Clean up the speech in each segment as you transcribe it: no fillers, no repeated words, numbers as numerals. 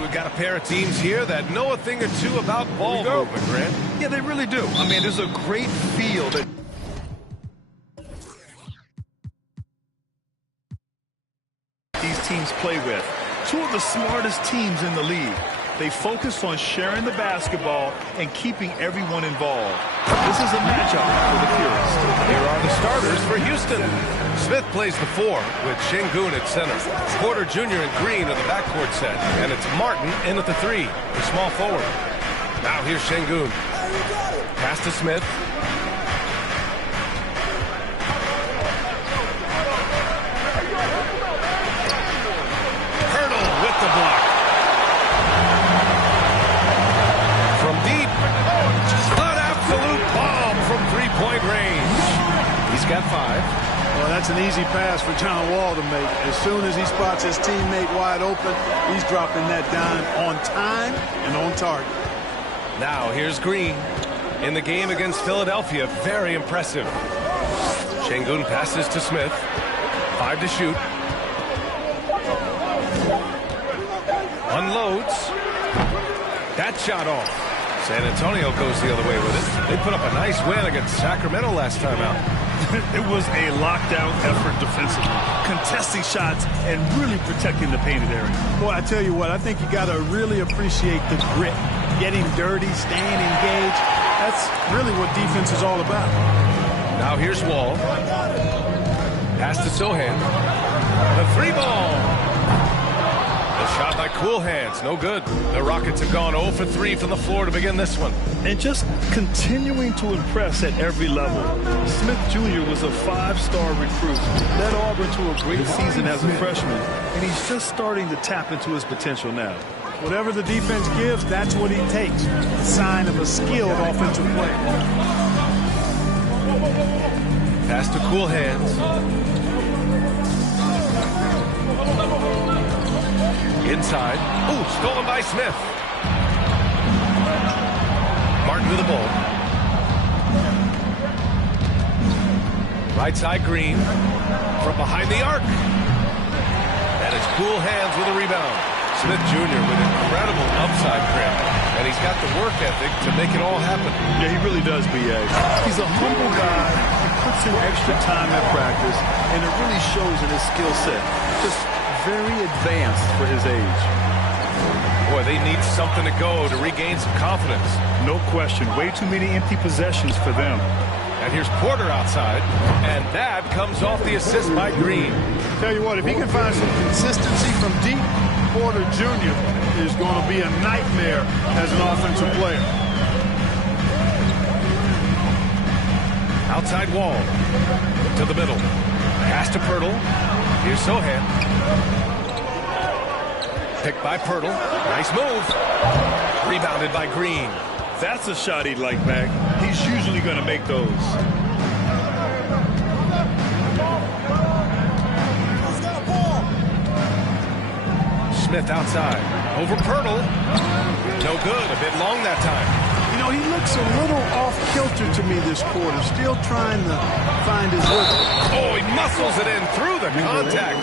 we've got a pair of teams here that know a thing or two about ball movement, Grant. Yeah, they really do. I mean, there's a great feel that these teams play with. Two of the smartest teams in the league. They focus on sharing the basketball and keeping everyone involved. This is a matchup for the purists. Here are the starters for Houston. Smith plays the 4 with Şengün at center. Porter Jr. and Green are the backcourt set. And it's Martin in at the 3, the small forward. Now here's Şengün. Pass to Smith. Hurdle with the block. From deep. An absolute bomb from three-point range. He's got 5. Well, that's an easy pass for John Wall to make. As soon as he spots his teammate wide open, he's dropping that dime on time and on target. Now here's Green. In the game against Philadelphia, very impressive. Şengün passes to Smith. 5 to shoot. Unloads. That shot off. San Antonio goes the other way with it. They put up a nice win against Sacramento last time out. It was a lockdown effort defensively, contesting shots and really protecting the painted area. Boy, I tell you what, I think you got to really appreciate the grit, getting dirty, staying engaged. That's really what defense is all about. Now here's Wall. Pass to Sohan. The 3-ball. The shot by Cool Hands, no good. The Rockets have gone 0 for 3 from the floor to begin this one. And just continuing to impress at every level. Smith Jr. was a 5-star recruit, led Auburn to a great season as a freshman, and he's just starting to tap into his potential now. Whatever the defense gives, that's what he takes. A sign of a skilled offensive player. Pass to Cool Hands. Inside. Ooh, stolen by Smith. Martin with the ball. Right side, Green. From behind the arc. And it's Cool Hands with a rebound. Smith Jr. with incredible upside grip. And he's got the work ethic to make it all happen. Yeah, he really does, B.A. He's a humble guy. He puts in extra time at practice, and it really shows in his skill set. Just very advanced for his age. Boy, they need something to go to regain some confidence. No question. Way too many empty possessions for them. And here's Porter outside, and that comes off the assist by Green. Tell you what, if he can find some consistency from deep, Porter Jr. is going to be a nightmare as an offensive player. Outside Wall. To the middle. Pass to Pirtle. Here's Sohan. Picked by Pirtle. Nice move. Rebounded by Green. That's a shot he'd like back. He's usually going to make those. Smith outside. Over Pirtle. No good. A bit long that time. You know, he looks a little off-kilter to me this quarter. Still trying to find his rhythm. Oh, he muscles it in through the contact.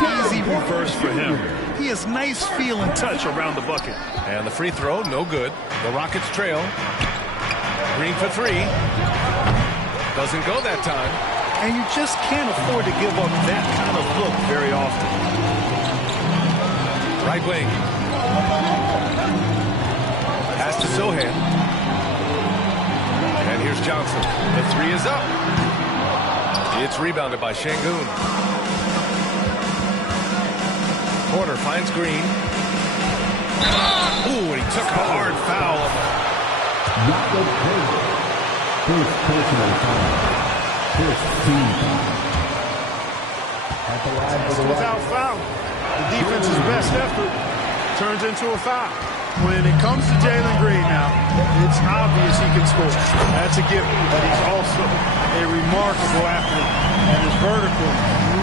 Easy reverse for him. He has nice feel and touch around the bucket. And the free throw, no good. The Rockets trail. Green for 3. Doesn't go that time. And you just can't afford to give up that kind of look very often. Right wing. Pass to Sohan. And here's Johnson. The 3 is up. It's rebounded by Şengün. Porter finds Green. Ooh, and he took a hard foul. First personal foul. First team foul. At the line for the Without foul, the defense's best effort turns into a foul. When it comes to Jalen Green now, it's obvious he can score. That's a given, but he's also a remarkable athlete. And his vertical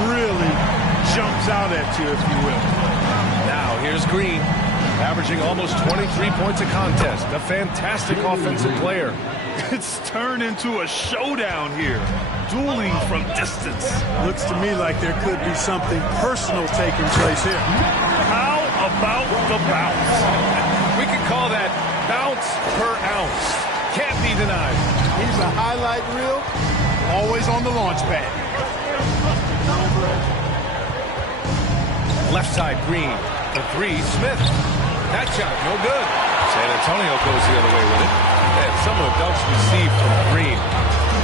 really jumps out at you, if you will. Now here's Green, averaging almost 23 points a contest. A fantastic offensive player. It's turned into a showdown here. Dueling from distance. Looks to me like there could be something personal taking place here. How about the bounce? We could call that bounce per ounce. Can't be denied. He's a highlight reel, always on the launch pad. Left side, Green. The three, Smith. That shot, no good. San Antonio goes the other way with it. And some of the dunks received from Green.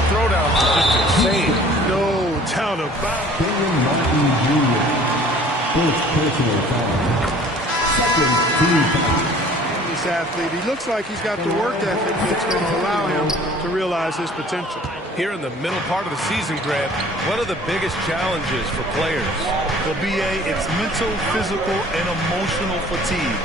Throwdowns are just insane. No doubt about it. Daniel Martin Jr. First personal foul. Second team foul. This athlete, he looks like he's got the work ethic that's going to allow him to realize his potential. Here in the middle part of the season, Grant, one of the biggest challenges for players. Well, BA, it's mental, physical, and emotional fatigue.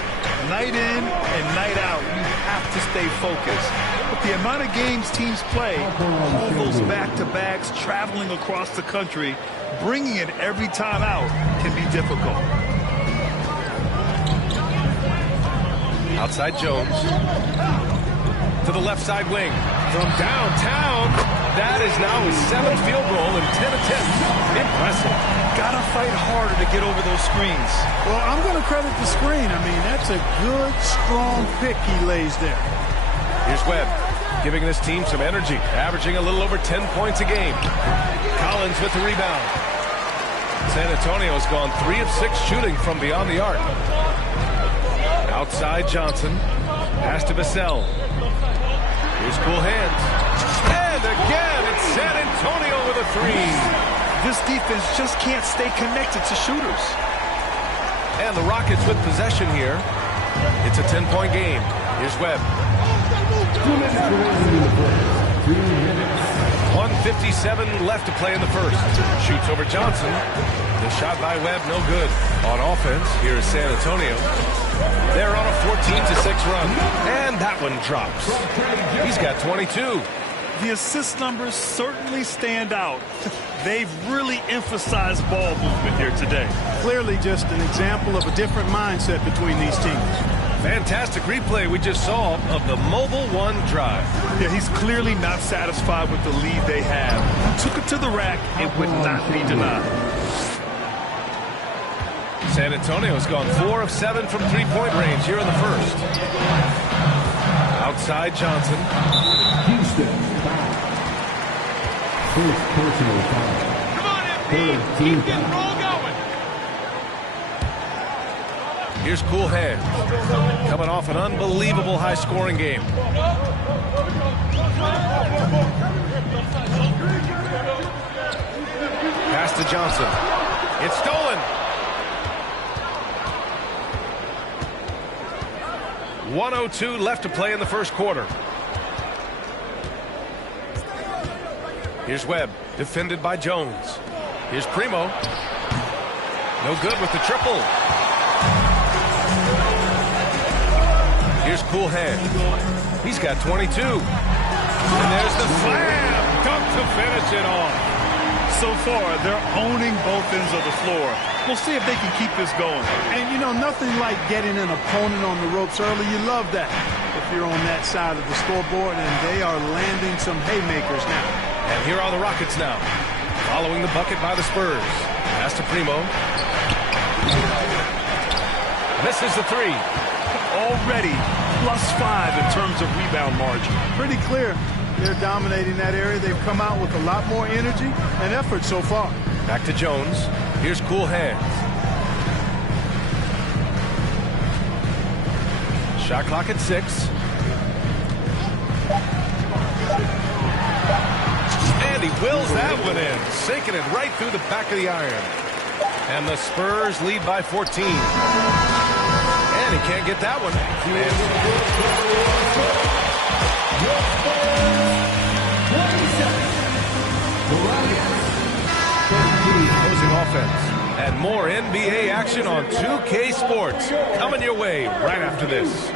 Night in and night out, you have to stay focused. But the amount of games teams play, all those back-to-backs, traveling across the country, bringing it every time out can be difficult. Outside Jones. To the left side wing. From downtown, that is now his 7th field goal in 10 attempts. Impressive. Gotta fight harder to get over those screens. Well, I'm going to credit the screen. I mean, that's a good, strong pick he lays there. Here's Webb, giving this team some energy, averaging a little over 10 points a game. Collins with the rebound. San Antonio's gone 3 of 6 shooting from beyond the arc. Outside Johnson. Pass to Vassell. Here's cool hands. And again, it's San Antonio with a three. This defense just can't stay connected to shooters. And the Rockets with possession here. It's a 10-point game. Here's Webb. 1:57 left to play in the first. Shoots over Johnson. The shot by Webb, no good. On offense, here is San Antonio. They're on a 14-6 run. And that one drops. He's got 22. The assist numbers certainly stand out. They've really emphasized ball movement here today. Clearly just an example of a different mindset between these teams. Fantastic replay we just saw of the Mobile One drive. Yeah, he's clearly not satisfied with the lead they have. Took it to the rack. It would not be denied. San Antonio's gone 4 of 7 from three-point range here in the first. Outside Johnson. Houston foul. First personal foul. Come on, MD. Third Keep team this foul. roll going. Here's cool hands. Coming off an unbelievable high-scoring game. Pass to Johnson. It's stolen. 1:02 left to play in the first quarter. Here's Webb, defended by Jones. Here's Primo. No good with the triple. Here's cool hand. He's got 22. And there's the slam. Dunk to finish it off. So far, they're owning both ends of the floor. We'll see if they can keep this going. And, you know, nothing like getting an opponent on the ropes early. You love that if you're on that side of the scoreboard, and they are landing some haymakers now. And here are the Rockets now, following the bucket by the Spurs. Pass to Primo. Misses the three. Already +5 in terms of rebound margin. Pretty clear. They're dominating that area. They've come out with a lot more energy and effort so far. Back to Jones. Here's cool hands. Shot clock at 6. And he wills that one in, sinking it right through the back of the iron. And the Spurs lead by 14. And he can't get that one. Closing offense. And more NBA action on 2K Sports. Coming your way right after this.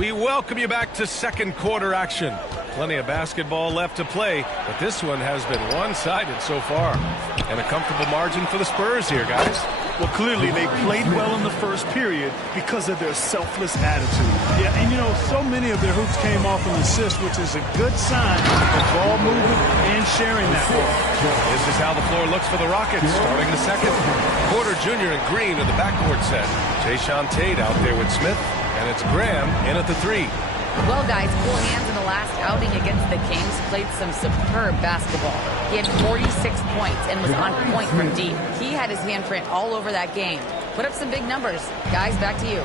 We welcome you back to second quarter action. Plenty of basketball left to play, but this one has been one-sided so far. And a comfortable margin for the Spurs here, guys. Well, clearly they played well in the first period because of their selfless attitude. Yeah, and you know, so many of their hoops came off an assist, which is a good sign of ball movement and sharing that ball. This is how the floor looks for the Rockets starting the second. Porter Jr. and Green in the backcourt set. Jayshawn Tate out there with Smith, and it's Graham in at the three. Well, guys, cool hands in the last outing against the Kings played some superb basketball. He had 46 points and was on point from deep. He had his handprint all over that game. Put up some big numbers. Guys, back to you.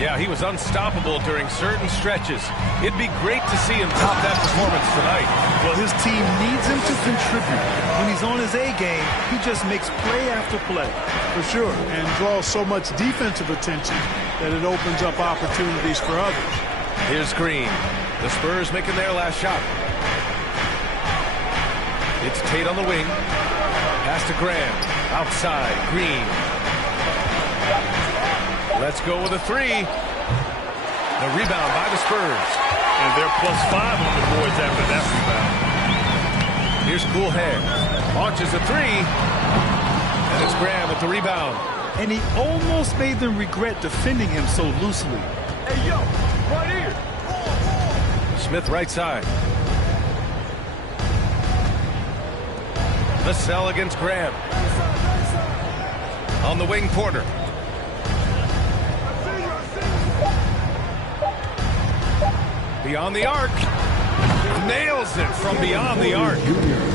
Yeah, he was unstoppable during certain stretches. It'd be great to see him top that performance tonight. Well, his team needs him to contribute. When he's on his A game, he just makes play after play. For sure, and draws so much defensive attention that it opens up opportunities for others. Here's Green. The Spurs making their last shot. It's Tate on the wing. Pass to Graham. Outside, Green. Let's go with a three. The rebound by the Spurs. And they're +5 on the boards after that rebound. Here's Cool Hands. Launches a three. And it's Graham with the rebound. And he almost made them regret defending him so loosely. Hey, yo, right here. Smith right side. Vassell against Graham. On the wing, Porter. Beyond the arc. Nails it from beyond the arc.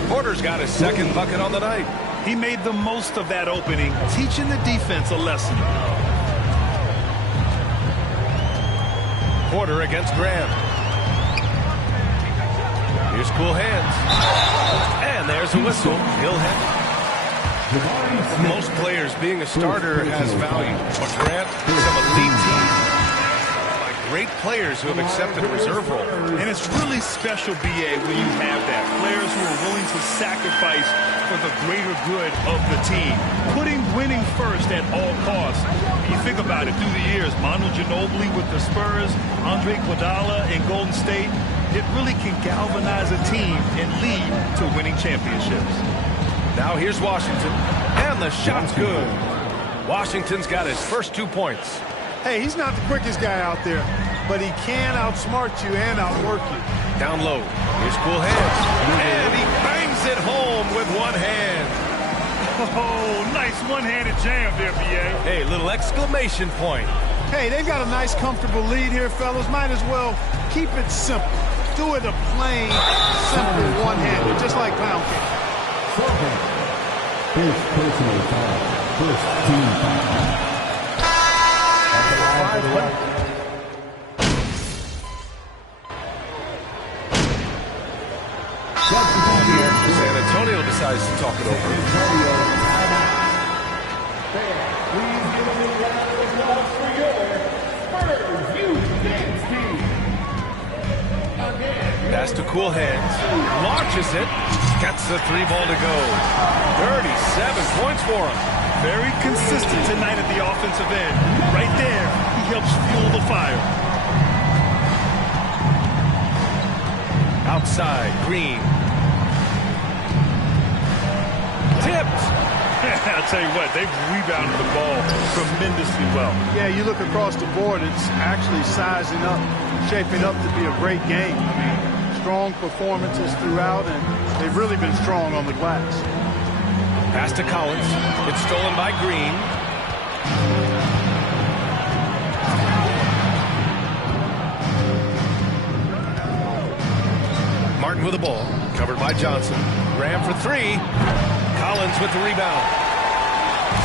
Porter's got his second bucket on the night. He made the most of that opening, teaching the defense a lesson. Porter against Graham. Here's Cool Hands. And there's a whistle. He'll hit. Most players, being a starter has value. But Grant, some elite teams, like great players who have accepted a reserve role. And it's really special, B.A., when you have that. Players who are willing to sacrifice for the greater good of the team. Putting winning first at all costs. You think about it, through the years, Manu Ginobili with the Spurs, Andre Iguodala in Golden State, it really can galvanize a team and lead to winning championships. Now here's Washington, and the shot's good. Washington's got his first 2 points. Hey, he's not the quickest guy out there, but he can outsmart you and outwork you. Down low, here's Cool Hands, and he bangs it home with one hand. Oh, nice one-handed jam there, B.A. Hey, little exclamation point. Hey, they've got a nice, comfortable lead here, fellas. Might as well keep it simple. Do it a plain, simple one-handed, just like pound cake. First personal foul. First team foul. San Antonio decides to talk it over. Pass to Cool Hands. Launches it. Gets the three ball to go. 37 points for him. Very consistent tonight at the offensive end. Right there, he helps fuel the fire. Outside, Green. Tipped. I'll tell you what, they've rebounded the ball tremendously well. Yeah, you look across the board, it's actually sizing up, shaping up to be a great game. I mean, strong performances throughout, and they've really been strong on the glass. Pass to Collins. It's stolen by Green. Martin with the ball. Covered by Johnson. Graham for three. Collins with the rebound.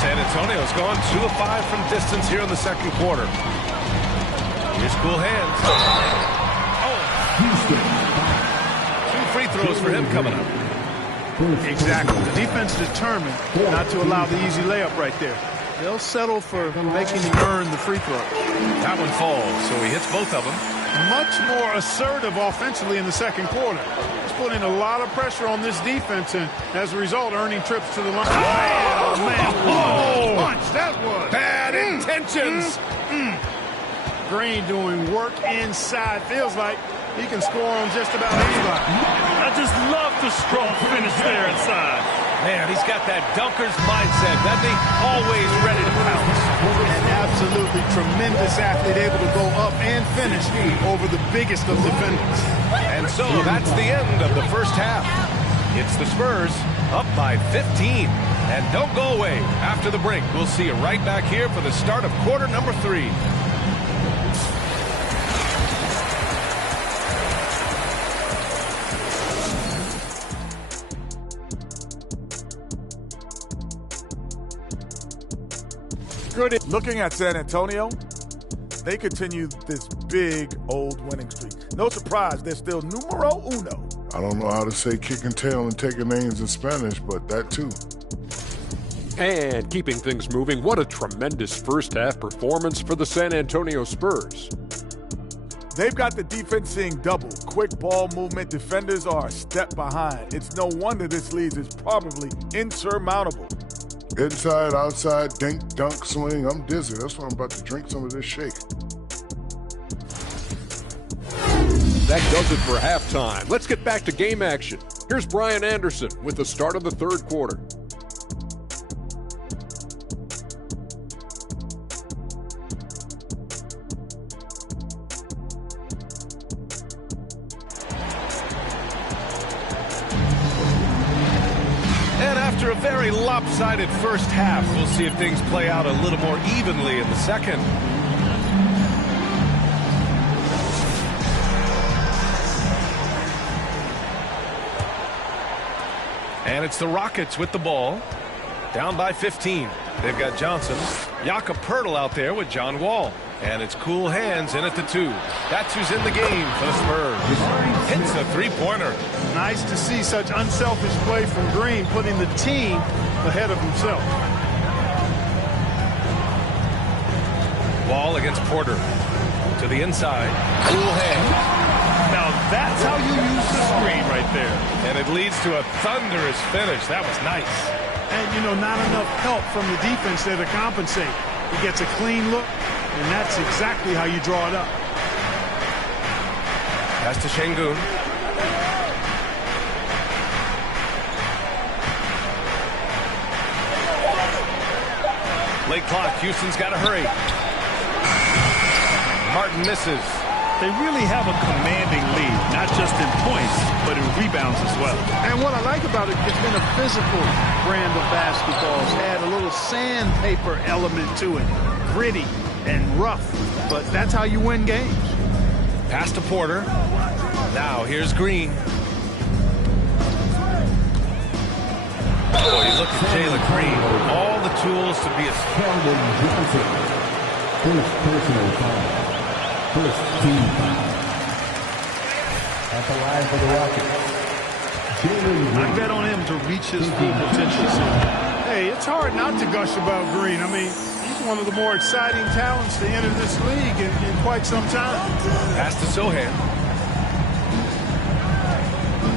San Antonio's gone 2 of 5 from distance here in the second quarter. Here's Cool Hands. Oh. 2 free throws for him coming up. Exactly. The defense determined not to allow the easy layup right there. They'll settle for making him earn the free throw. That one falls, so he hits both of them. Much more assertive offensively in the second quarter. He's putting a lot of pressure on this defense, and as a result, earning trips to the line. Oh, man. Oh! Punch, that was. Bad intentions. Green doing work inside. Feels like he can score on just about anybody. I just love the strong finish there inside. Man, he's got that dunker's mindset, doesn't he? Always ready to pounce. An absolutely tremendous athlete, able to go up and finish over the biggest of defenders. And so that's the end of the first half. It's the Spurs up by 15. And don't go away. After the break, we'll see you right back here for the start of quarter number 3. Good. Looking at San Antonio, they continue this big old winning streak. No surprise, they're still numero uno. I don't know how to say kick and tail and taking names in Spanish, but that too. And keeping things moving, what a tremendous first half performance for the San Antonio Spurs. They've got the defense seeing double. Quick ball movement, defenders are a step behind. It's no wonder this lead is probably insurmountable. Inside, outside, dink, dunk, swing. I'm dizzy. That's why I'm about to drink some of this shake. That does it for halftime. Let's get back to game action. Here's Brian Anderson with the start of the third quarter. And after a very lopsided first half, we'll see if things play out a little more evenly in the second. And it's the Rockets with the ball. Down by 15. They've got Johnson. Jakob Poeltl out there with John Wall. And it's cool hands in at the 2. That's who's in the game for the Spurs. Hits a three-pointer. Nice to see such unselfish play from Green, putting the team ahead of himself. Wall against Porter. To the inside. Cool hands. Now that's how you use the screen right there. And it leads to a thunderous finish. That was nice. And, you know, not enough help from the defense there to compensate. He gets a clean look, and that's exactly how you draw it up. Pass to Şengün. Late clock. Houston's got to hurry. Martin misses. They really have a commanding lead, not just in points, but in rebounds as well. And what I like about it, it's been a physical brand of basketball. It's had a little sandpaper element to it. Gritty and rough, but that's how you win games. Pass to Porter. Now here's Green. Oh, you look at Jalen Green. All the tools to be a... First personal foul. First team foul. At the line for the Rockets. I bet on him to reach his full potential soon. Hey, it's hard not to gush about Green. I mean, he's one of the more exciting talents to enter this league in quite some time. Pass to Sohan.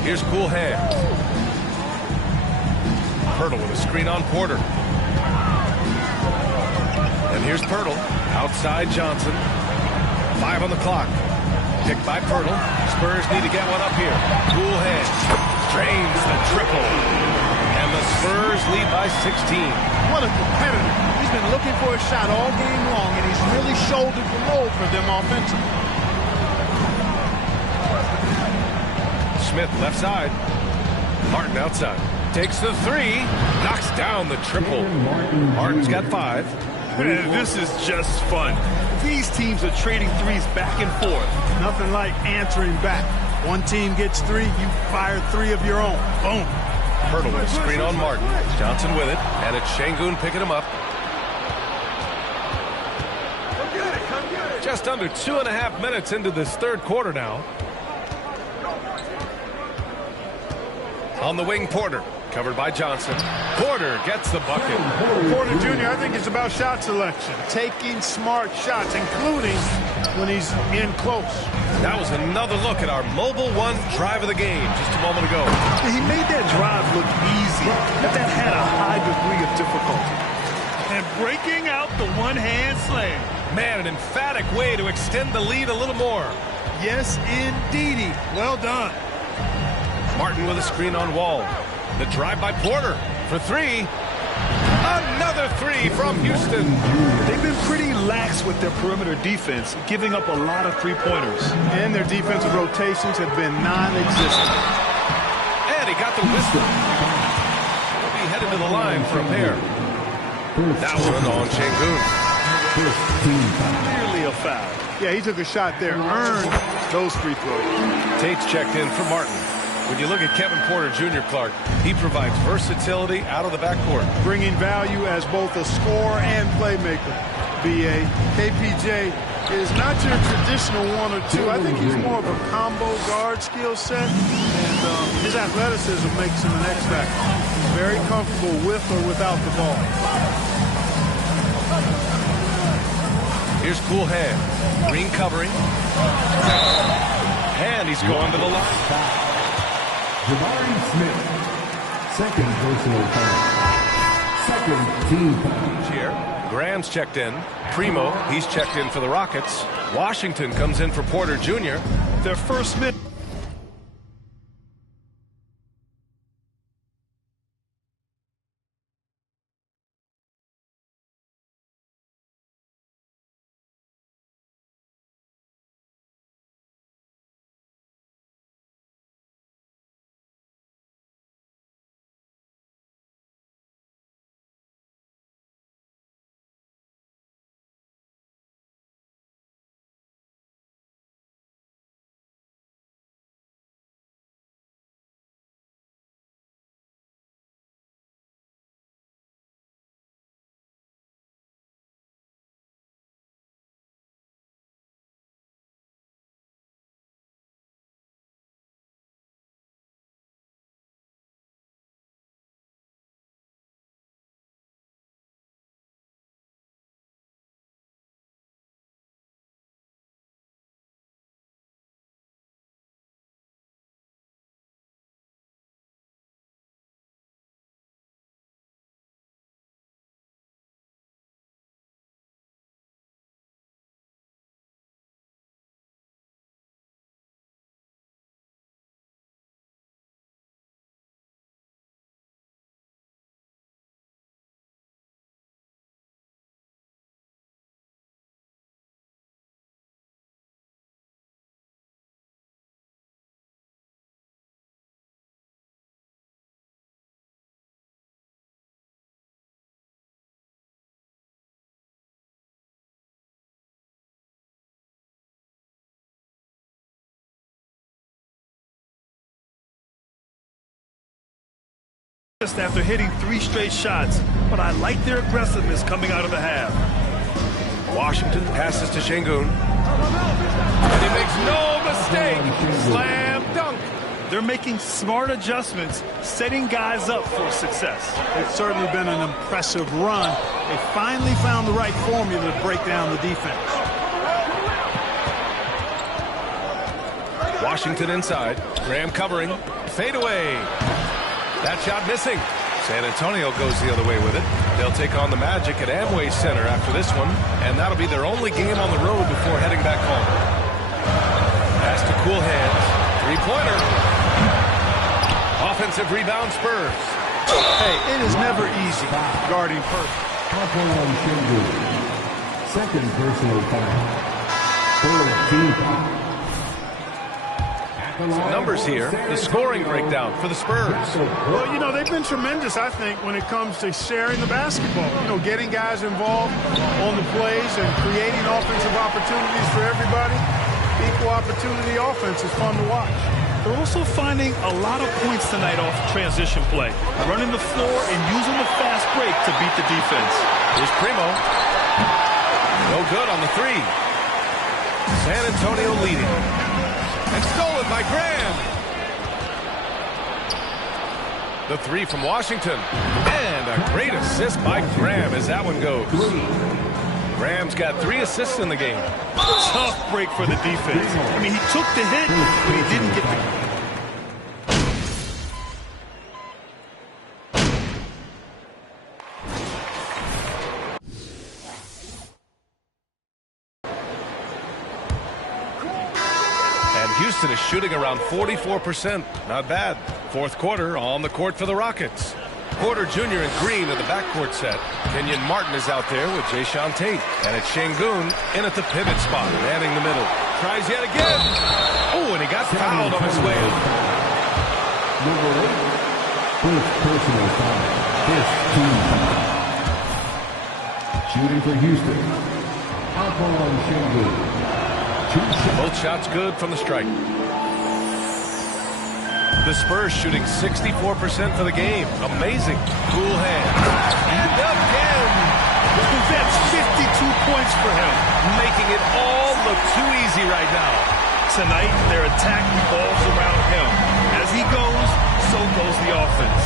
Here's cool hands. Poeltl with a screen on Porter. And here's Poeltl. Outside Johnson. 5 on the clock. Picked by Poeltl. Spurs need to get one up here. Cool hands. Drains the triple. And the Spurs lead by 16. What a competitor. He's been looking for a shot all game long, and he's really shouldered the load for them offensively. Smith left side. Martin outside. Takes the 3. Knocks down the triple. Martin's got 5. Man, this is just fun. These teams are trading threes back and forth. Nothing like answering back. One team gets 3, you fire 3 of your own. Boom. Poeltl with a screen on Martin. Johnson with it. And it's Şengün picking him up. Just under 2.5 minutes into this third quarter now. On the wing, Porter. Covered by Johnson. Porter gets the bucket. Porter Jr., I think it's about shot selection. Taking smart shots, including when he's in close. That was another look at our Mobile One drive of the game just a moment ago. He made that drive look easy, but that had a high degree of difficulty. And breaking out the one-hand slam. Man, an emphatic way to extend the lead a little more. Yes, indeedy. Well done. Martin with a screen on Wall. The drive by Porter for three. Another three from Houston. They've been pretty lax with their perimeter defense, giving up a lot of three-pointers. And their defensive rotations have been non-existent. And he got the whistle. He'll be headed to the line for a pair. That one on Şengün. Clearly a foul. Yeah, he took a shot there, earned those free throws. Tate's checked in for Martin. When you look at Kevin Porter Jr., Clark, he provides versatility out of the backcourt. Bringing value as both a scorer and playmaker. BA, KPJ is not your traditional 1 or 2. I think he's more of a combo guard skill set, and his athleticism makes him an X-factor. Very comfortable with or without the ball. Here's Cool Hand. Green covering. And he's going to the line. Jabari Smith, second personal foul. Second team foul. Here, Graham's checked in. Primo, he's checked in for the Rockets. Washington comes in for Porter Jr. Their first minute. After hitting 3 straight shots, but I like their aggressiveness coming out of the half. Washington passes to Şengün. And he makes no mistake. Slam dunk. They're making smart adjustments, setting guys up for success. It's certainly been an impressive run. They finally found the right formula to break down the defense. Washington inside. Graham covering. Fade away. That shot missing. San Antonio goes the other way with it. They'll take on the Magic at Amway Center after this one, and that'll be their only game on the road before heading back home. Pass to Cool Hands. Three-pointer. Offensive rebound Spurs. Hey, it is never easy guarding perfect. Second personal foul. Third team foul. Numbers here, the scoring breakdown for the Spurs. Well, you know, they've been tremendous, I think, when it comes to sharing the basketball. You know, getting guys involved on the plays and creating offensive opportunities for everybody. Equal opportunity offense is fun to watch. They're also finding a lot of points tonight off transition play, running the floor and using the fast break to beat the defense. Here's Primo. No good on the three. San Antonio leading. And stolen by Graham. The three from Washington. And a great assist by Graham as that one goes. Graham's got 3 assists in the game. Tough break for the defense. I mean, he took the hit, but he didn't get the... Johnson is shooting around 44%. Not bad. Fourth quarter on the court for the Rockets. Porter Jr. and Green in the backcourt set. Kenyon Martin is out there with Jayshawn Tate. And it's Şengün in at the pivot spot, manning the middle. Tries yet again. Oh, and he got fouled on his way in. Number 8. First personal foul. First team foul. Shooting for Houston. Foul on Şengün. Both shots good from the stripe. The Spurs shooting 64% for the game. Amazing. Cool hand. And again. That's 52 points for him. Making it all look too easy right now. Tonight, their attack revolves around him. As he goes, so goes the offense.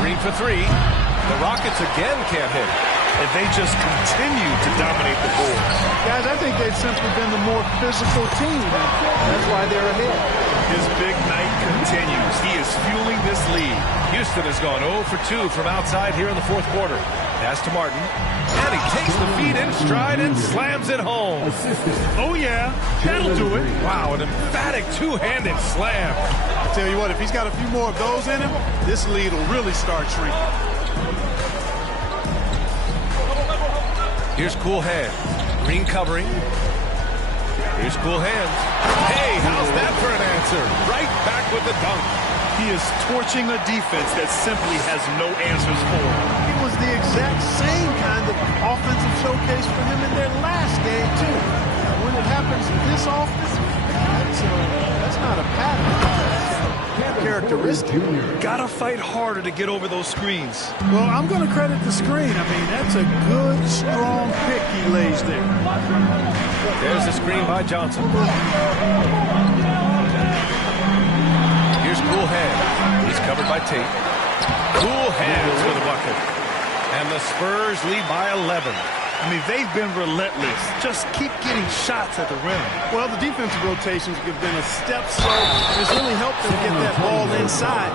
Green for three. The Rockets again can't hit. And they just continue to dominate the boards. Guys, I think they've simply been the more physical team. That's why they're ahead. His big night continues. He is fueling this lead. Houston has gone 0 for 2 from outside here in the fourth quarter. Pass to Martin. And he takes the feed in stride and slams it home. Oh, yeah. That'll do it. Wow, an emphatic two-handed slam. I tell you what, if he's got a few more of those in him, this lead will really start shrinking. Here's Cool Hands. Green covering. Here's Cool Hands. Hey, how's that for an answer? Right back with the dunk. He is torching a defense that simply has no answers for him. It was the exact same kind of offensive showcase for him in their last game, too. When it happens this often, that's not a pattern. Characteristic. Gotta fight harder to get over those screens. Well, I'm going to credit the screen. I mean, that's a good, strong pick he lays there. There's the screen by Johnson. Here's Cool Hands. He's covered by Tate. Cool Hands with a bucket. And the Spurs lead by 11. I mean, they've been relentless. Just keep getting shots at the rim. Well, the defensive rotations have been a step slow. It's really helped them get that ball inside.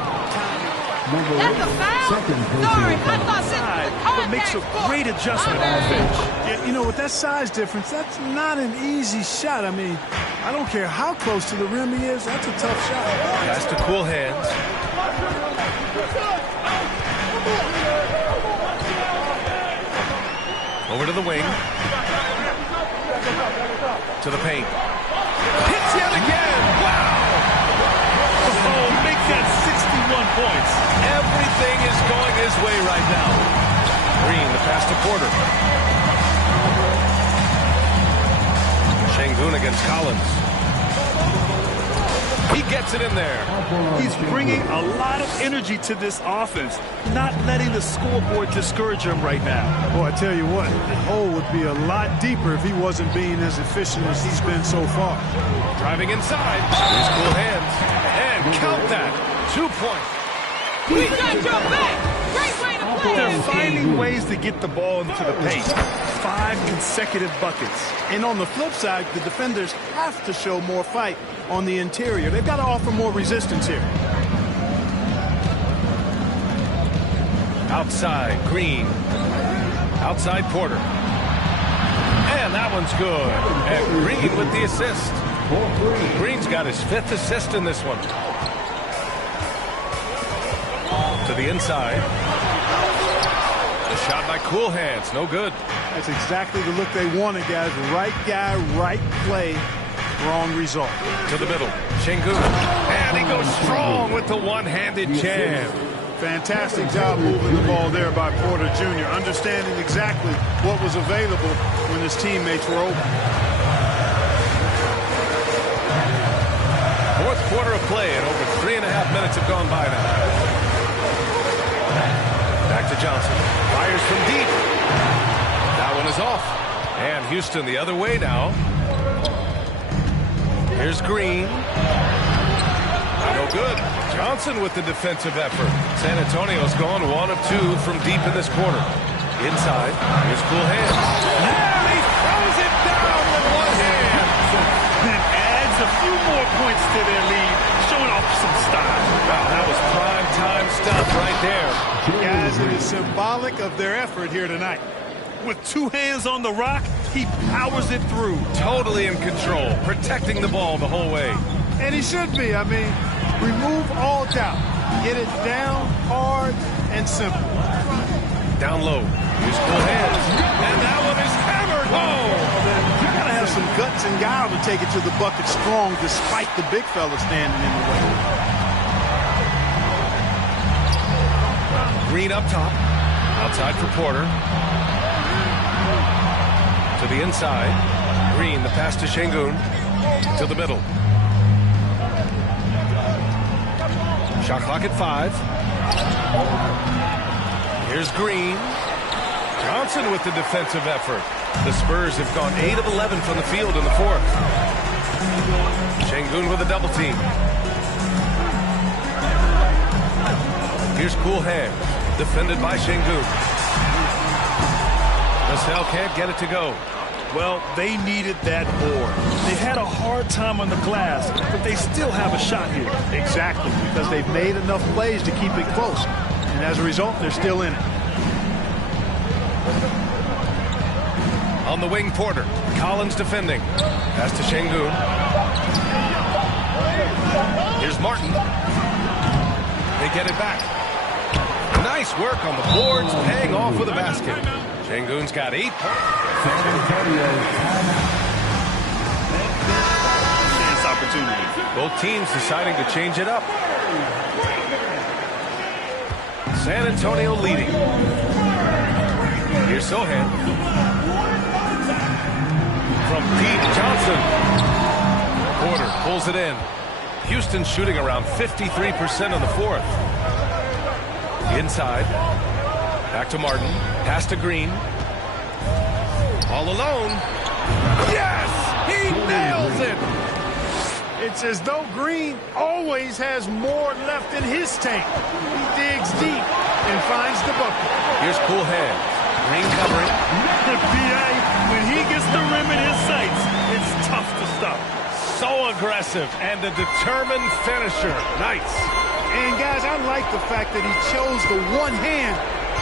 That's a foul? Sorry, I thought this was a But makes a great adjustment on the bench. Yeah, you know, with that size difference, that's not an easy shot. I mean, I don't care how close to the rim he is. That's a tough shot. Pass to Cool Hands. Over to the wing. To the paint. Hits yet again. Wow. Oh, make that 61 points. Everything is going his way right now. Green, the pass to Porter. Şengün against Collins. He gets it in there. He's bringing a lot of energy to this offense, not letting the scoreboard discourage him right now. Boy, I tell you what, the hole would be a lot deeper if he wasn't being as efficient as he's been so far. Driving inside. Here's Cool Hands. And count that. 2 points. We got your back. Great way to play. They're finding ways to get the ball into the paint. 5 consecutive buckets. And on the flip side, the defenders have to show more fight on the interior. They've got to offer more resistance here. Outside, Green. Outside, Porter. And that one's good. And Green with the assist. Green's got his 5th assist in this one. To the inside. The shot by Cool Hands. No good. That's exactly the look they wanted, guys. Right guy, right play, wrong result. To the middle. Şengün. And he goes strong with the one-handed jam. Fantastic job moving the ball there by Porter Jr., understanding exactly what was available when his teammates were open. Fourth quarter of play, and over 3.5 minutes have gone by now. Back to Johnson. Fires from deep. That one is off. And Houston the other way now. Here's Green. No good. Johnson with the defensive effort. San Antonio's gone 1 of 2 from deep in this quarter. Inside. Here's Cool Hands. And he throws it down with one hand. And adds a few more points to their lead, showing off some style. Wow, that was prime time stuff right there. Guys, it is symbolic of their effort here tonight. With 2 hands on the rock, he powers it through. Totally in control, protecting the ball the whole way. And he should be. I mean, remove all doubt. Get it down, hard, and simple. Down low. Here's cool hands. And that one is hammered home. You got to have some guts and guile to take it to the bucket strong despite the big fella standing in the way. Green up top. Outside for Porter. To the inside. Green, the pass to Şengün. To the middle. Shot clock at 5. Here's Green. Johnson with the defensive effort. The Spurs have gone 8 of 11 from the field in the fourth. Şengün with a double team. Here's cool hands. Defended by Şengün. Vassell can't get it to go. Well, they needed that board. They had a hard time on the glass, but they still have a shot here. Exactly, because they've made enough plays to keep it close. And as a result, they're still in it. On the wing, Porter. Collins defending. Pass to Şengün. Here's Martin. They get it back. Nice work on the boards, paying off with a basket. Şengün's got 8 points. Chance opportunity. Both teams deciding to change it up. San Antonio leading. Here's Sohan. From deep, Johnson. Porter pulls it in. Houston shooting around 53% in the fourth. Inside. Back to Martin. Pass to Green. All alone. Yes! He nails it! It's as though Green always has more left in his tank. He digs deep and finds the bucket. Here's cool hands. Green covering. The PA, when he gets the rim in his sights, it's tough to stop. So aggressive and a determined finisher. Nice. And guys, I like the fact that he chose the one-hand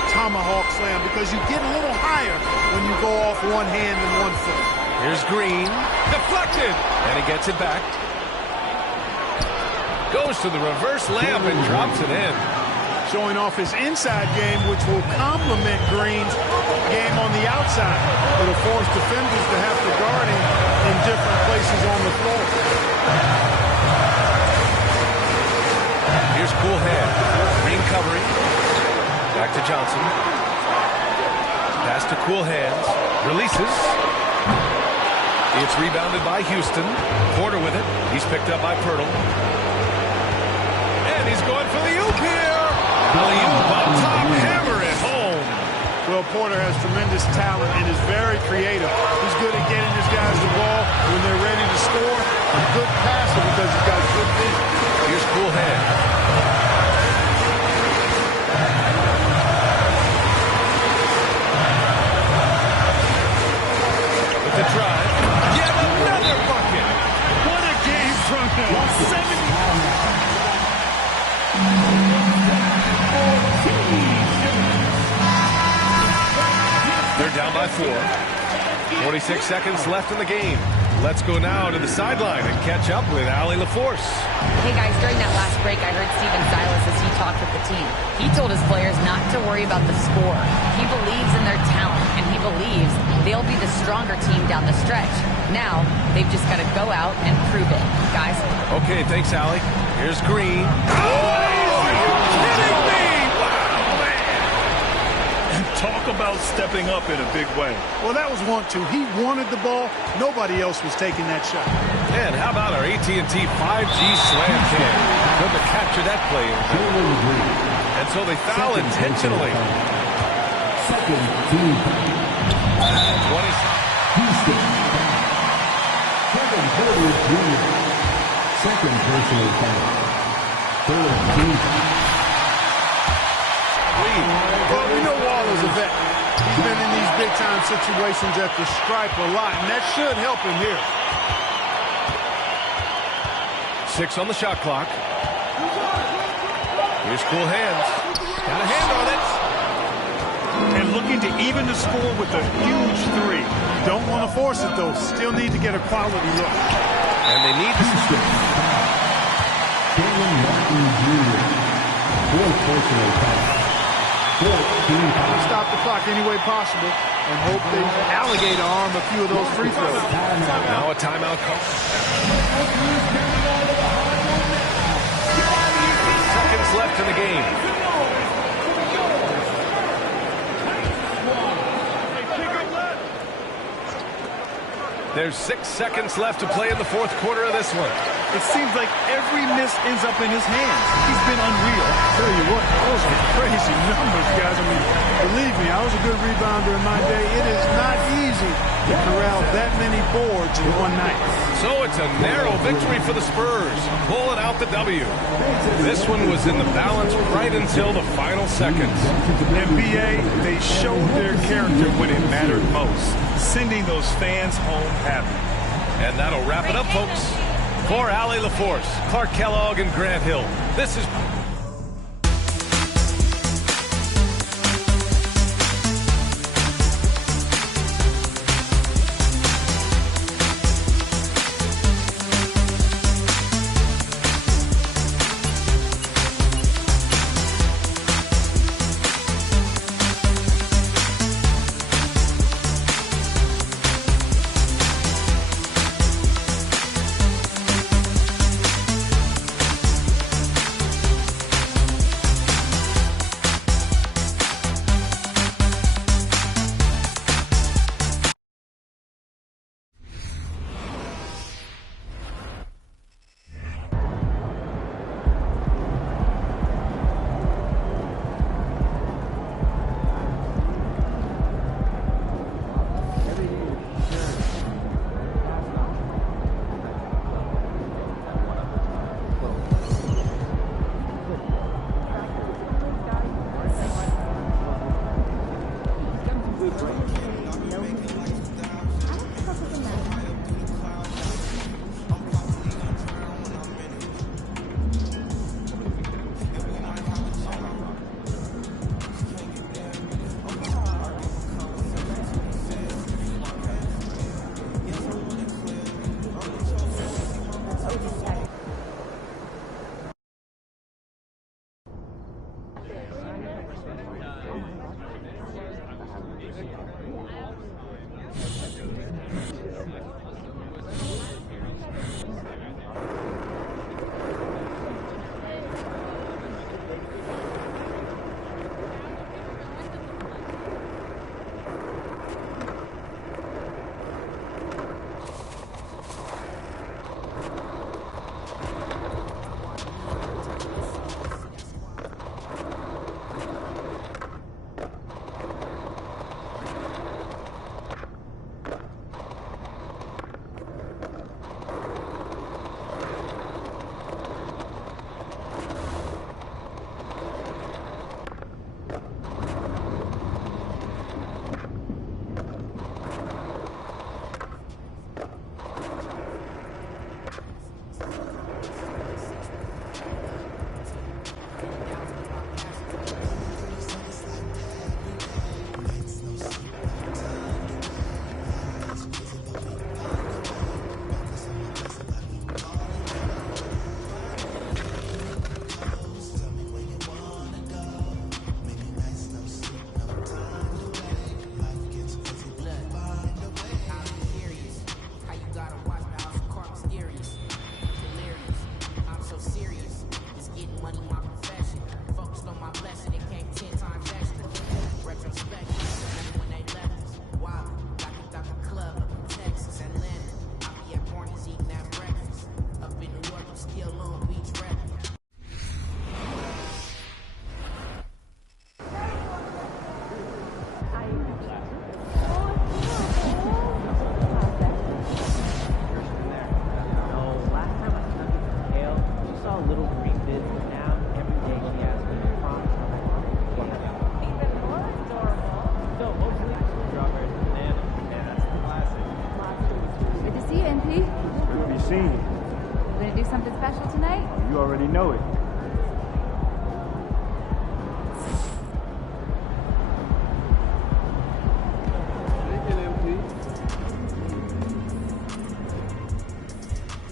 tomahawk slam because you get a little higher when you go off one hand and one foot. Here's Green. Deflected. And he gets it back. Goes to the reverse layup and drops it in. Showing off his inside game, which will complement Green's game on the outside. It'll force defenders to have to guard him in different places on the floor. Here's cool hand. Green covering. Back to Johnson. Pass to cool hands. Releases. It's rebounded by Houston. Porter with it. He's picked up by Pirtle. And he's going for the oop here. Alley-oop up top. Hammer it home. Well, Porter has tremendous talent and is very creative. He's good at getting his guys the ball when they're ready to score. A good passer because he's got good vision. Here's cool hands. The drive. Yet another bucket. What a game from him. 70. They're down by 4. 46 seconds left in the game. Let's go now to the sideline and catch up with Allie LaForce. Hey guys, during that last break, I heard Steven Silas as he talked with the team. He told his players not to worry about the score. He believes in their talent, and he believes they'll be the stronger team down the stretch. Now, they've just got to go out and prove it, guys. Okay, thanks, Allie. Here's Green. Oh, are you kidding me? Wow, man. Talk about stepping up in a big way. Well, that was 1-2. He wanted the ball. Nobody else was taking that shot. And how about our AT&T 5G slam cam? Good to capture that play. And so they foul intentionally. Second team. 20. Houston. Kevin Porter Jr. Second personal foul. Third team. Well, we know Waller's a vet. He's been in these big-time situations at the stripe a lot, and that should help him here. 6 on the shot clock. Here's cool hands. Got a hand on it. And looking to even the score with a huge 3. Don't want to force it, though. Still need to get a quality look. And they need to... Martin Jr. 4th personal foul. 14 fouls. Stop the clock any way possible and hope they alligator arm a few of those free throws. Now a timeout call. Seconds left in the game. There's 6 seconds left to play in the 4th quarter of this one. It seems like every miss ends up in his hands. He's been unreal. I'll tell you what, those are crazy numbers, guys. I mean, believe me, I was a good rebounder in my day. It is not easy to corral that many boards in one night. So it's a narrow victory for the Spurs, pulling out the W. This one was in the balance right until the final seconds. NBA, they showed their character when it mattered most, sending those fans home happy. And that'll wrap it up, folks. For Allie LaForce, Clark Kellogg, and Grant Hill, this is...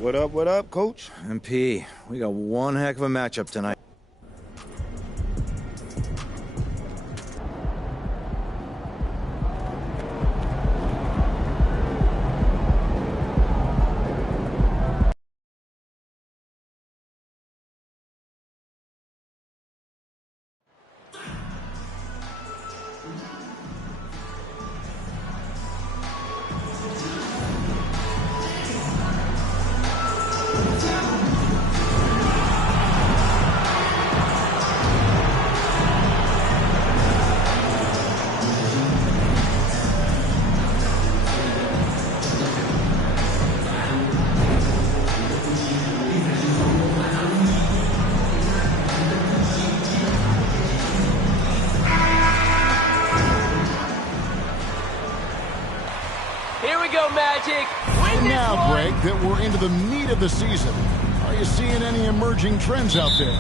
What up, Coach? MP, we got one heck of a matchup tonight. Now, Greg, that we're into the meat of the season, are you seeing any emerging trends out there?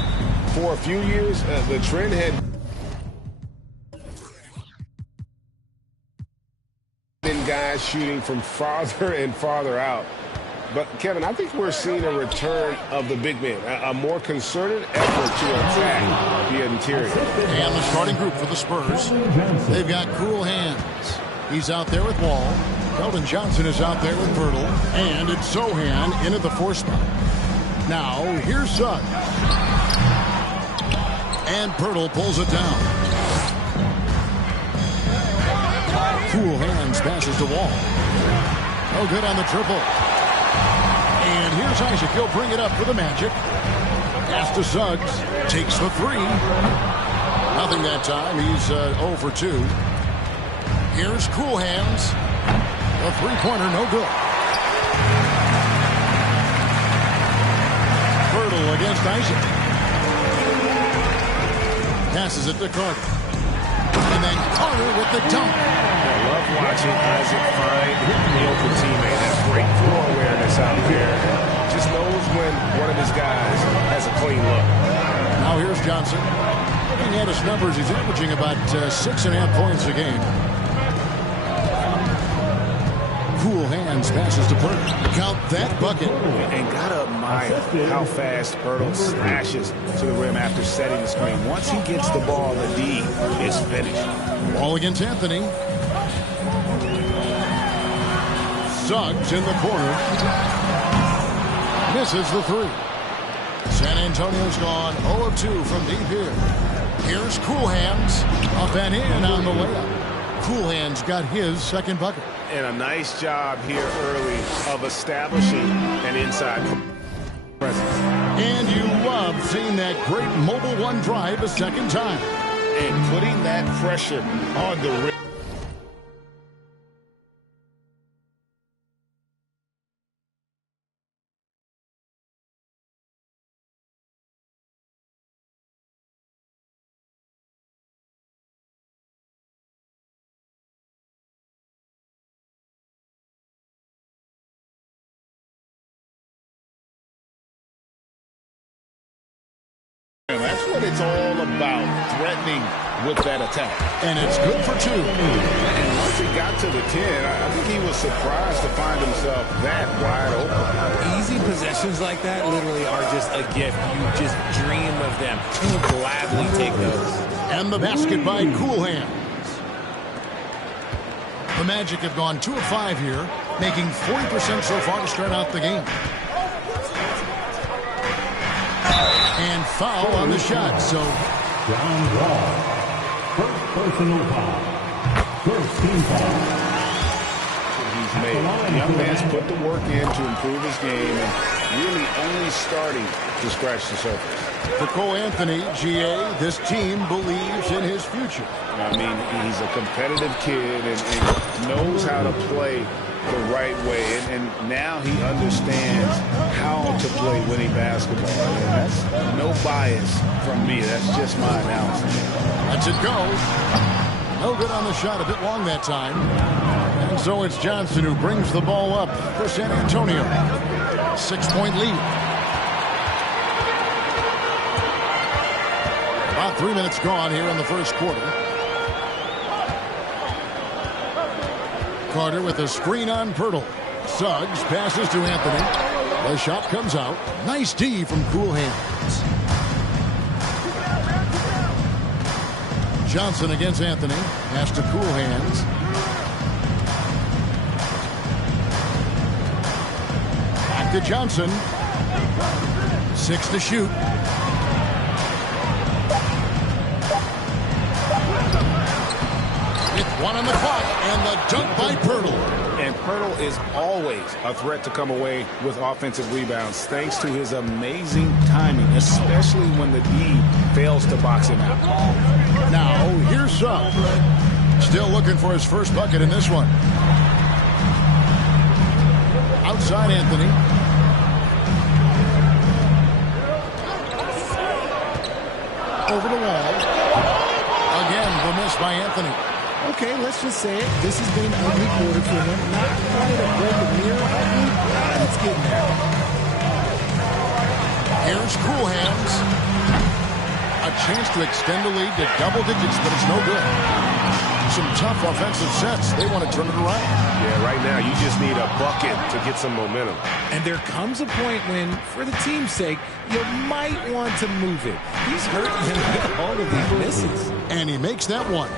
For a few years, the trend had been guys shooting from farther and farther out. But, Kevin, I think we're seeing a return of the big men, a more concerted effort to attack the interior. And the starting group for the Spurs, they've got cool hands. He's out there with Wall. Keldon Johnson is out there with Pirtle. And it's Sohan in at the 4 spot. Now, here's Suggs. And Pirtle pulls it down. Cool hands passes to Wall. No good on the triple. And here's Isaac. He'll bring it up for the Magic. Pass to Suggs. Takes the 3. Nothing that time. He's 0 for 2. Here's Cool Hands. A 3-pointer, no good. Pirtle against Isaac. Passes it to Carter. And then Carter with the dunk. I love watching Isaac find the open teammate. Has great floor awareness out there. Just knows when one of his guys has a clean look. Now here's Johnson. Looking at his numbers, he's averaging about 6.5 points a game. Cool hands passes to Pirtle. Count that bucket. And gotta admire how fast Pirtle slashes to the rim after setting the screen. Once he gets the ball, the D is finished. Ball against Anthony. Suggs in the corner. Misses the 3. San Antonio's gone 0 of 2 from deep here. Here's Cool Hands. Up and in on the layup. Cool Hands got his second bucket. And a nice job here early of establishing an inside presence. And you love seeing that great mobile one drive a second time. And putting that pressure on the rim. And that's what it's all about, threatening with that attack. And it's good for 2. And once he got to the 10, I think he was surprised to find himself that wide open. Easy possessions like that literally are just a gift. You just dream of them. You will gladly take those. And the basket by Cool Hands. The Magic have gone 2 of 5 here, making 40% so far to start out the game. And foul on the shot, so John Wall. First personal foul. First team foul. He's made. The young man's put the work in to improve his game and really only starting to scratch the surface. For Cole Anthony, GA, this team believes in his future. I mean, he's a competitive kid and knows how to play the right way, and now he understands how to play winning basketball. And that's no bias from me. That's just my analysis. Lets it go. No good on the shot. A bit long that time. And so it's Johnson who brings the ball up for San Antonio. 6-point lead. About 3 minutes gone here in the first quarter. Carter with a screen on Pirtle. Suggs passes to Anthony. The shot comes out. Nice D from Cool Hands. Johnson against Anthony. Pass to Cool Hands. Back to Johnson. 6 to shoot. With 1 on the clock, and the dunk by Pirtle. And Pirtle is always a threat to come away with offensive rebounds thanks to his amazing timing, especially when the D fails to box him out. Now, here's Suggs. Still looking for his first bucket in this one. Outside Anthony. Over the wall. Again, the miss by Anthony. Okay, let's just say it. This has been an ugly quarter for him. Not quite a break of near ugly, but it's getting there. Here's Cool Hands. A chance to extend the lead to double digits, but it's no good. Some tough offensive sets. They want to turn it around. Yeah, right now you just need a bucket to get some momentum. And there comes a point when, for the team's sake, you might want to move it. He's hurting him with all of these misses. And he makes that one.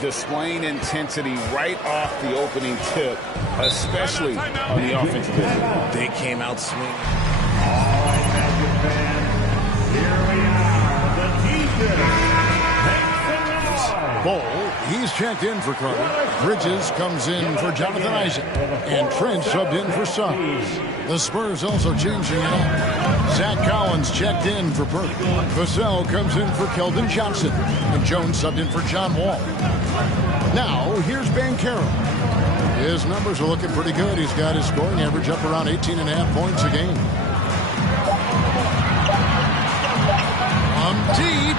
Displaying intensity right off the opening tip, especially on the offensive end. They came out swinging. All right, Magic fans, here we are, the teacher. Ball, he's checked in for Carter. Bridges comes in for Jonathan Isaac. And Trent subbed in for Suggs. The Spurs also changing it up. Zach Collins checked in for Burke. Vassell comes in for Keldon Johnson. And Jones subbed in for John Wall. Now, here's Banchero. His numbers are looking pretty good. He's got his scoring average up around 18.5 points a game. Deep.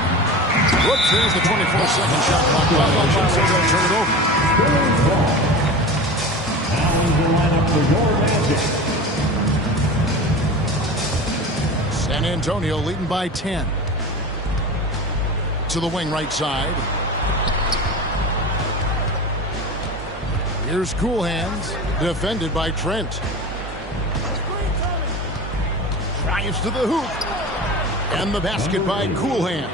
Whoops, there's the 24-second shot clock violation, so they'll turn it over. San Antonio leading by 10. To the wing right side. Here's Cool Hands, defended by Trent. Drives to the hoop. And the basket by Cool Hands.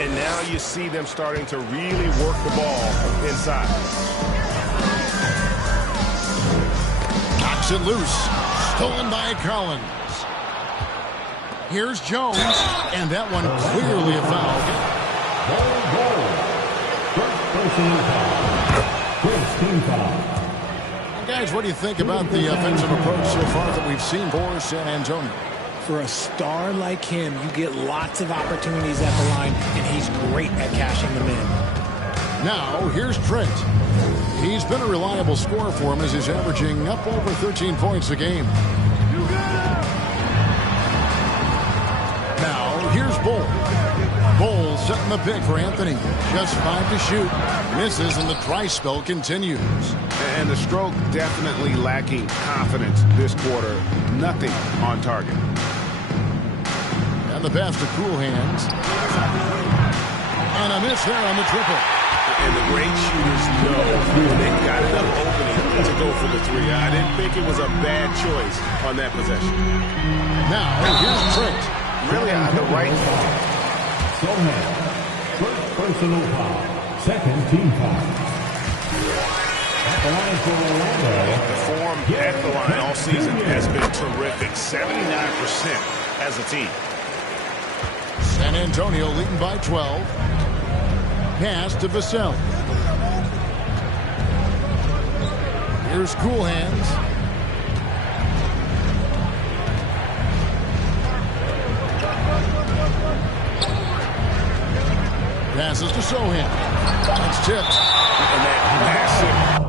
And now you see them starting to really work the ball inside. Knocks it loose. Stolen by Collins. Here's Jones. And that one clearly a foul. Guys, what do you think about the offensive approach so far that we've seen for San Antonio? For a star like him, you get lots of opportunities at the line, and he's great at cashing them in. Now, here's Trent. He's been a reliable scorer for him as he's averaging up over 13 points a game. Now, here's Bull. Bull setting the pick for Anthony. Just 5 to shoot. Misses, and the dry spell continues. And the stroke definitely lacking confidence this quarter. Nothing on target. And the pass to Cool Hands. And a miss there on the triple. And the great shooters know when they've got enough opening to go for the three. I didn't think it was a bad choice on that possession. Now, here's Trent. Really on the right. So first personal foul. Second team foul. At the line for Orlando. The form at the line all season has been terrific. 79% as a team. San Antonio leading by 12. Pass to Vassell. Here's Cool Hands. Passes to Sohan. That's tipped. And that massive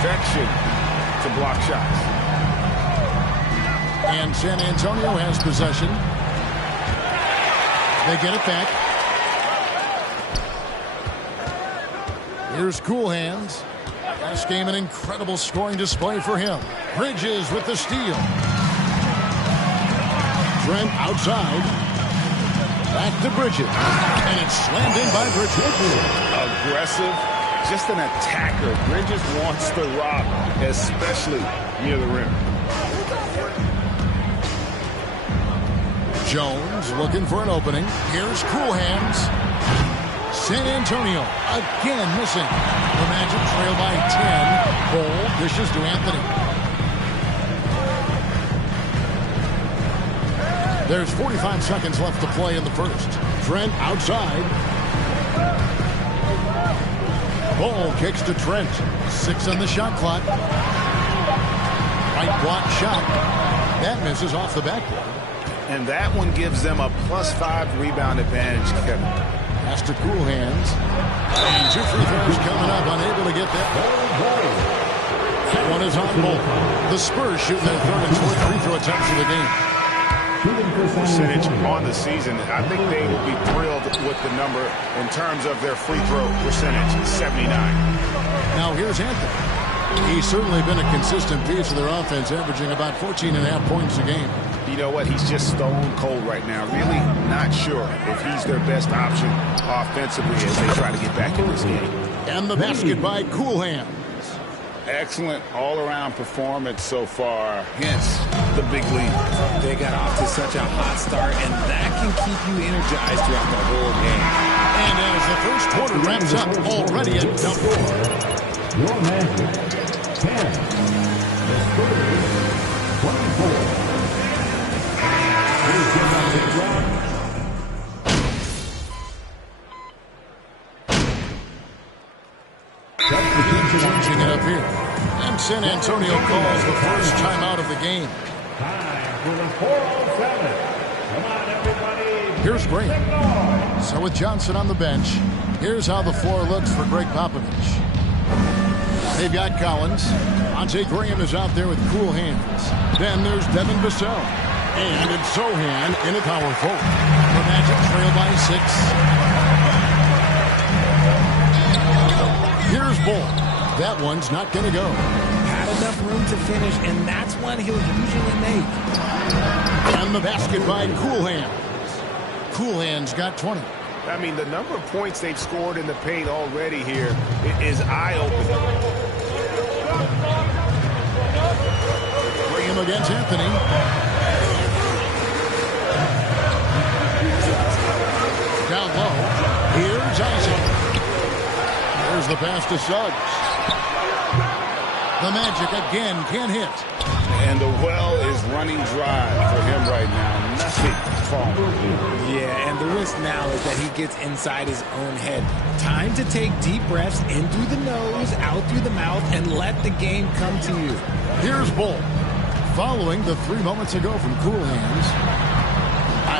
perfection to block shots. And San Antonio has possession. They get it back. Here's Cool Hands. Last game, an incredible scoring display for him. Bridges with the steal. Trent outside. Back to Bridges. And it's slammed in by Bridges. Aggressive. Just an attacker. Bridges wants the rock, especially near the rim. Jones looking for an opening. Here's Cool Hands. San Antonio again missing. The Magic trail by 10. Ball dishes to Anthony. There's 45 seconds left to play in the first. Trent outside. Ball kicks to Trent. 6 on the shot clock. Right block shot. That misses off the backboard. And that one gives them a +5 rebound advantage, Kevin. Has to Cool Hands. And 2 free throws coming up. Unable to get that. That one is on Bolt. The Spurs shooting their third and fourth free throw attempts of the game. Percentage on the season. I think they will be thrilled with the number in terms of their free throw percentage, 79. Now here's Anthony. He's certainly been a consistent piece of their offense, averaging about 14.5 points a game. You know what? He's just stone cold right now. Really not sure if he's their best option offensively as they try to get back in this game. And the basket by Cool Hands. Excellent all-around performance so far, hence the big lead. They got off to such a hot start, and that can keep you energized throughout the whole game. And as the first quarter wraps up, already at double. Your Magic, 10. The Spurs, 24. Here's the Magic run. Changing it up here. And San Antonio calls the first timeout of the game. Time for the 407. Come on, everybody. Here's Green. So with Johnson on the bench, here's how the floor looks for Greg Popovich. They've got Collins. Monte Graham is out there with Cool Hands. Then there's Devin Vassell. And it's Sohan in a power forward. The Magic trail by 6. Here's Bull. That one's not going to go. Had enough room to finish, and that's one he'll usually make. And the basket by Cool Hands. Cool Hands got 20. I mean, the number of points they've scored in the paint already here is eye-opening. Graham against Anthony. Down low. Here's Isaac. There's the pass to Suggs. The Magic again can't hit. And the well is running dry for him right now. Nothing falling. Yeah, and the risk now is that he gets inside his own head. Time to take deep breaths in through the nose, out through the mouth, and let the game come to you. Here's Bull. Following the 3 moments ago from Cool Hands.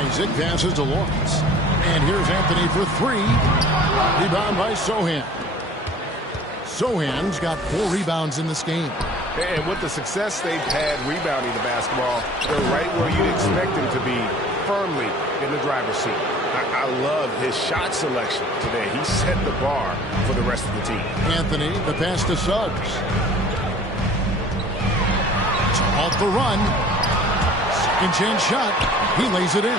Isaac passes to Lawrence. And here's Anthony for 3. Rebound by Sohan. Sohan's got 4 rebounds in this game. And with the success they've had rebounding the basketball, they're right where you'd expect them to be, firmly in the driver's seat. I love his shot selection today. He set the bar for the rest of the team. Anthony, the pass to Suggs. Off the run. Second chance shot. He lays it in.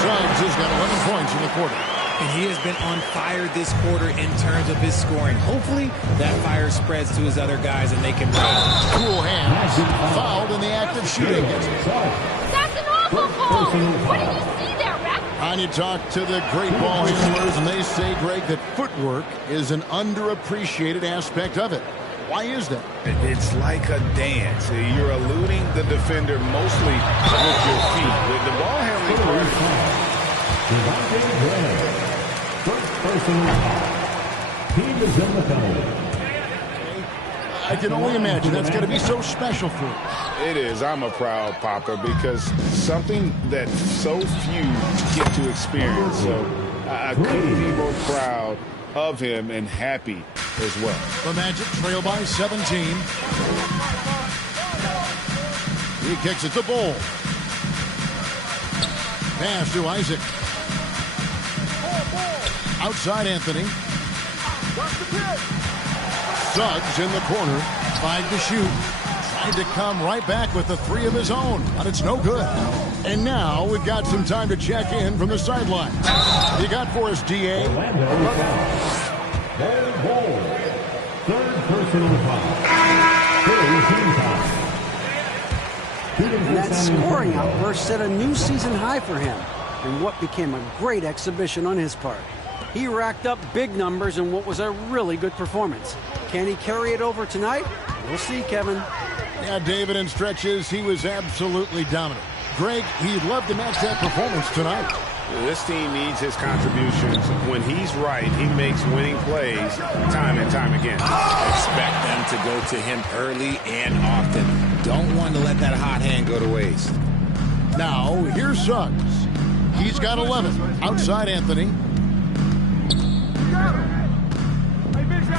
Suggs has got 11 points in the quarter. And he has been on fire this quarter in terms of his scoring. Hopefully, that fire spreads to his other guys and they can run. Cool Hands fouled in the act of shooting. That's an awful call. What did you see there, Ref? And you talk to the great ball handlers, and they say, Greg, that footwork is an underappreciated aspect of it. Why is that? It's like a dance. You're eluding the defender mostly with your feet. The ball handling part. First person team is in the penalty. I can only imagine that's going to be so special for him. It is. I'm a proud papa because something that so few get to experience. So I couldn't be more proud of him and happy as well. The Magic trail by 17. He kicks it to Bull. Pass to Isaac. Outside Anthony. Suggs in the corner. 5 to shoot. Tried to come right back with the 3 of his own, but it's no good. And now we've got some time to check in from the sideline. You got for us, DA? Third personal foul. And that scoring outburst set a new season high for him in what became a great exhibition on his part. He racked up big numbers in what was a really good performance. Can he carry it over tonight? We'll see, Kevin. Yeah, David, in stretches, he was absolutely dominant. Greg, he'd love to match that performance tonight. This team needs his contributions. When he's right, he makes winning plays time and time again. Expect them to go to him early and often. Don't want to let that hot hand go to waste. Now, here's Suggs. He's got 11. Outside Anthony.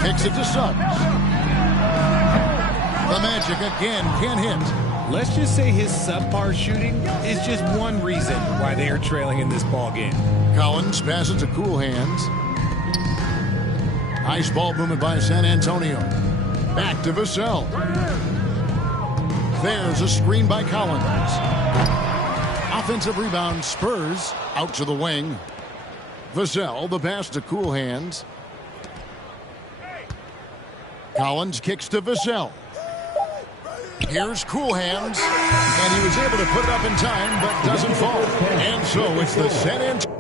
Kicks it to Suggs. The Magic again can't hit. Let's just say his subpar shooting is just one reason why they are trailing in this ball game. Collins passes to Cool Hands. Nice ball movement by San Antonio. Back to Vassell. There's a screen by Collins. Offensive rebound, Spurs out to the wing. Vassell, the pass to Cool Hands. Collins kicks to Vassell. Here's Cool Hands, and he was able to put it up in time, but doesn't fall. And so it's the San Antonio.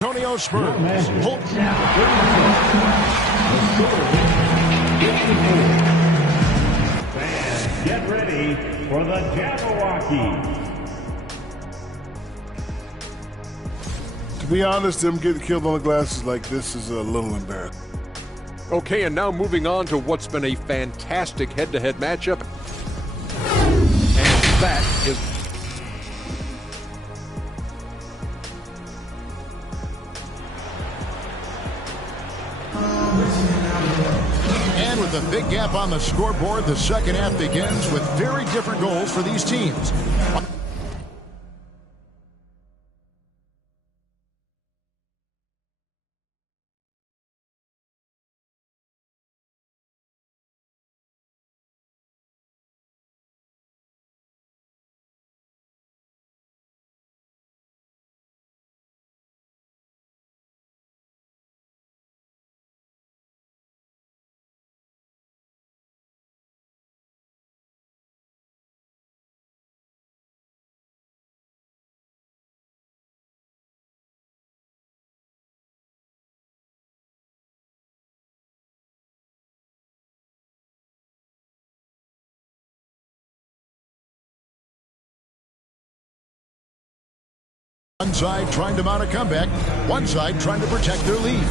Antonio Spurs. Fans, get ready for the Jabberwocky. To be honest, them getting killed on the glass like this is a little embarrassing. Okay, and now moving on to what's been a fantastic head-to-head matchup. And that is... And with a big gap on the scoreboard, the second half begins with very different goals for these teams. One side trying to mount a comeback, one side trying to protect their lead.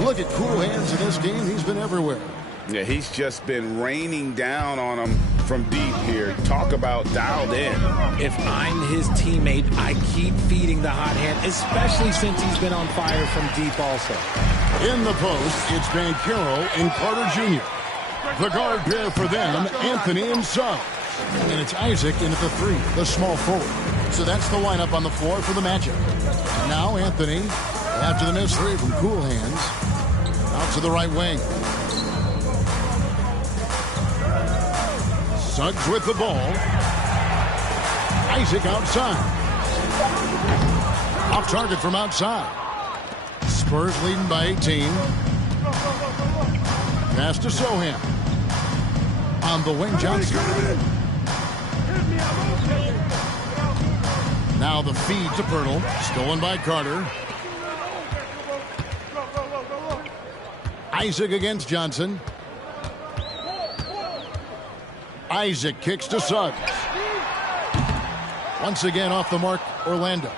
Look at Cool Hands in this game. He's been everywhere. Yeah, he's just been raining down on them from deep here. Talk about dialed in. If I'm his teammate, I keep feeding the hot hand, especially since he's been on fire from deep also. In the post, it's Banchero and Carter Jr. The guard pair for them, Anthony and Suggs. And it's Isaac in at the 3, the small forward. So that's the lineup on the floor for the matchup. Now Anthony, after the missed 3 from Cool Hands, out to the right wing. Suggs with the ball. Isaac outside. Off target from outside. Spurs leading by 18. Pass to Sohan. On the wing, Johnson. Now the feed to Pirtle. Stolen by Carter. Isaac against Johnson. Isaac kicks to Suggs. Once again off the mark, Orlando.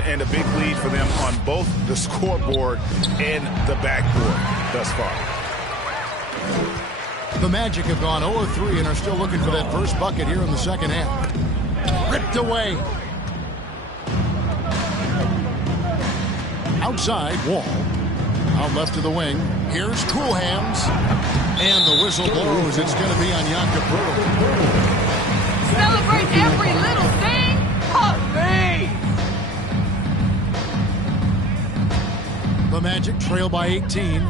And a big lead for them on both the scoreboard and the backboard thus far. The Magic have gone 0-3 and are still looking for that first bucket here in the second half. Ripped away. Outside, Wall. Out left to the wing. Here's Cool Hands. And the whistle blows. It's going to be on Jakob Poeltl. Celebrate every little thing of me. The Magic trail by 18.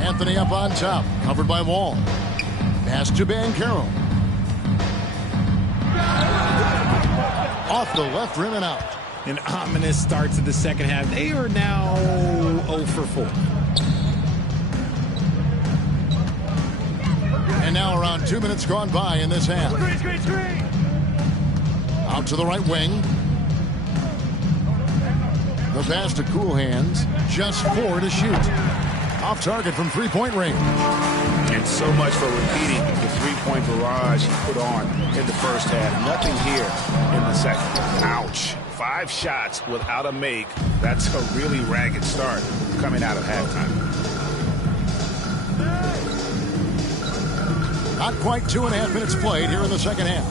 Anthony up on top. Covered by Wall. Pass to Banchero. Off the left rim and out. An ominous start to the second half. They are now 0 for 4. And now around 2 minutes gone by in this half. Out to the right wing. The pass to Cool Hands. Just 4 to shoot. Off target from three-point range. And so much for repeating the three-point barrage he put on in the first half. Nothing here in the second. Ouch. 5 shots without a make. That's a really ragged start coming out of halftime. Not quite 2.5 minutes played here in the second half.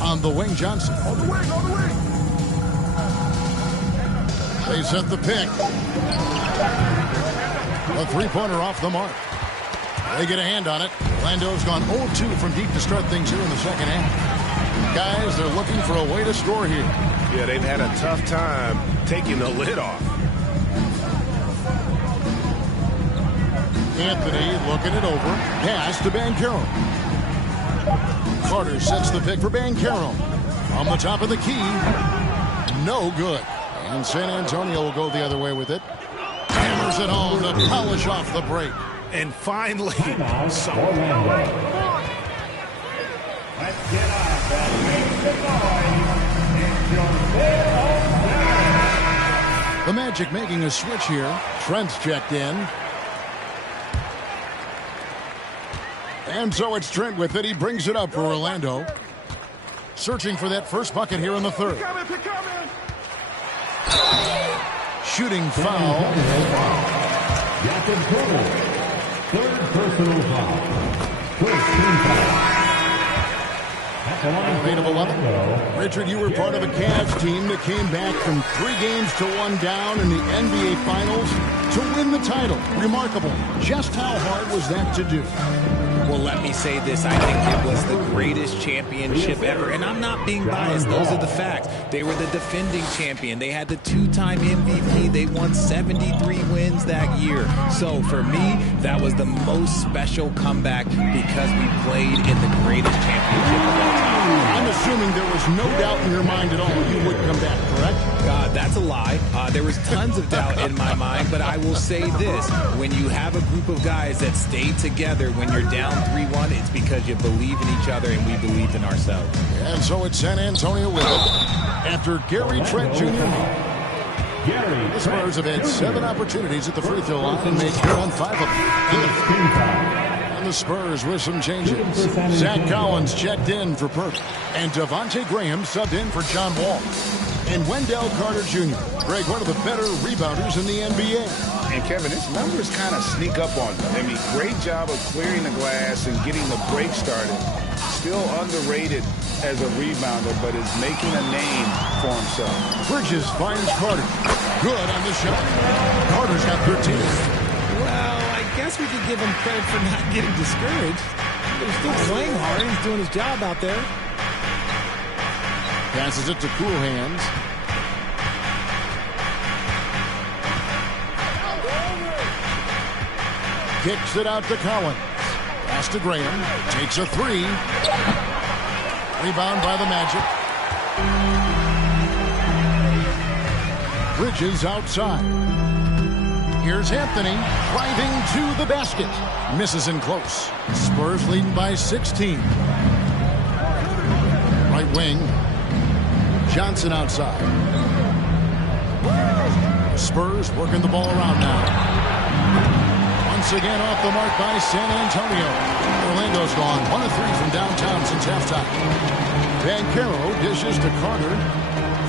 On the wing, Johnson. On the wing, on the wing. They set the pick. A three-pointer off the mark. They get a hand on it. Orlando's gone 0-2 from deep to start things here in the second half. Guys, they're looking for a way to score here. Yeah, they've had a tough time taking the lid off. Anthony looking it over. Pass to Banchero. Carter sets the pick for Banchero. On the top of the key. No good. And San Antonio will go the other way with it. Hammers it home to polish off the break. And finally, the Magic making a switch here. Trent's checked in. And so it's Trent with it. He brings it up for Orlando. Searching for that first bucket here in the third. Shooting foul. Jakob Poeltl, third personal foul. First team foul. Of 11. Richard, you were part of a Cavs team that came back from 3 games to 1 down in the NBA Finals to win the title. Remarkable. Just how hard was that to do? Well, let me say this. I think it was the greatest championship ever. And I'm not being biased. Those are the facts. They were the defending champion. They had the 2-time MVP. They won 73 wins that year. So for me, that was the most special comeback because we played in the greatest championship of all time. I'm assuming there was no doubt in your mind at all you would come back, correct? That's a lie. There was tons of doubt in my mind, but I will say this. When you have a group of guys that stay together when you're down 3-1, it's because you believe in each other and we believed in ourselves. And so it's San Antonio with it. After Gary Trent Jr. The Spurs have had 7 opportunities at the free throw line and made good on 5 of them. And the Spurs with some changes. Zach Collins checked in for Perk. And Devontae Graham subbed in for John Wall. And Wendell Carter Jr., Greg, one of the better rebounders in the NBA. And Kevin, his numbers kind of sneak up on you. I mean, great job of clearing the glass and getting the break started. Still underrated as a rebounder, but is making a name for himself. Bridges finds Carter. Good on the shot. Carter's got 13. Well, I guess we could give him credit for not getting discouraged. He's still playing hard. He's doing his job out there. Passes it to Cool Hands. Kicks it out to Collins. Pass to Graham. Takes a 3. Rebound by the Magic. Bridges outside. Here's Anthony driving to the basket. Misses in close. Spurs leading by 16. Right wing. Johnson outside. Spurs working the ball around now. Once Once again off the mark by San Antonio. Orlando's gone 1 of 3 from downtown since halftime. Banchero dishes to Carter.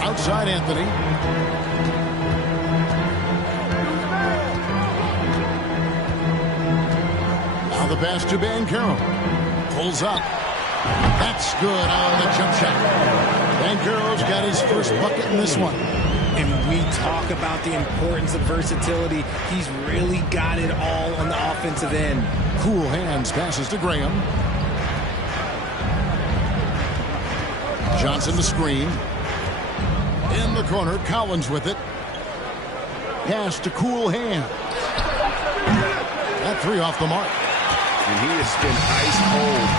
Outside Anthony. Now the pass to Banchero. Pulls up. That's good on the jump shot. Banchero's got his first bucket in this one. And we talk about the importance of versatility. He's really got it all on the offensive end. Cool hands passes to Graham. Johnson to screen. In the corner, Collins with it. Pass to Cool hand. That 3 off the mark. And he has been ice cold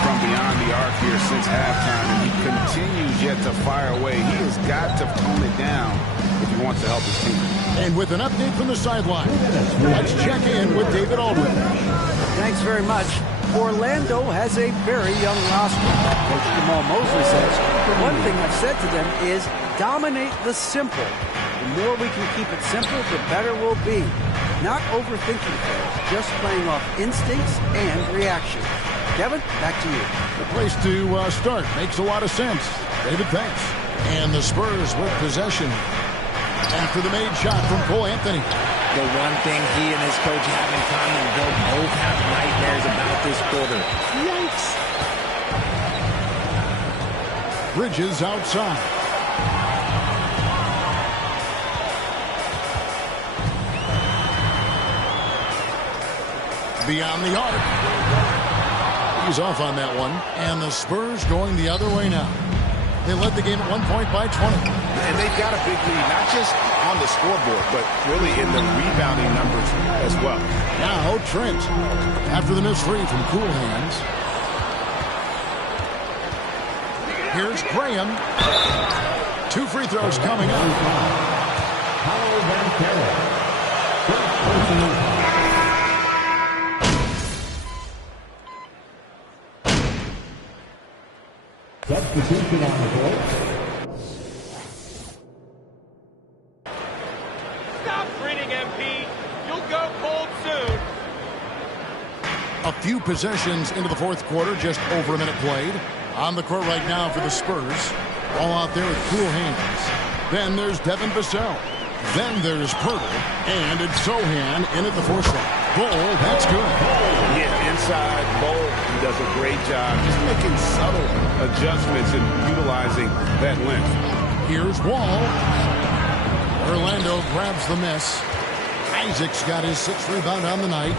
from beyond the arc here since halftime, and he continues yet to fire away. He has got to tone it down if he wants to help his team. And with an update from the sideline, let's check in with David Aldridge. Thanks very much. Orlando has a very young roster. Coach Jamal Mosley says the one thing I've said to them is dominate the simple. The more we can keep it simple, the better we'll be. Not overthinking things, just playing off instincts and reaction. Kevin, back to you. The place to start makes a lot of sense. David, thanks. And the Spurs with possession after the made shot from Cole Anthony. The one thing he and his coach have in common, they'll both have nightmares about this quarter. Yikes. Bridges outside. Beyond the arc. He's off on that one. And the Spurs going the other way now. They led the game at 1 point by 20. And they've got a big lead, not just on the scoreboard, but really in the rebounding numbers as well. Now Trent, after the missed 3 from Cool Hands. Here's Graham. 2 free throws coming up. Substitution on the board. Stop grinning, MP. You'll go cold soon. A few possessions into the fourth quarter, just over a minute played. On the court right now for the Spurs. All out there with Cool Hands. Then there's Devin Vassell. Then there's Pirtle. And it's Sohan in at the 4 slot. Bull, that's good. Yeah, inside Bull, he does a great job just making subtle adjustments and utilizing that length. Here's Wall. Orlando grabs the miss. Isaac's got his 6th rebound on the night.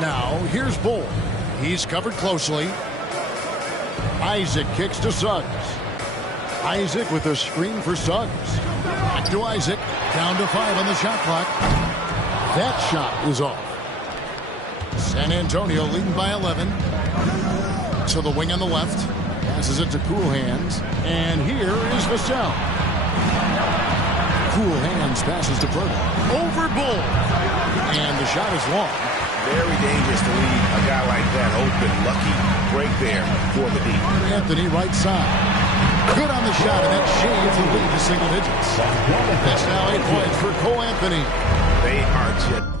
Now, here's Bull. He's covered closely. Isaac kicks to Suggs. Isaac with a screen for Suggs. Back to Isaac. Down to 5 on the shot clock. That shot is off. San Antonio leading by 11. To the wing on the left. Passes it to Cool Hands. And here is Vassell. Cool Hands passes to Pirtle. Over Bull. And the shot is long. Very dangerous to leave a guy like that open. Lucky break there for the D. Anthony right side. Good on the shot, and that shaves the lead to single digits. That's now 8 points for Cole Anthony. They are just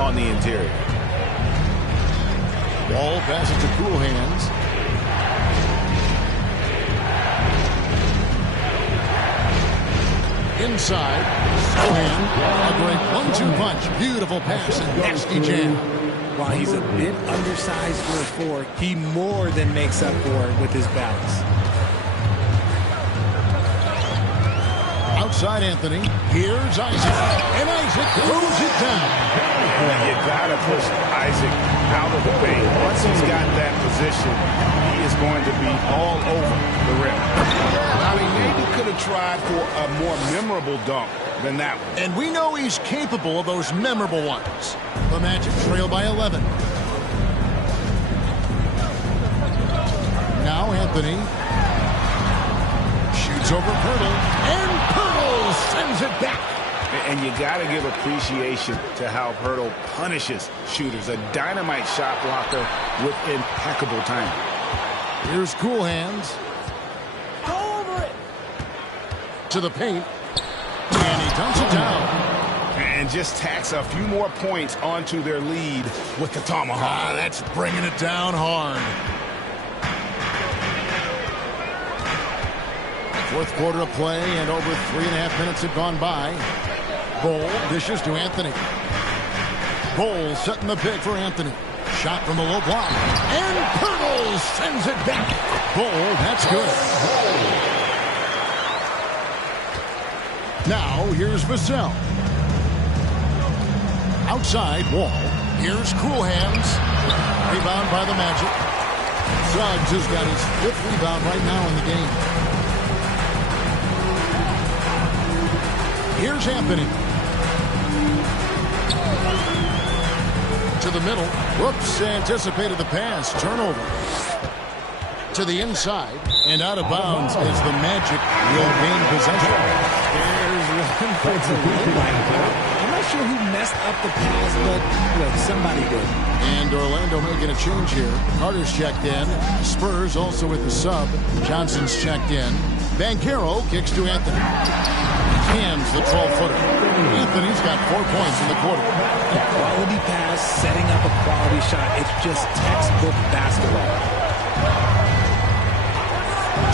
on the interior. Ball passes to Cool Hands. Inside. Sohan. A great 1-2 punch. Beautiful pass and nasty jam. While he's a bit undersized for a 4, he more than makes up for it with his balance. Outside Anthony. Here's Isaac. And Isaac throws it down. You gotta push Isaac out of the paint. Once he's got that position, he is going to be all over the rim. I mean, maybe could have tried for a more memorable dunk than that one. And we know he's capable of those memorable ones. The Magic trail by 11. Now Anthony shoots over Pirtle, and Pirtle sends it back. And you got to give appreciation to how Pirtle punishes shooters. A dynamite shot blocker with impeccable timing. Here's Cool Hands. Go over it. To the paint. And he dunks it down. And just tacks a few more points onto their lead with the tomahawk. That's bringing it down hard. Fourth quarter of play, and over 3.5 minutes have gone by. Bowl dishes to Anthony. Bowl setting the pick for Anthony. Shot from the low block. And Pirtle sends it back. Bowl, that's good. Now, here's Vassell. Outside, Wall. Here's Cool Hands. Rebound by the Magic. Suggs has got his 5th rebound right now in the game. Here's Anthony. To the middle. Whoops, anticipated the pass. Turnover. To the inside. And out of bounds as the Magic will gain possession. There's one for the I'm not sure who messed up the pass, but look, somebody did. And Orlando making a change here. Carter's checked in. Spurs also with the sub. Johnson's checked in. Banchero kicks to Anthony. Hands the 12-footer. Anthony's got 4 points in the quarter. A quality pass, setting up a quality shot. It's just textbook basketball.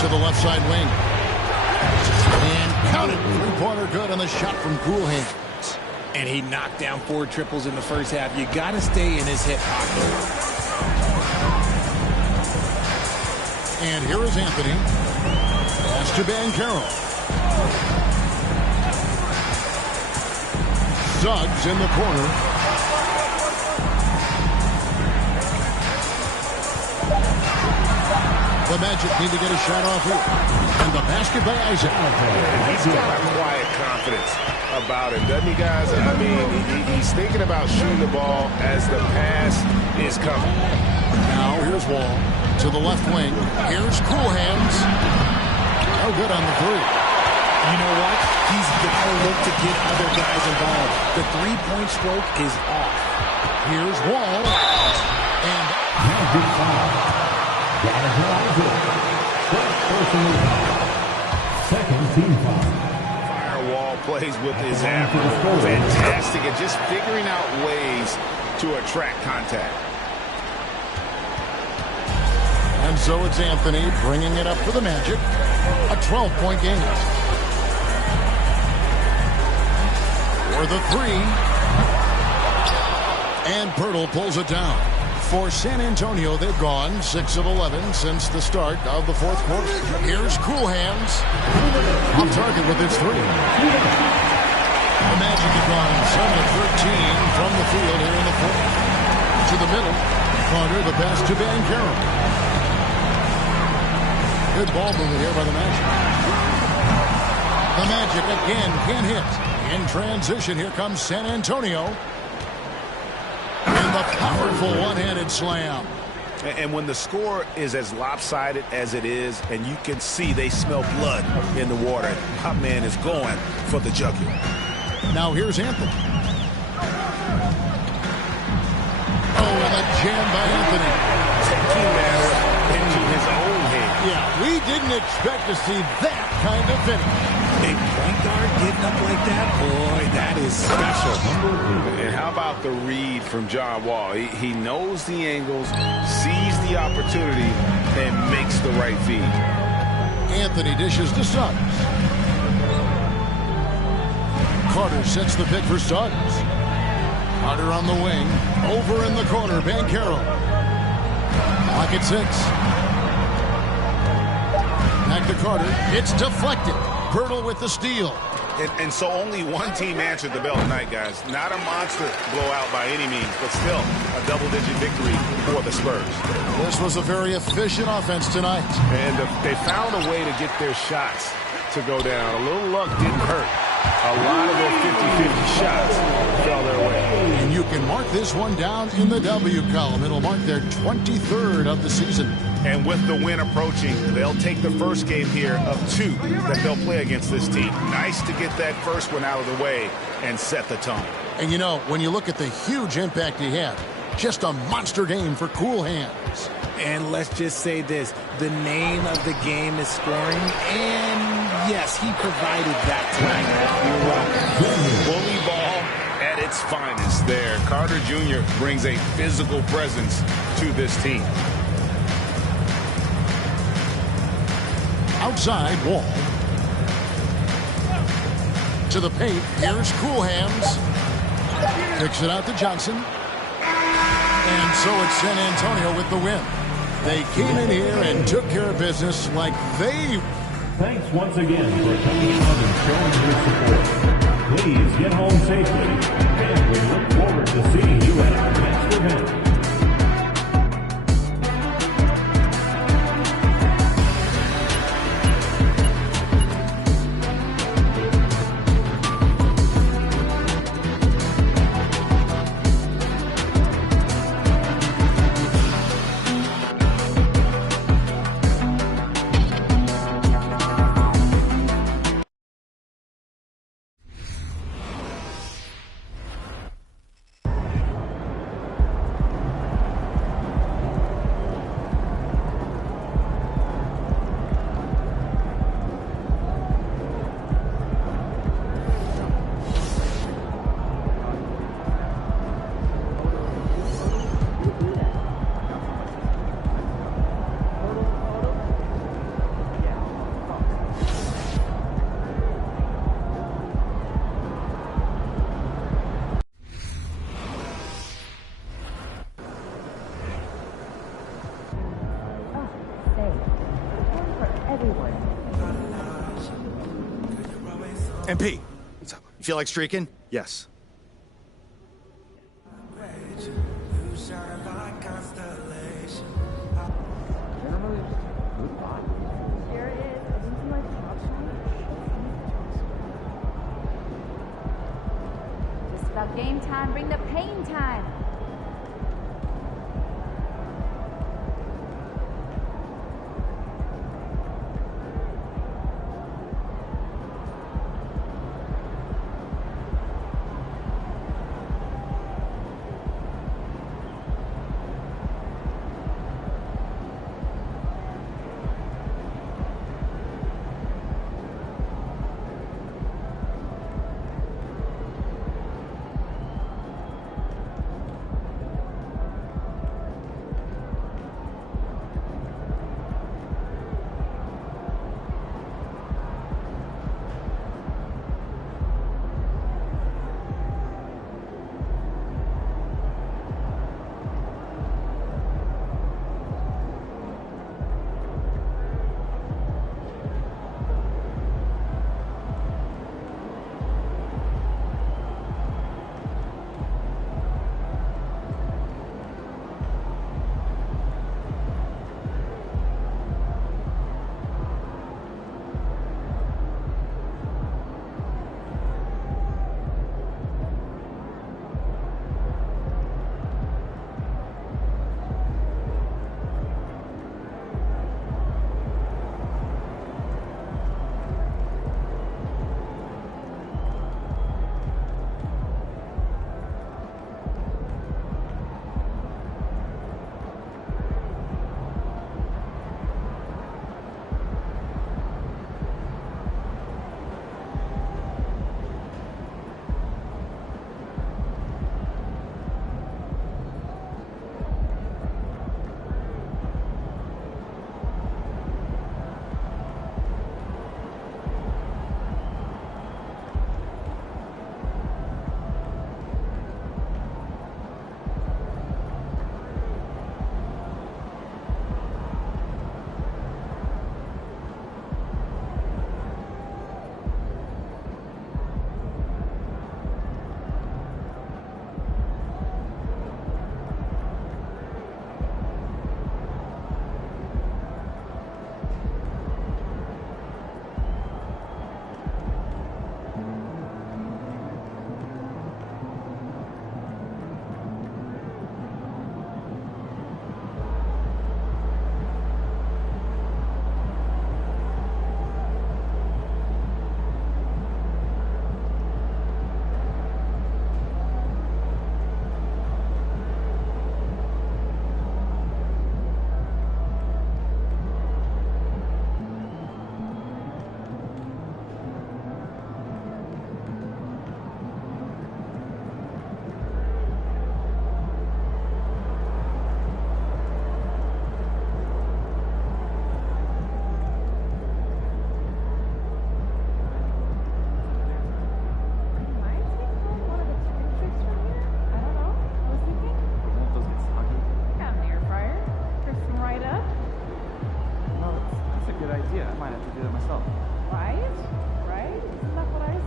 To the left side wing. And count it. 3-pointer good on the shot from Cool Hands. And he knocked down 4 triples in the first half. You got to stay in his hip pocket. And here is Anthony. Pass to Banchero. Suggs in the corner. The Magic need to get a shot off here. And the basket by Isaac. He's got a quiet confidence about him, doesn't he, guys? I mean, he's thinking about shooting the ball as the pass is coming. Now here's Wall. To the left wing. Here's Cool Hands. No good on the 3. You know what? He's got to look to get other guys involved. The 3-point stroke is off. Here's Wall. And second team foul. Firewall plays with his afro. Fantastic at just figuring out ways to attract contact. And so it's Anthony bringing it up for the Magic. A 12-point game. For the 3. And Pirtle pulls it down. For San Antonio, they've gone 6 of 11 since the start of the fourth quarter. Here's Cool Hands. On target with his 3. The Magic have gone 7 of 13 from the field here in the fourth. To the middle. Carter, the pass to Banchero. Good ball movement here by the Magic. The Magic again can't hit. In transition, here comes San Antonio. And the powerful one-handed slam. And when the score is as lopsided as it is, and you can see they smell blood in the water, Pop Man is going for the jugular. Now here's Anthony. Oh, and a jam by Anthony. Taking matters into his own hands. Yeah, we didn't expect to see that kind of finish. A point guard getting up like that, boy, that is special. And how about the read from John Wall? He knows the angles, sees the opportunity, and makes the right feed. Anthony dishes to Suggs. Carter sets the pick for Suggs. Carter on the wing. Over in the corner, Banchero. Pocket 6. Back to Carter. It's deflected. Pirtle with the steal. And so only one team answered the bell tonight, guys. Not a monster blowout by any means, but still a double-digit victory for the Spurs. This was a very efficient offense tonight. And they found a way to get their shots to go down. A little luck didn't hurt. A lot of their 50-50 shots fell their way. And you can mark this one down in the W column. It'll mark their 23rd of the season. And with the win approaching, they'll take the first game here of 2 that they'll play against this team. Nice to get that first one out of the way and set the tone. And you know, when you look at the huge impact he had, just a monster game for Cool Hands. And let's just say this, the name of the game is scoring, and yes, he provided that tonight. You're welcome. Bully ball at its finest there. Carter Jr. brings a physical presence to this team. Outside, Wall. To the paint, here's Cool Hands. Kicks it out to Johnson. And so it's San Antonio with the win. They came in here and took care of business like they... Thanks once again for coming out and showing your support. Please get home safely, and we look forward to seeing you at our next event. MP, what's up? You feel like streaking? Yes. Just about game time, bring the pain time. hustle. Right? Right? Isn't that what I said?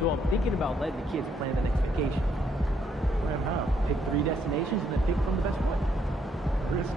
So I'm thinking about letting the kids plan the next vacation. Plan how? Pick 3 destinations and then pick from the best one. Risky.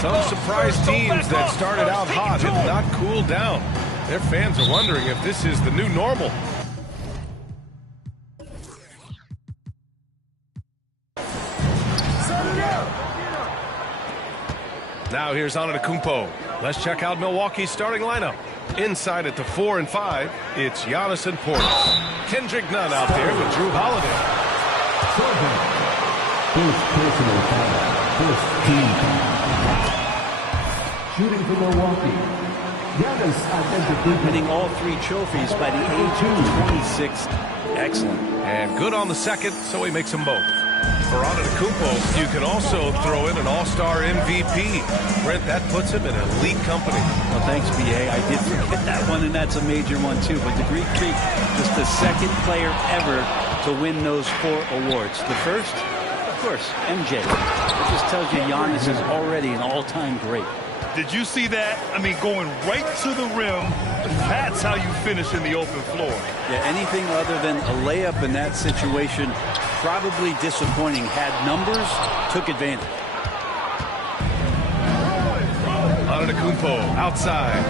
Some surprise teams that started out hot have not cooled down. Their fans are wondering if this is the new normal. Now here's Antetokounmpo. Let's check out Milwaukee's starting lineup. Inside at the 4 and 5, it's Giannis and Portis. Kendrick Nunn out there with Drew Holiday. First personal foul. First team. Shooting for Milwaukee. Giannis Antetokounmpo. Winning all 3 trophies by the age of 26. Excellent. And good on the second, so he makes them both. For Antetokounmpo, you can also throw in an all-star MVP. Brent, that puts him in elite company. Well, thanks, B.A. I did forget that one, and that's a major one, too. But the Greek Freak, just the second player ever to win those 4 awards. The first, of course, MJ. It just tells you Giannis is already an all-time great. Did you see that? I mean, going right to the rim, that's how you finish in the open floor. Yeah, anything other than a layup in that situation, probably disappointing. Had numbers, took advantage. Antetokounmpo outside.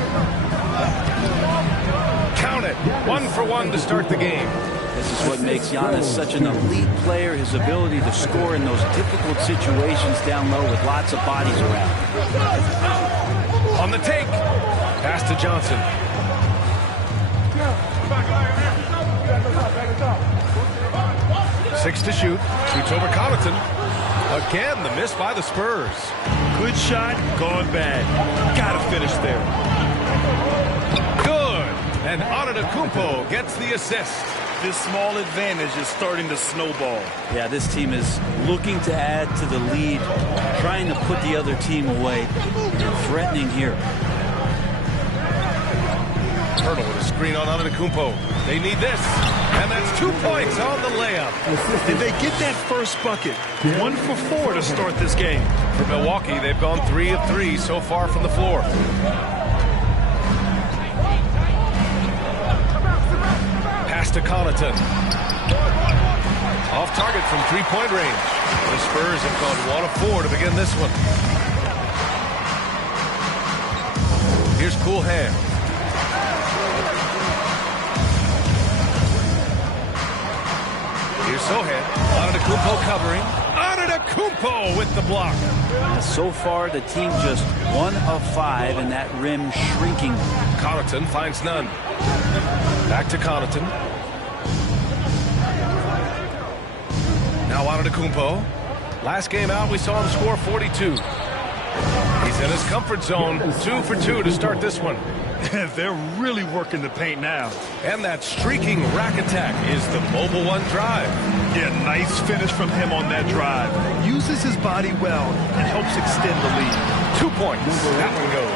Count it. 1 for 1 to start the game. This is what makes Giannis such an elite player, his ability to score in those difficult situations down low with lots of bodies around. On the take. Pass to Johnson. Six to shoot. Shoots over Connaughton. Again, the miss by the Spurs. Good shot, gone bad. Gotta finish there. Good. And Antetokounmpo gets the assist. This small advantage is starting to snowball. Yeah, this team is looking to add to the lead, trying to put the other team away, and threatening here. Hurdle with a screen on Antetokounmpo. They need this. And that's 2 points on the layup. Did they get that first bucket? 1 for 4 to start this game. For Milwaukee, they've gone 3 of 3 so far from the floor. Pass to Connaughton. Off target from 3-point range. The Spurs have gone 1 of 4 to begin this one. Here's Cool Hand. Here's Sohan. Antetokounmpo covering. Antetokounmpo with the block. So far, the team just 1 of 5, and that rim shrinking. Connaughton finds none. Back to Connaughton. Now Antetokounmpo. Last game out, we saw him score 42. He's in his comfort zone. 2 for 2 to start this one. They're really working the paint now. And that streaking rack attack is the mobile 1 drive. Yeah, nice finish from him on that drive. Uses his body well and helps extend the lead. 2 points. That one goes.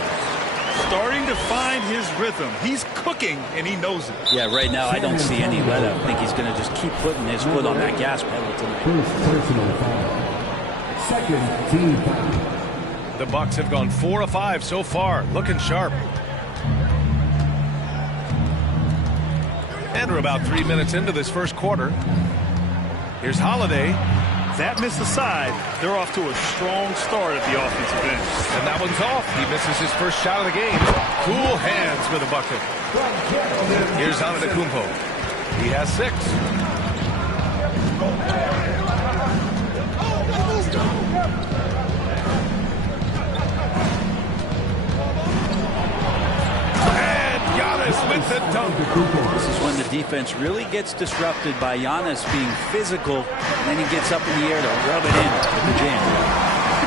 Starting to find his rhythm. He's cooking, and he knows it. Yeah, right now I don't see any let up. I think he's going to just keep putting his foot on that gas pedal tonight. First personal foul. Second team foul. The Bucks have gone 4 of 5 so far. Looking sharp. And we're about 3 minutes into this first quarter. Here's Holiday. That miss aside, they're off to a strong start at the offensive end. And that one's off. He misses his first shot of the game. Cool hands with a bucket. Here's Antetokounmpo. He has 6. With the dunk. This is when the defense really gets disrupted by Giannis being physical, and then he gets up in the air to rub it in with the jam.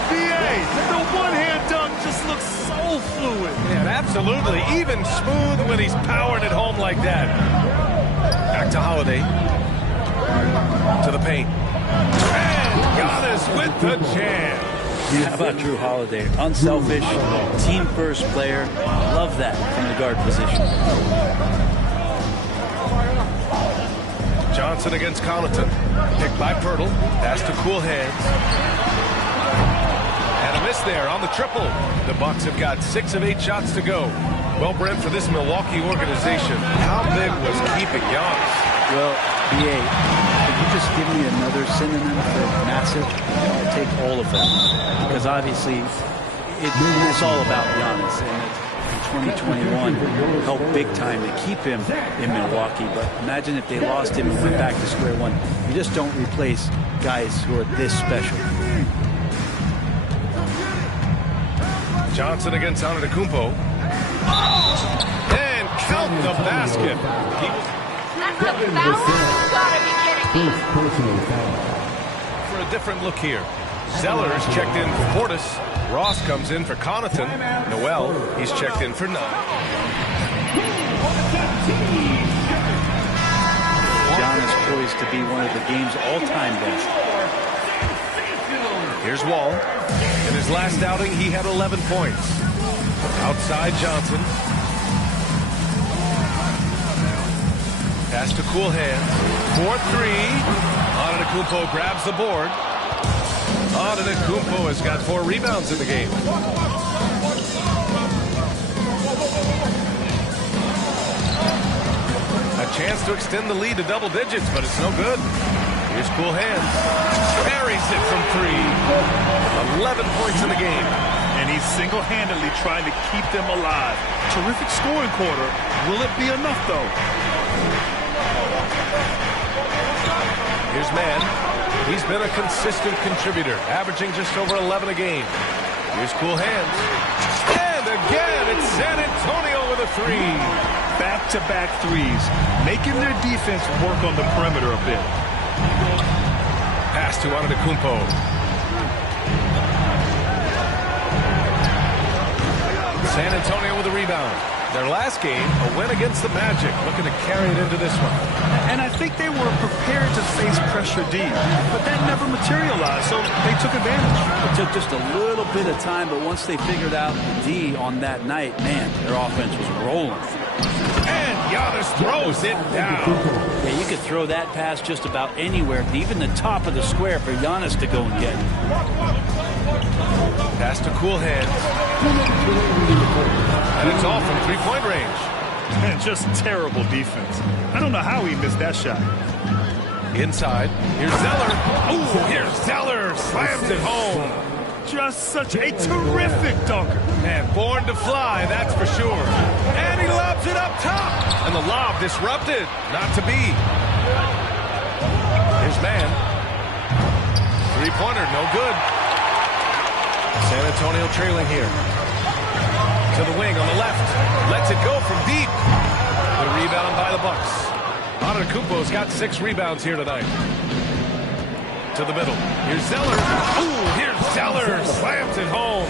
BA, the one-hand dunk just looks so fluid. Yeah, absolutely. Even smooth when he's powered at home like that. Back to Holiday. To the paint. And Giannis with the jam. How about Drew Holiday? Unselfish, team-first player. Love that from the guard position. Johnson against Connaughton. Picked by Pirtle. Pass to Cool Hands. And a miss there on the triple. The Bucks have got 6 of 8 shots to go. Well, Brent, for this Milwaukee organization, how big was keeping Giannis? Well, BA, could you just give me another synonym for massive? I'll take all of them. Because obviously, it's all about Giannis. And in 2021, helped big time to keep him in Milwaukee. But imagine if they lost him and went back to square one. You just don't replace guys who are this special. Johnson against Antetokounmpo. And count the basket. That's a foul? You gotta be kidding me. First personal foul. For a different look here. Zellers checked in for Portis. Ross comes in for Connaughton. Noel, he's checked in for none. Giannis poised to be one of the game's all-time best. Here's Wall. In his last outing, he had 11 points. Outside Johnson. Pass to Cool Hands. 4-3. Antetokounmpo grabs the board. Antetokounmpo has got 4 rebounds in the game. A chance to extend the lead to double digits, but it's no good. Here's Cool Hands. Buries it from 3. 11 points in the game. And he's single-handedly trying to keep them alive. Terrific scoring quarter. Will it be enough, though? Here's Mann. He's been a consistent contributor, averaging just over 11 a game. Here's Cool Hands. And again, it's San Antonio with a 3. Back-to-back threes, making their defense work on the perimeter a bit. Pass to Antetokounmpo. San Antonio with a rebound. Their last game, a win against the Magic, looking to carry it into this one. And I think they were prepared to face pressure D, but that never materialized, so they took advantage. It took just a little bit of time, but once they figured out the D on that night, man, their offense was rolling. And Giannis throws it down. Yeah, you could throw that pass just about anywhere, even the top of the square for Giannis to go and get. Pass to Cool Hands. And it's all from 3-point range. And just terrible defense. I don't know how he missed that shot. Inside. Here's Zeller. Ooh, here's Zeller. Slams it home. Just such a terrific dunker. And born to fly, that's for sure. And he lobs it up top. And the lob disrupted. Not to be. Here's Mann. 3-pointer, no good. San Antonio trailing here. To the wing on the left. Lets it go from deep. The rebound by the Bucks. Antetokounmpo's got 6 rebounds here tonight. To the middle. Here's Zeller. Ooh, here's Zeller. Slams it home.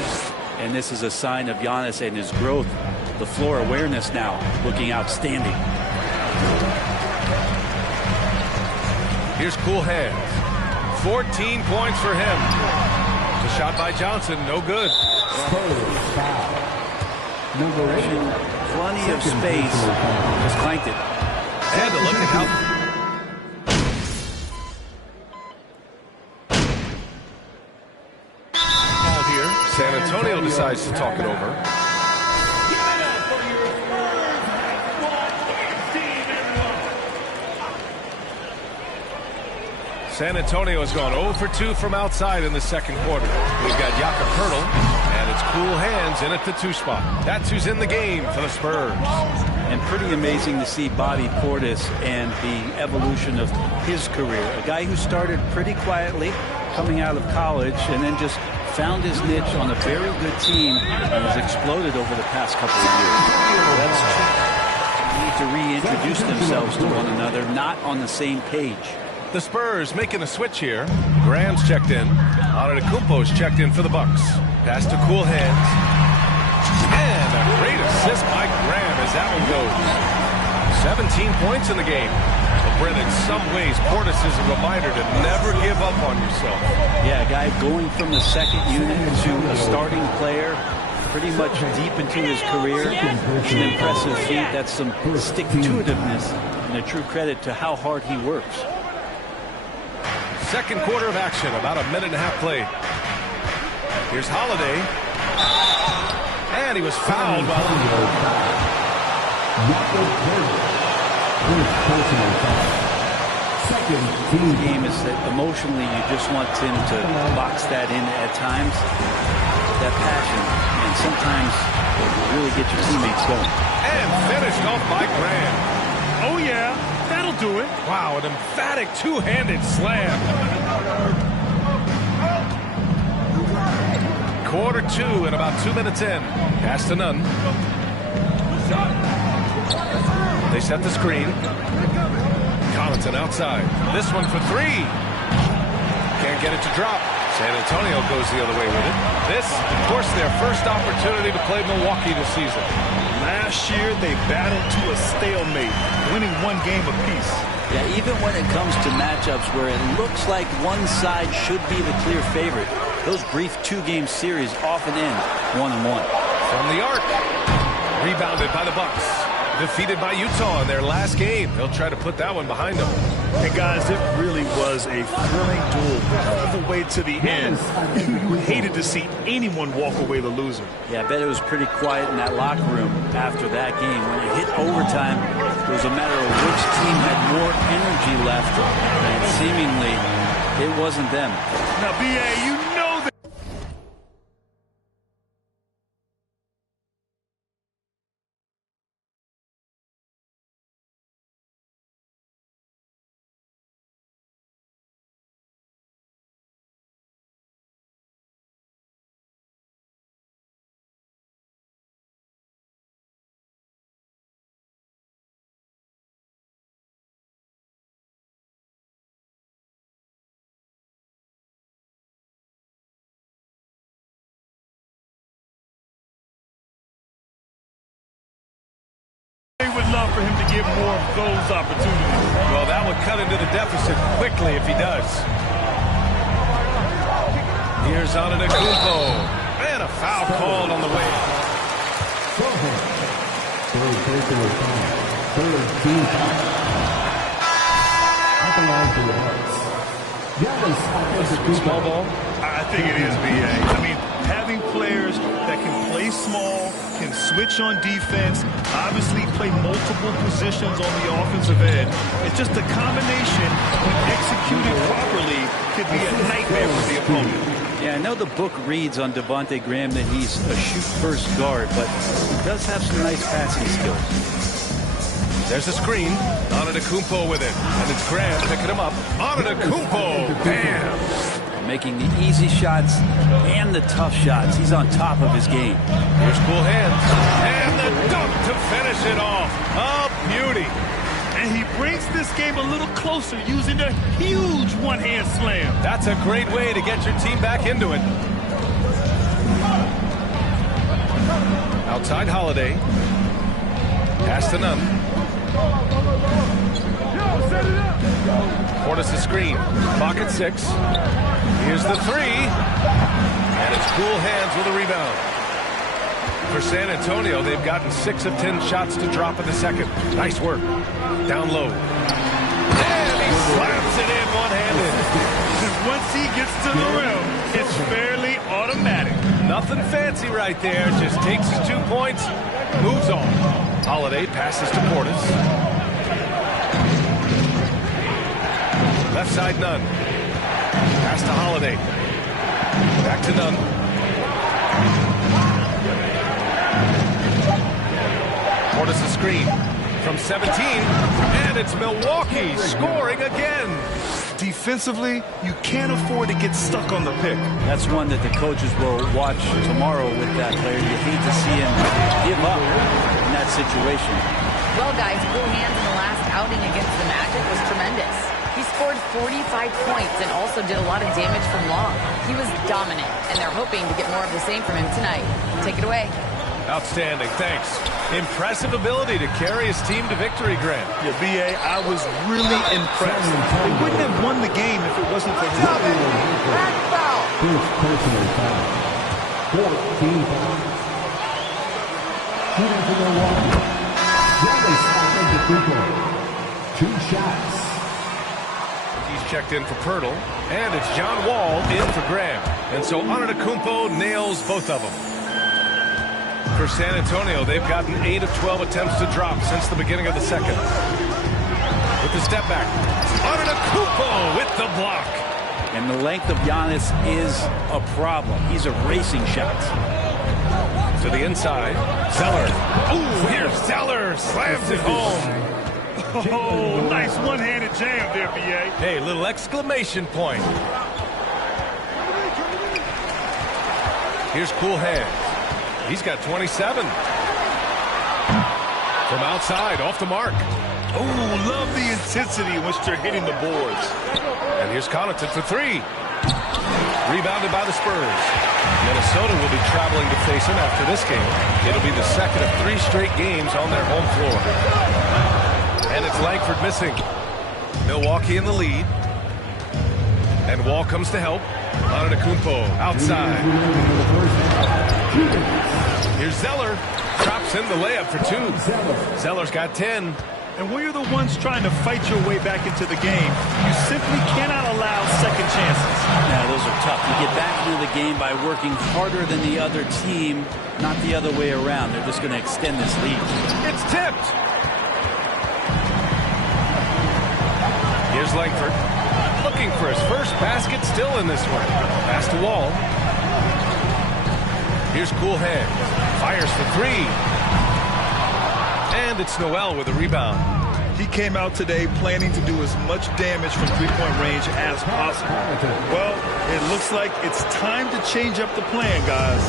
And this is a sign of Giannis and his growth. The floor awareness now looking outstanding. Here's Cool Hands. 14 points for him. The shot by Johnson, no good. Plenty of space. Just clanked it. And a look at how... San Antonio decides to talk it over. San Antonio has gone 0 for 2 from outside in the second quarter. We've got Jakob Poeltl, and it's Cool Hands in at the 2 spot. That's who's in the game for the Spurs. And pretty amazing to see Bobby Portis and the evolution of his career. A guy who started pretty quietly coming out of college and then just found his niche on a very good team and has exploded over the past couple of years. That's need to reintroduce themselves to one another, not on the same page. The Spurs making a switch here. Graham's checked in. Antetokounmpo's checked in for the Bucks. Pass to Cool Hands. And a great assist by Graham as that one goes. 17 points in the game. But Brent, in some ways, Portis is a reminder to never give up on yourself. Yeah, a guy going from the second unit to a starting player pretty much deep into his career. It's an impressive feat. That's some stick-to-itiveness and a true credit to how hard he works. Second quarter of action, about a minute and a half played. Here's Holiday. And he was fouled while on the The game is that emotionally you just want him to box that in at times. That passion, and sometimes it will really get your teammates going. And finished off by Graham. Oh yeah, that'll do it. Wow, an emphatic two-handed slam. Quarter 2 and about 2 minutes in. Pass to none. They set the screen. Collinson outside. This one for 3. Can't get it to drop. San Antonio goes the other way with it. This, of course, their first opportunity to play Milwaukee this season. Last year, they battled to a stalemate, winning 1 game apiece. Yeah, even when it comes to matchups where it looks like one side should be the clear favorite, those brief two-game series often end 1-1. From the arc. Rebounded by the Bucks. Defeated by Utah in their last game. They'll try to put that one behind them. And guys, it really was a thrilling duel all the way to the end. You hated to see anyone walk away the loser. Yeah, I bet it was pretty quiet in that locker room after that game. When it hit overtime, it was a matter of which team had more energy left, and seemingly it wasn't them. Now, B.A., you know that. They would love for him to get more of those opportunities. Well, that would cut into the deficit quickly if he does. Here's Antetokounmpo. And a foul called on the way. Third personal foul. Third team foul. At the line for the Bucks. Giannis Antetokounmpo. Small ball? I think it is, B.A. I mean, having players that can play small, can switch on defense, obviously play multiple positions on the offensive end. It's just a combination, when executed properly, could be a nightmare for the opponent. Yeah, I know the book reads on Devontae Graham that he's a shoot-first guard, but he does have some nice passing skills. There's a screen. Antetokounmpo with it. And it's Graham picking him up. Antetokounmpo. Bam! Making the easy shots and the tough shots. He's on top of his game. Here's cool hands. And the dunk to finish it off. A beauty. And he brings this game a little closer using a huge one-hand slam. That's a great way to get your team back into it. Outside Holiday. Pass to Nunn. Portis the screen. Clock at 6. Here's the three. And it's cool hands with a rebound. For San Antonio, they've gotten 6 of 10 shots to drop in the second. Nice work. Down low. And he slams it in one-handed. Once he gets to the rim, it's fairly automatic. Nothing fancy right there. Just takes his 2 points, moves on. Holiday passes to Portis. Left side, Nunn. Pass to Holiday. Back to Nunn. Portis a screen from 17. And it's Milwaukee scoring again. Defensively, you can't afford to get stuck on the pick. That's one that the coaches will watch tomorrow with that player. You hate to see him give up in that situation. Well, guys, cool hands in the last outing against the Magic was tremendous. He scored 45 points and also did a lot of damage from long. He was dominant, and they're hoping to get more of the same from him tonight. Take it away. Outstanding, thanks. Impressive ability to carry his team to victory, Grant. Yeah, B.A., I was really impressed. They wouldn't have won the game if it wasn't for him. First personal foul. 14 fouls. Shooting for Milwaukee. Giannis Antetokounmpo. 2 shots. He's checked in for Pirtle, and it's John Wall in for Graham. And so Antetokounmpo nails both of them. For San Antonio, they've gotten 8 of 12 attempts to drop since the beginning of the second. With the step back, Antetokounmpo with the block. And the length of Giannis is a problem. He's erasing shots. To the inside, Zeller. Ooh, here's Zeller, slams it home. Oh, nice one-handed jam there, B.A. Hey, little exclamation point. Here's cool hands. He's got 27. From outside, off the mark. Oh, love the intensity in which they're hitting the boards. And here's Connaughton for 3. Rebounded by the Spurs. Minnesota will be traveling to face him after this game. It'll be the second of 3 straight games on their home floor. And it's Langford missing. Milwaukee in the lead. And Wall comes to help. Antetokounmpo outside. Here's Zeller. Drops in the layup for 2. Zeller's got 10. And when you're the ones trying to fight your way back into the game, you simply cannot allow second chances. Yeah, those are tough. You get back into the game by working harder than the other team, not the other way around. They're just going to extend this lead. It's tipped. Here's Langford. Looking for his first basket, still in this one. Pass to Wall. Here's Cool Hand. Fires for 3. And it's Noel with a rebound. He came out today planning to do as much damage from three-point range as possible. Well, it looks like it's time to change up the plan, guys.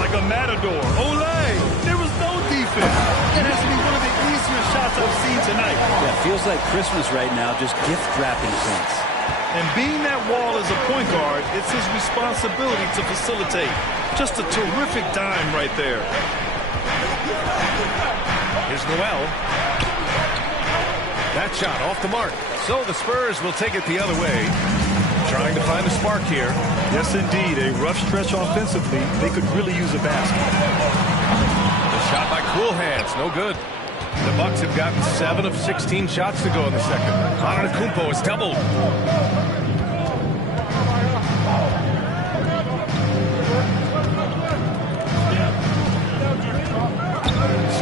Like a matador. Olay! There was no defense. It has to be one of the easier shots I've seen tonight. Yeah, it feels like Christmas right now, just gift wrapping things. And being that Wall is a point guard, it's his responsibility to facilitate. Just a terrific dime right there. Here's Noel. That shot off the mark. So the Spurs will take it the other way. Trying to find a spark here. Yes, indeed. A rough stretch offensively. They could really use a basket. The shot by Cool Hands. No good. The Bucks have gotten 7 of 16 shots to go in the second. Antetokounmpo is doubled.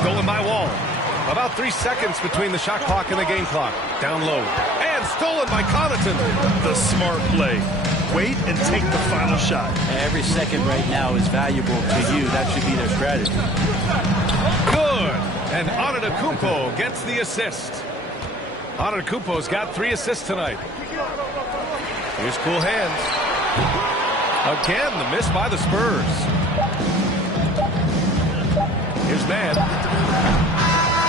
Stolen by Wall. About 3 seconds between the shot clock and the game clock. Down low. And stolen by Connaughton. The smart play. Wait and take the final shot. Every second right now is valuable to you. That should be their strategy. Good. And Antetokounmpo gets the assist. Antetokounmpo's got 3 assists tonight. Here's Cool Hands. Again, the miss by the Spurs. Here's Mann.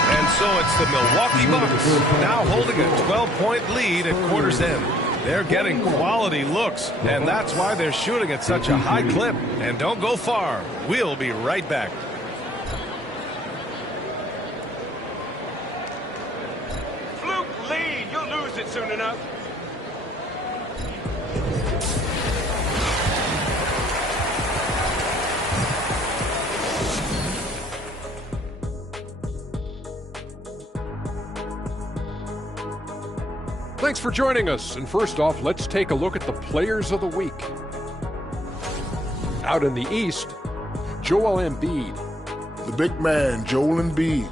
And so it's the Milwaukee Bucks now holding a 12-point lead at quarter's end. They're getting quality looks, and that's why they're shooting at such a high clip. And don't go far. We'll be right back. Fluke lead. You'll lose it soon enough. Thanks for joining us. And first off, let's take a look at the players of the week. Out in the East, Joel Embiid. The big man, Joel Embiid.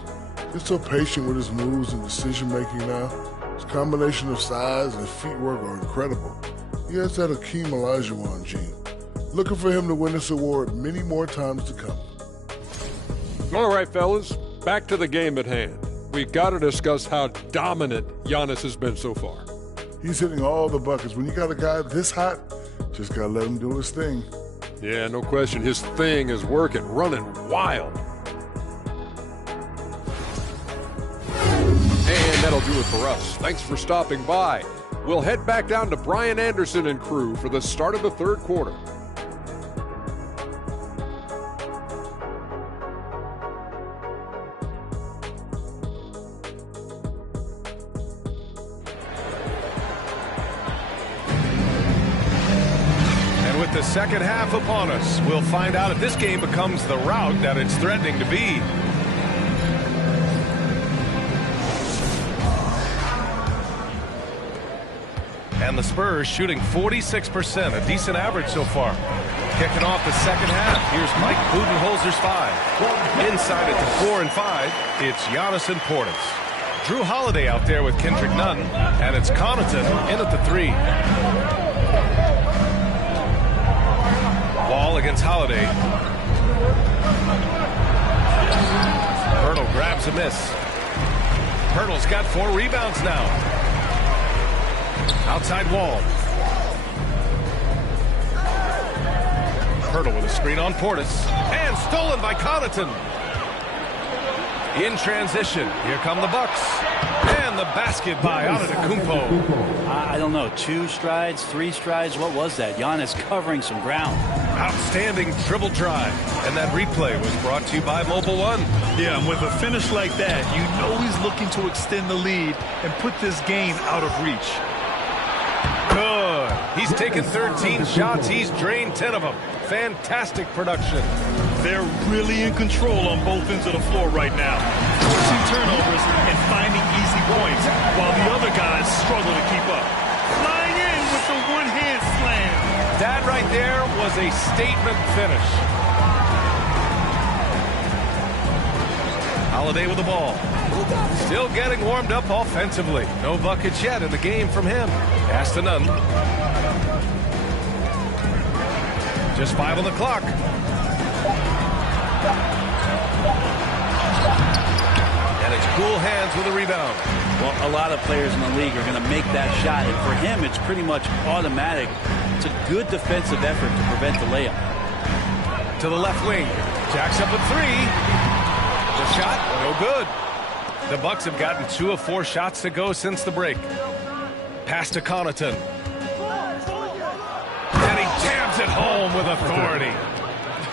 He's so patient with his moves and decision-making now. His combination of size and feet work are incredible. He has that Hakeem Olajuwon gene. Looking for him to win this award many more times to come. All right, fellas, back to the game at hand. We got to discuss how dominant Giannis has been so far. He's hitting all the buckets. When you got a guy this hot, just got to let him do his thing. Yeah, no question. His thing is working, running wild. And that'll do it for us. Thanks for stopping by. We'll head back down to Brian Anderson and crew for the start of the third quarter. The second half upon us. We'll find out if this game becomes the rout that it's threatening to be. And the Spurs shooting 46%, a decent average so far. Kicking off the second half, here's Mike Budenholzer's 5. Inside at the 4 and 5, it's Giannis and Portis. Drew Holiday out there with Kendrick Nunn, and it's Connaughton in at the 3. Wall against Holiday. Pirtle grabs a miss. Pirtle's got 4 rebounds now. Outside Wall. Pirtle with a screen on Portis. And stolen by Connaughton. In transition, here come the Bucks. And And the basket by Antetokounmpo. I don't know, 2 strides, 3 strides, what was that? Giannis covering some ground. Outstanding dribble drive. And that replay was brought to you by Mobile One. Yeah, and with a finish like that, you know he's looking to extend the lead and put this game out of reach. Good. He's taken 13 shots. He's drained 10 of them. Fantastic production. They're really in control on both ends of the floor right now. Forcing turnovers and finding easy points while the other guys struggle to keep up. Flying in with the one-hand slam. That right there was a statement finish. Holiday with the ball. Still getting warmed up offensively. No buckets yet in the game from him. Pass to none. Just 5 on the clock. And it's cool hands with a rebound. Well, a lot of players in the league are going to make that shot, and for him, it's pretty much automatic. It's a good defensive effort to prevent the layup. To the left wing. Jacks up a 3. The shot, no good. The Bucks have gotten 2 of 4 shots to go since the break. Pass to Connaughton. And he jams it home with authority.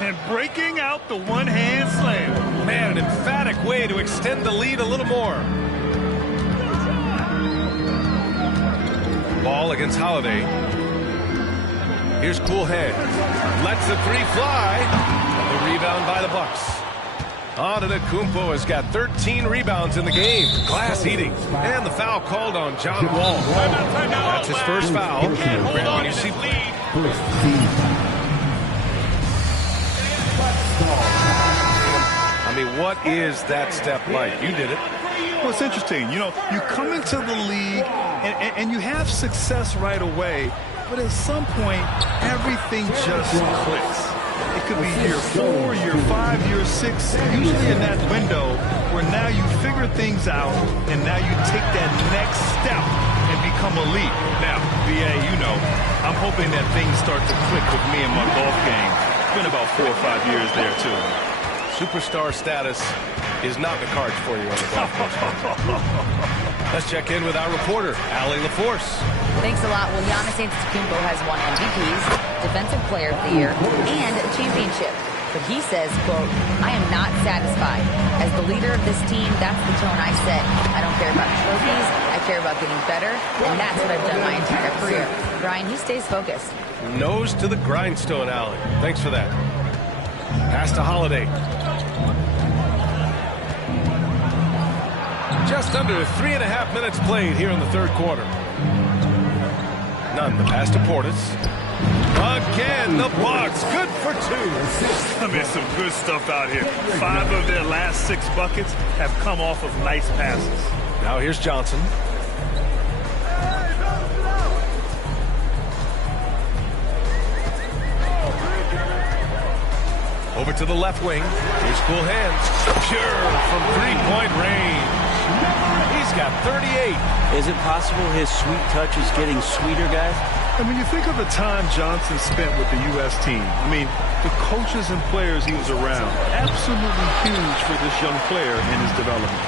And breaking out the one-hand slam. Man, an emphatic way to extend the lead a little more. Ball against Holiday. Here's Cool Hand. Lets the 3 fly. And the rebound by the Bucks. Antetokounmpo has got 13 rebounds in the game. Glass eating. And the foul called on John Wall. That's his first foul. You see, I mean, what is that step like? You did it. Well, it's interesting. You know, you come into the league and you have success right away, but at some point, everything just clicks. It could be year 4, year 5, year 6, usually in that window where now you figure things out and now you take that next step and become elite. Now, BA, you know, I'm hoping that things start to click with me in my golf game. It's been about 4 or 5 years there, too. Superstar status is not in the cards for you on the golf course. Let's check in with our reporter, Allie LaForce. Thanks a lot. Well, Giannis Antetokounmpo has won MVPs, Defensive Player of the Year, and a championship. But he says, quote, I am not satisfied. As the leader of this team, that's the tone I set. I don't care about trophies. I care about getting better, and that's what I've done my entire career. Brian, he stays focused. Nose to the grindstone, Allie. Thanks for that. Pass to Holiday. Just under 3.5 minutes played here in the third quarter. None. The pass to Portis. Again, the Bucks. Good for 2. I mean, some good stuff out here. 5 of their last 6 buckets have come off of nice passes. Now here's Johnson. Over to the left wing. Here's Cool Hands. Pure from 3-point range. He's got 38. Is it possible his sweet touch is getting sweeter, guys? I mean, you think of the time Johnson spent with the U.S. team. I mean, the coaches and players he was around. Absolutely huge for this young player in his development.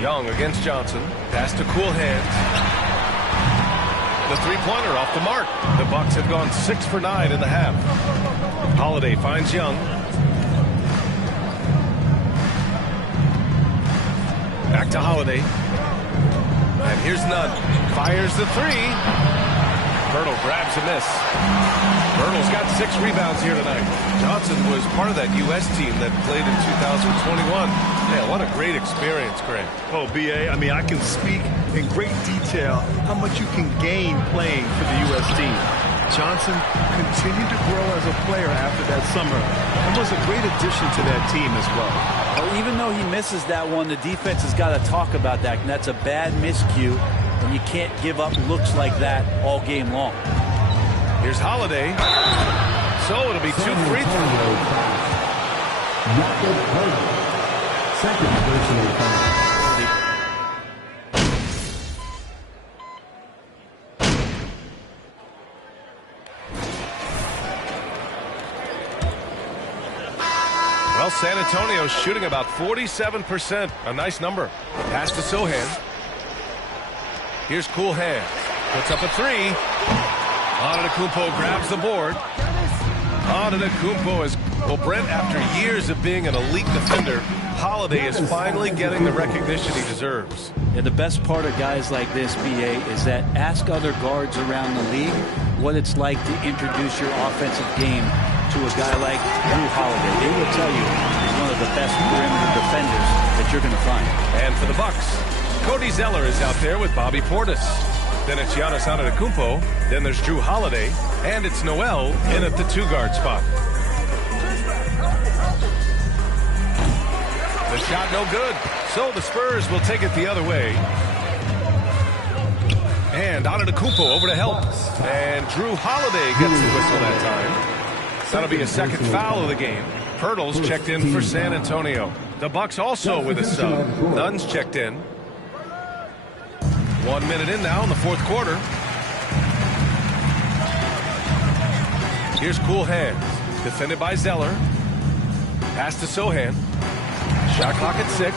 Young against Johnson. Pass to Cool Hands. The 3-pointer off the mark. The Bucks have gone 6 for 9 in the half. Holiday finds Young. Back to Holiday. And here's Nunn. Fires the 3. Birtle grabs a miss. Birtle's got 6 rebounds here tonight. Johnson was part of that U.S. team that played in 2021. Yeah, what a great experience, Grant. Oh, B.A., I mean, I can speak in great detail how much you can gain playing for the U.S. team. Johnson continued to grow as a player after that summer and was a great addition to that team as well. Well, even though he misses that one, the defense has got to talk about that, and that's a bad miscue, and you can't give up looks like that all game long. Here's Holiday. So it'll be 2 free throws. Second personal foul. Well, Well, San Antonio's shooting about 47%. A nice number. Pass to Sohan. Here's Cool Hands. Puts up a three. Antetokounmpo grabs the board. Antetokounmpo is, well, Brent, after years of being an elite defender, Holiday is finally getting the recognition he deserves. And the best part of guys like this, BA, is that ask other guards around the league what it's like to introduce your offensive game to a guy like Drew Holiday. They will tell you he's one of the best perimeter defenders that you're going to find. And for the Bucks, Cody Zeller is out there with Bobby Portis. Then it's Giannis Antetokounmpo. Then there's Drew Holiday. And it's Noel in at the 2-guard spot. The shot no good. So the Spurs will take it the other way. And Antetokounmpo over to help. And Drew Holiday gets the whistle that time. That'll be a second foul of the game. Pirtle's checked in for San Antonio. The Bucks also with a sub. Nunn's checked in. 1 minute in now in the fourth quarter. Here's Cool Hands. Defended by Zeller. Pass to Sohan. Shot clock at 6.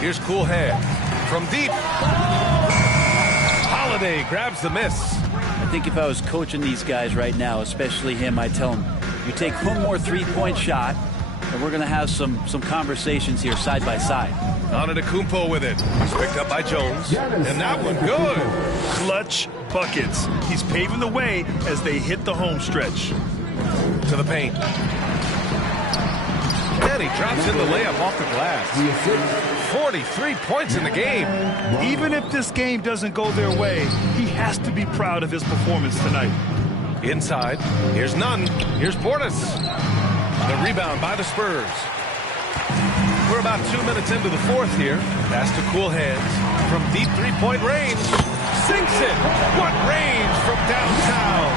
Here's Cool Hands. From deep. Holiday grabs the miss. I think if I was coaching these guys right now, especially him, I'd tell him, you take one more three-point shot, and we're going to have some conversations here side by side. Antetokounmpo with it. He's picked up by Jones. And that one good. Clutch buckets. He's paving the way as they hit the home stretch. To the paint. And he drops in the layup off the glass. 43 points in the game. Even if this game doesn't go their way, he has to be proud of his performance tonight. Inside. Here's Nunn. Here's Portis. The rebound by the Spurs. We're about 2 minutes into the fourth here. Pass to Cool Hands. From deep three-point range. Sinks it. What range from downtown.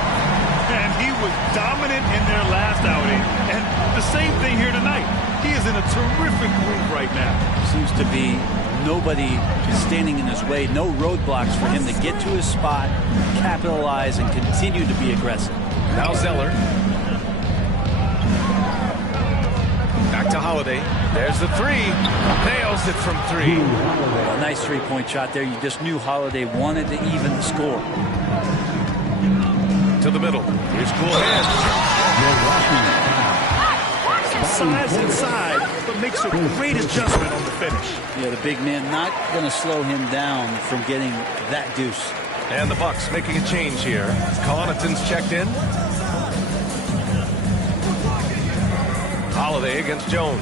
And he was dominant in their last outing. And the same thing here tonight. He is in a terrific groove right now. Seems to be nobody standing in his way. No roadblocks for him to get to his spot, capitalize, and continue to be aggressive. Now Zeller. Back to Holiday. There's the three. Nails it from 3. A nice three-point shot there. You just knew Holiday wanted to even the score. To the middle. Here's Cool Hands. Size inside, but makes a great adjustment on the finish. Yeah, the big man not going to slow him down from getting that deuce. And the Bucks making a change here. Connaughton's checked in. Holiday against Jones.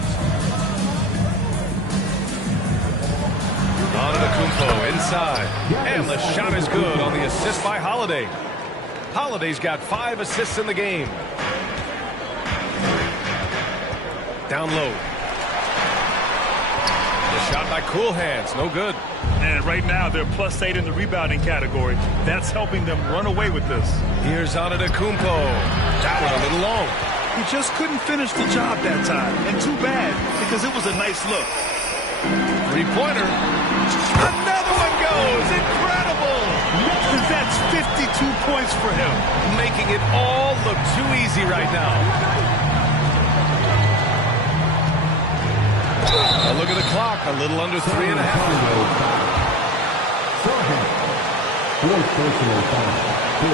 Antetokounmpo inside. And the shot is good on the assist by Holiday. Holiday's got 5 assists in the game. Down low. The shot by Cool Hands. No good. And right now they're +8 in the rebounding category. That's helping them run away with this. Here's Antetokounmpo. That one a little long. He just couldn't finish the job that time. And too bad, because it was a nice look. Three-pointer. Another one goes. Incredible. That's 52 points for him. Making it all look too easy right now. A look at the clock. A little under 3.5 to go. Fourth personal foul. 15.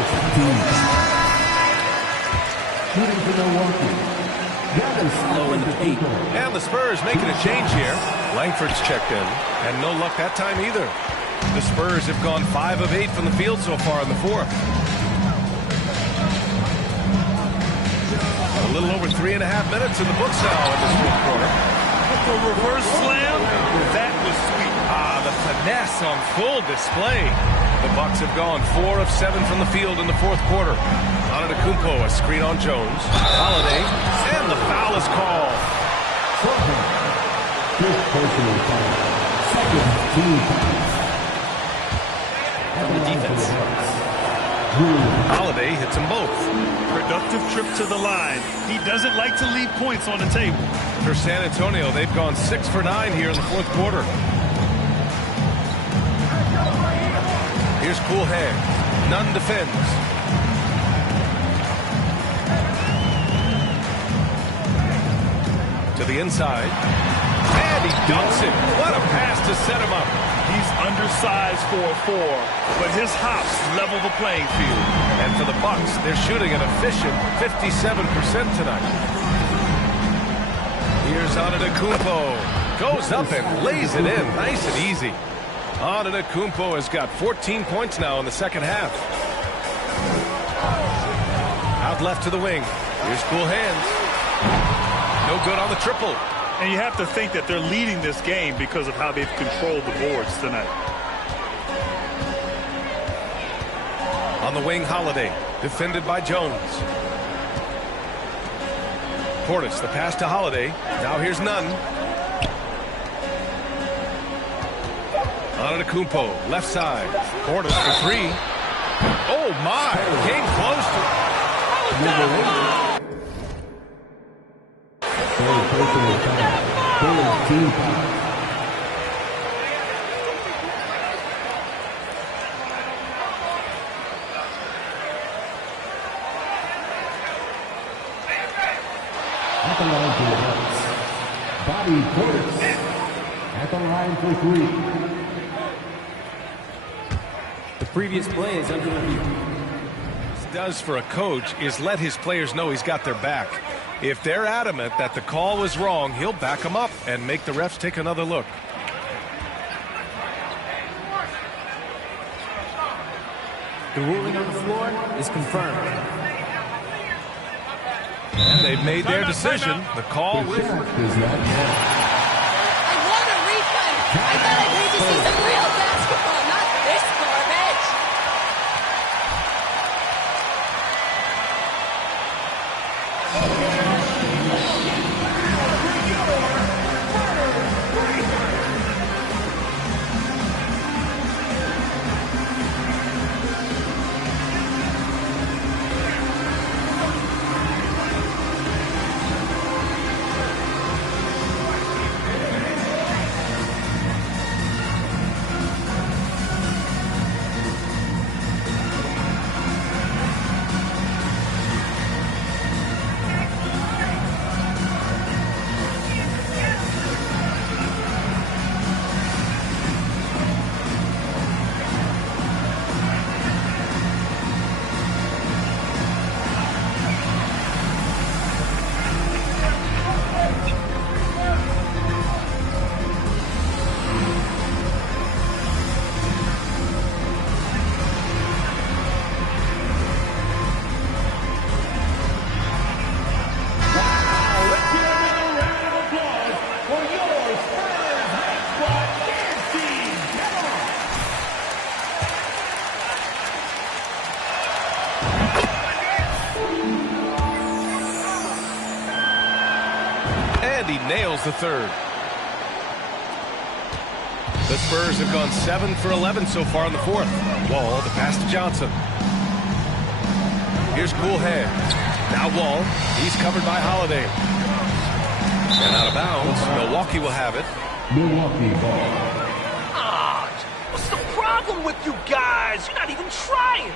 Shooting for Milwaukee. Low in the paint. And the Spurs making a change here. Langford's checked in. And no luck that time either. The Spurs have gone 5 of 8 from the field so far in the fourth. A little over 3.5 minutes in the books now in this fourth quarter. The reverse slam, that was sweet. The finesse on full display. The Bucks have gone 4 of 7 from the field in the fourth quarter. Antetokounmpo, a screen on Jones. Holiday, and the foul is called. Fifth personal foul. Second team foul. From the defense. Holiday hits them both. Productive trip to the line. He doesn't like to leave points on the table. For San Antonio, they've gone 6 for 9 here in the fourth quarter. Here's Cool Hands. Nunn defends. To the inside. And he dunks it. What a pass to set him up. He's undersized for a 4, but his hops level the playing field. And for the Bucks, they're shooting an efficient 57% tonight. Here's Antetokounmpo. Goes up and lays it in. Nice and easy. Antetokounmpo has got 14 points now in the second half. Out left to the wing. Here's cool hands. No good on the triple. And you have to think that they're leading this game because of how they've controlled the boards tonight. On the wing, Holiday. Defended by Jones. Portis, the pass to Holiday. Now here's Nunn. Antetokounmpo, left side. Portis for 3. Oh, my. Came close to... Team foul. At the line for the Bucks, Bobby Portis. At the line for 3. The previous play is under review. Does for a coach is let his players know he's got their back. If they're adamant that the call was wrong, he'll back them up and make the refs take another look. The ruling on the floor is confirmed. And they've made their decision. The call was... I want a refund. I thought I paid to see some real basketball, not this garbage. And he nails the third. The Spurs have gone 7 for 11 so far in the fourth. Wall, the pass to Johnson. Here's cool hands. Now Wall. He's covered by Holiday. And out of bounds. Milwaukee will have it. Milwaukee ball. Ah, what's the problem with you guys? You're not even trying.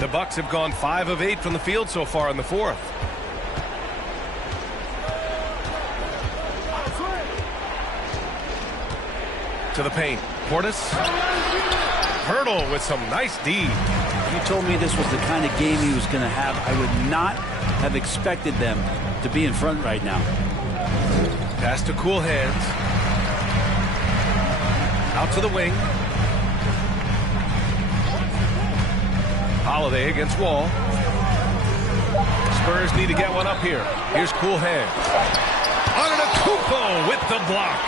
The Bucks have gone 5 of 8 from the field so far in the fourth. To the paint. Portis. Hurdle with some nice D. If you told me this was the kind of game he was going to have, I would not have expected them to be in front right now. Pass to cool hands. Out to the wing. Holiday against Wall. Spurs need to get one up here. Here's cool hands. Antetokounmpo with the block.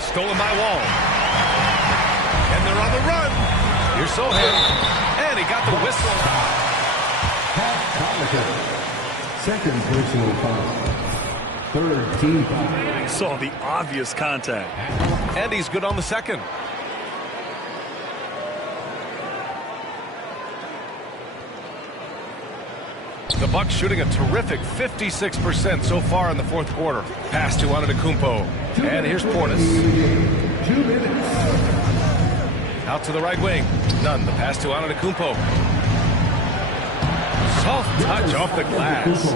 Stolen by Wall. And they're on the run. Here's Sohan. And he got the whistle. Second personal foul. Third team foul. Saw the obvious contact. And he's good on the second. The Bucks shooting a terrific 56% so far in the fourth quarter. Pass to Antetokounmpo. And here's Portis. 2 minutes. Out to the right wing. Nunn. The pass to Antetokounmpo. Soft touch off the glass.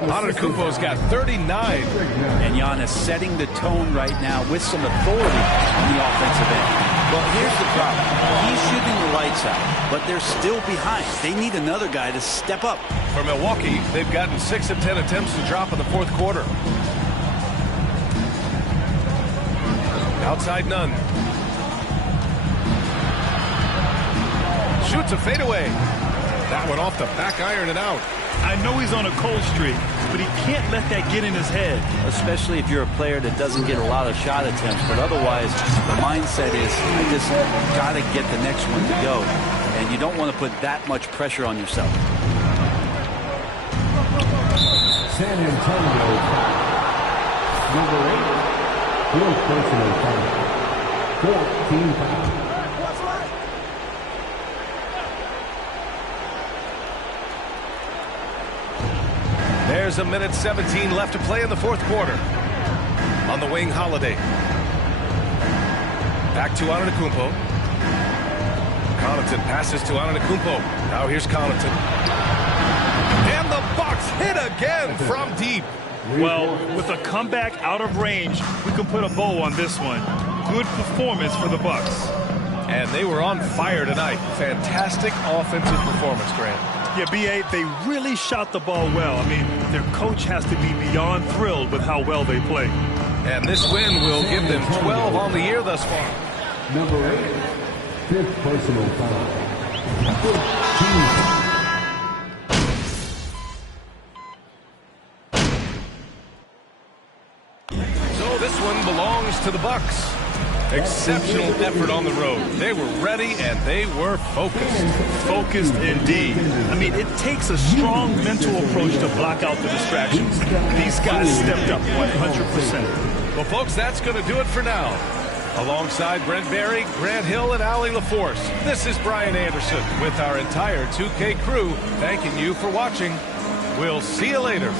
Antetokounmpo's got 39. And Giannis setting the tone right now with some authority on the offensive end. Well, here's the problem. He's shooting the lights out, but they're still behind. They need another guy to step up. For Milwaukee, they've gotten 6 of 10 attempts to drop in the fourth quarter. Outside none. Shoots a fadeaway. That one off the back iron and out. I know he's on a cold streak, but he can't let that get in his head. Especially if you're a player that doesn't get a lot of shot attempts, but otherwise the mindset is, I just got to get the next one to go. And you don't want to put that much pressure on yourself. San Antonio foul. Number 8, fourth personal foul. 14 foul. There's a minute 17 left to play in the fourth quarter. On the wing, Holiday. Back to Antetokounmpo. Connaughton passes to Antetokounmpo. Now here's Connaughton. And the Bucks hit again from deep. Well, with a comeback out of range, we can put a bow on this one. Good performance for the Bucks. And they were on fire tonight. Fantastic offensive performance, Grant. Yeah, B.A., they really shot the ball well. I mean, their coach has to be beyond thrilled with how well they play. And this win will give them 12 on the year thus far. Number 8, fifth personal foul. 15 foul. So this one belongs to the Bucks. Exceptional effort on the road. They were ready and they were focused. Focused indeed. I mean, it takes a strong mental approach to block out the distractions. These guys stepped up 100%. Well, folks, that's going to do it for now. Alongside Brent Berry, Grant Hill, and Allie LaForce, this is Brian Anderson with our entire 2K crew thanking you for watching. We'll see you later.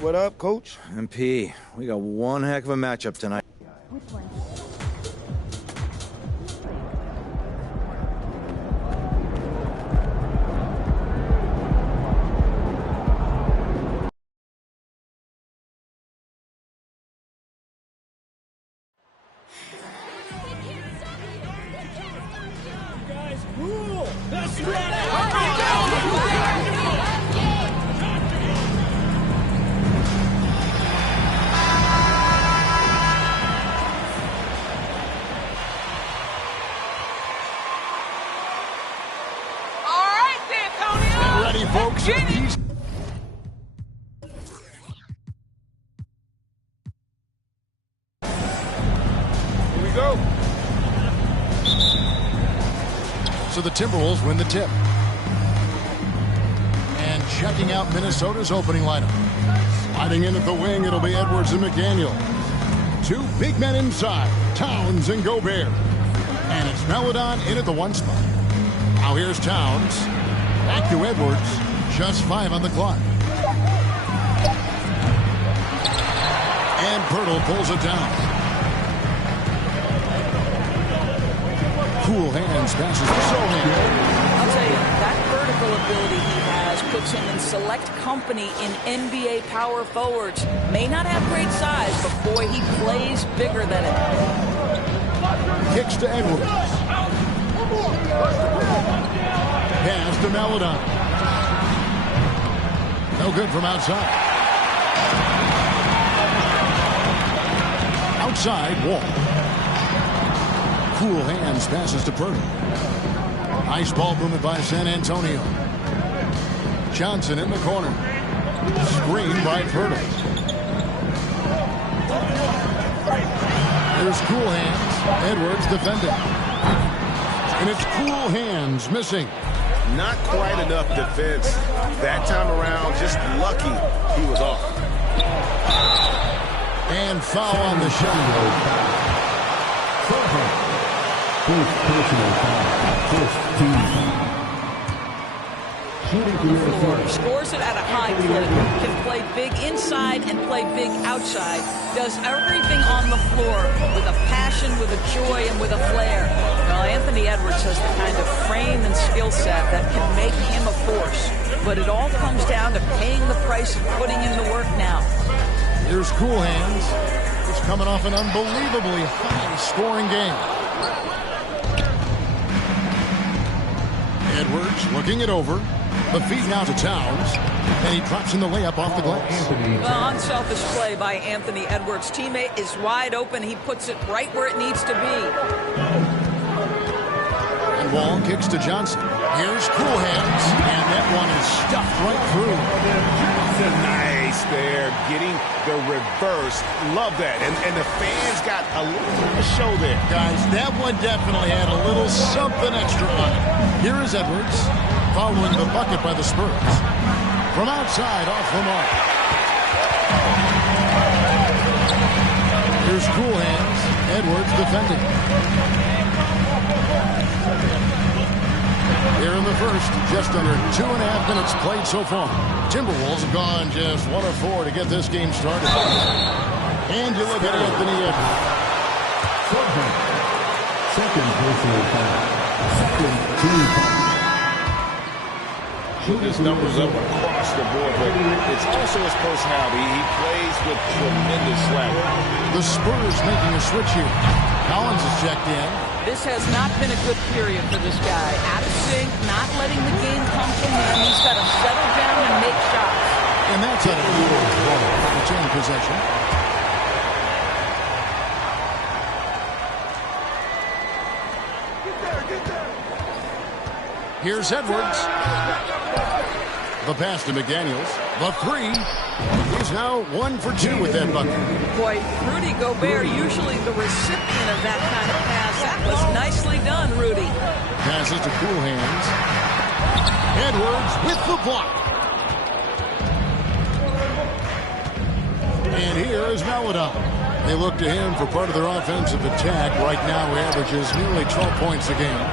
What up, Coach? MP, we got one heck of a matchup tonight. Which one? Ready, folks? He's Here we go. So the Timberwolves win the tip. And checking out Minnesota's opening lineup. Sliding in at the wing, it'll be Edwards and McDaniel. Two big men inside, Towns and Gobert. And it's Melodon in at the 1 spot. Now here's Towns. Back to Edwards. Just 5 on the clock. And Pirtle pulls it down. Cool hands passes to Sohan. I'll tell you, that vertical ability he has puts him in select company in NBA power forwards. May not have great size, but boy, he plays bigger than it. Kicks to Edwards. Pass to Melodon. No good from outside. Outside, Wall. Cool hands passes to Pirtle. Nice ball movement by San Antonio. Johnson in the corner. Screen by Pirtle. There's Cool Hands. Edwards defending. And it's Cool Hands missing. Not quite enough defense that time around. Just lucky he was off. And foul on the shot. First personal foul. First team foul. Scores it at a high clip. Can play big inside and play big outside. Does everything on the floor with a passion, with a joy, and with a flair. Well, Anthony Edwards has the kind of frame and skill set that can make him a force. But it all comes down to paying the price and putting in the work now. Here's Cool Hands. It's coming off an unbelievably high-scoring game. Edwards looking it over. The feed now to Towns. And he drops in the layup off the glass. Well, unselfish play by Anthony Edwards. Teammate is wide open. He puts it right where it needs to be. And Wall kicks to Johnson. Here's Cool Hands. And that one is stuffed right through. Nice there. Getting the reverse. Love that. And the fans got a little bit of a show there. Guys, that one definitely had a little something extra on it. Here is Edwards following the bucket by the Spurs. From outside, off the mark. Here's Cool Hands. Edwards defending. Here in the first, just under 2.5 minutes played so far. Timberwolves have gone just 1 of 4 to get this game started. And you look at Anthony Edwards. Second personal foul. Second team foul. His numbers up across the board, but it's also his personality. He plays with tremendous swagger. The Spurs making a switch here. Collins is checked in. This has not been a good period for this guy. Out of sync, not letting the game come from him. He's got to settle down and make shots. And that's out of the ball. It's in possession. Here's Edwards. The pass to McDaniels. The three. He's now 1 for 2 with that bucket. Boy, Rudy Gobert, usually the recipient of that kind of pass. That was nicely done, Rudy. Passes to Cool Hands. Edwards with the block. And here is Melodon. They look to him for part of their offensive attack. Right now, he averages nearly 12 points a game.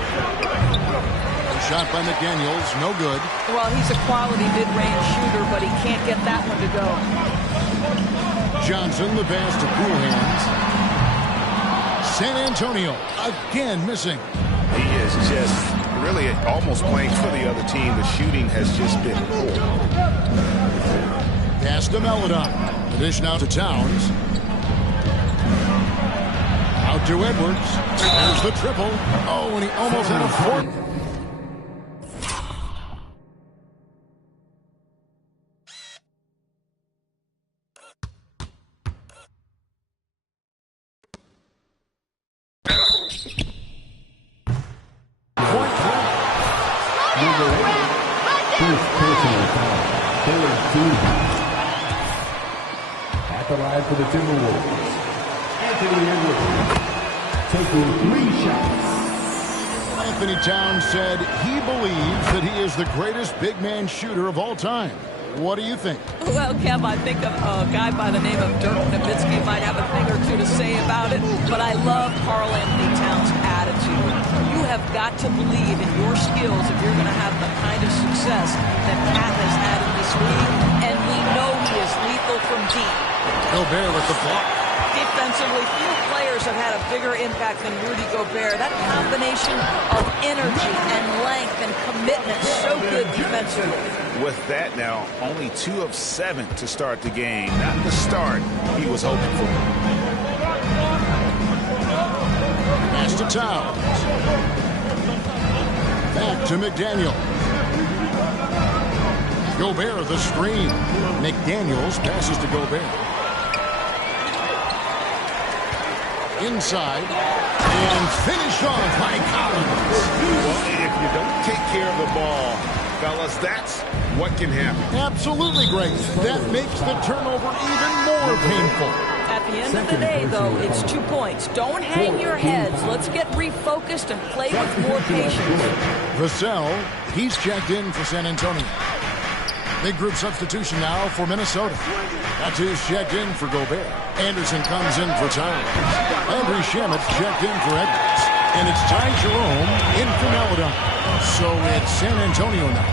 Shot by McDaniels, no good. Well, he's a quality mid-range shooter, but he can't get that one to go. Johnson, the pass to Cool Hands. San Antonio, again missing. He is just really almost playing for the other team. The shooting has just been poor. Pass to Melodon. The dish now to Towns. Out to Edwards. There's the triple. Oh, and he almost had a fourth. And for the Timberwolves, Anthony Edwards, taking 3 shots. Anthony Towns said he believes that he is the greatest big man shooter of all time. What do you think? Well, Kev, I think a guy by the name of Dirk Nowitzki might have a thing or two to say about it, but I love Karl Anthony Towns' attitude. You have got to believe in your skills if you're going to have the kind of success that Pat has had in this league, and we know he is lethal from deep. Gobert with the block. Defensively, few players have had a bigger impact than Rudy Gobert. That combination of energy and length and commitment, so good defensively. With that now, only 2 of 7 to start the game. Not the start he was hoping for. Pass to Towns. Back to McDaniel. Gobert the screen. McDaniels passes to Gobert. Inside, and finish off by Collins. Well, if you don't take care of the ball, fellas, that's what can happen. Absolutely great. That makes the turnover even more painful. At the end of the day, though, it's 2 points. Don't hang your heads. Let's get refocused and play with more patience. Vassell, he's checked in for San Antonio. Big group substitution now for Minnesota. That's who's checked in for Gobert. Anderson comes in for Towns. Landry Shamet checked in for Edwards. And it's Ty Jerome in for Maladon. So it's San Antonio now.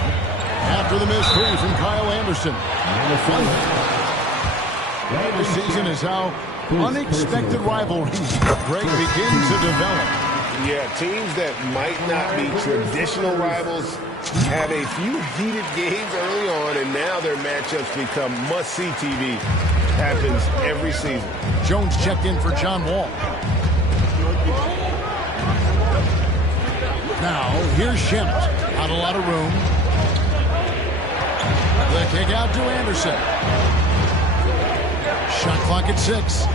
After the missed 3 from Kyle Anderson. The season is how unexpected rivalries, Greg, begin to develop. Yeah, teams that might not be traditional rivals have a few heated games early on, and now their matchups become must-see TV. Happens every season. Jones checked in for John Wall. Now, here's Shamet. Not a lot of room. The kick out to Anderson. Shot clock at 6.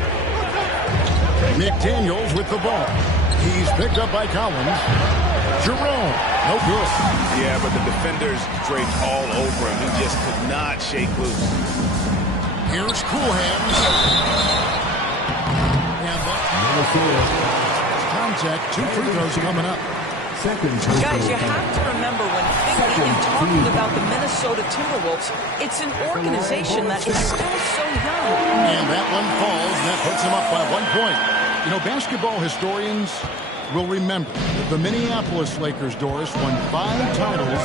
McDaniels with the ball. He's picked up by Collins. Jerome, no good. Yeah, but the defenders draped all over him. He just could not shake loose. Here's Cool Hands. And contact, 2 free throws coming up. Guys, you have to remember when thinking and talking about the Minnesota Timberwolves, it's an organization that is still so young. And that one falls, and that puts them up by 1 point. You know, basketball historians will remember that the Minneapolis Lakers, Doris, won 5 titles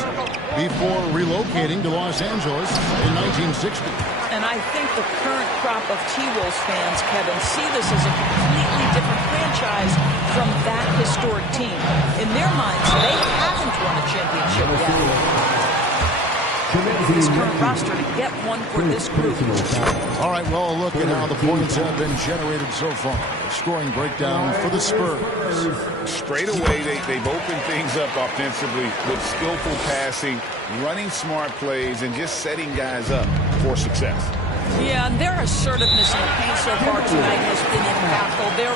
before relocating to Los Angeles in 1960. And I think the current crop of T-Wolves fans, Kevin, see this as a completely different franchise from that historic team. In their minds, they haven't won a championship yet. This current roster to get one for this group. All right, well, look at how the points have been generated so far. Scoring breakdown for the Spurs. Straight away, they've opened things up offensively with skillful passing, running smart plays, and just setting guys up for success. Yeah, and their assertiveness in the paint so far tonight has been impactful. They're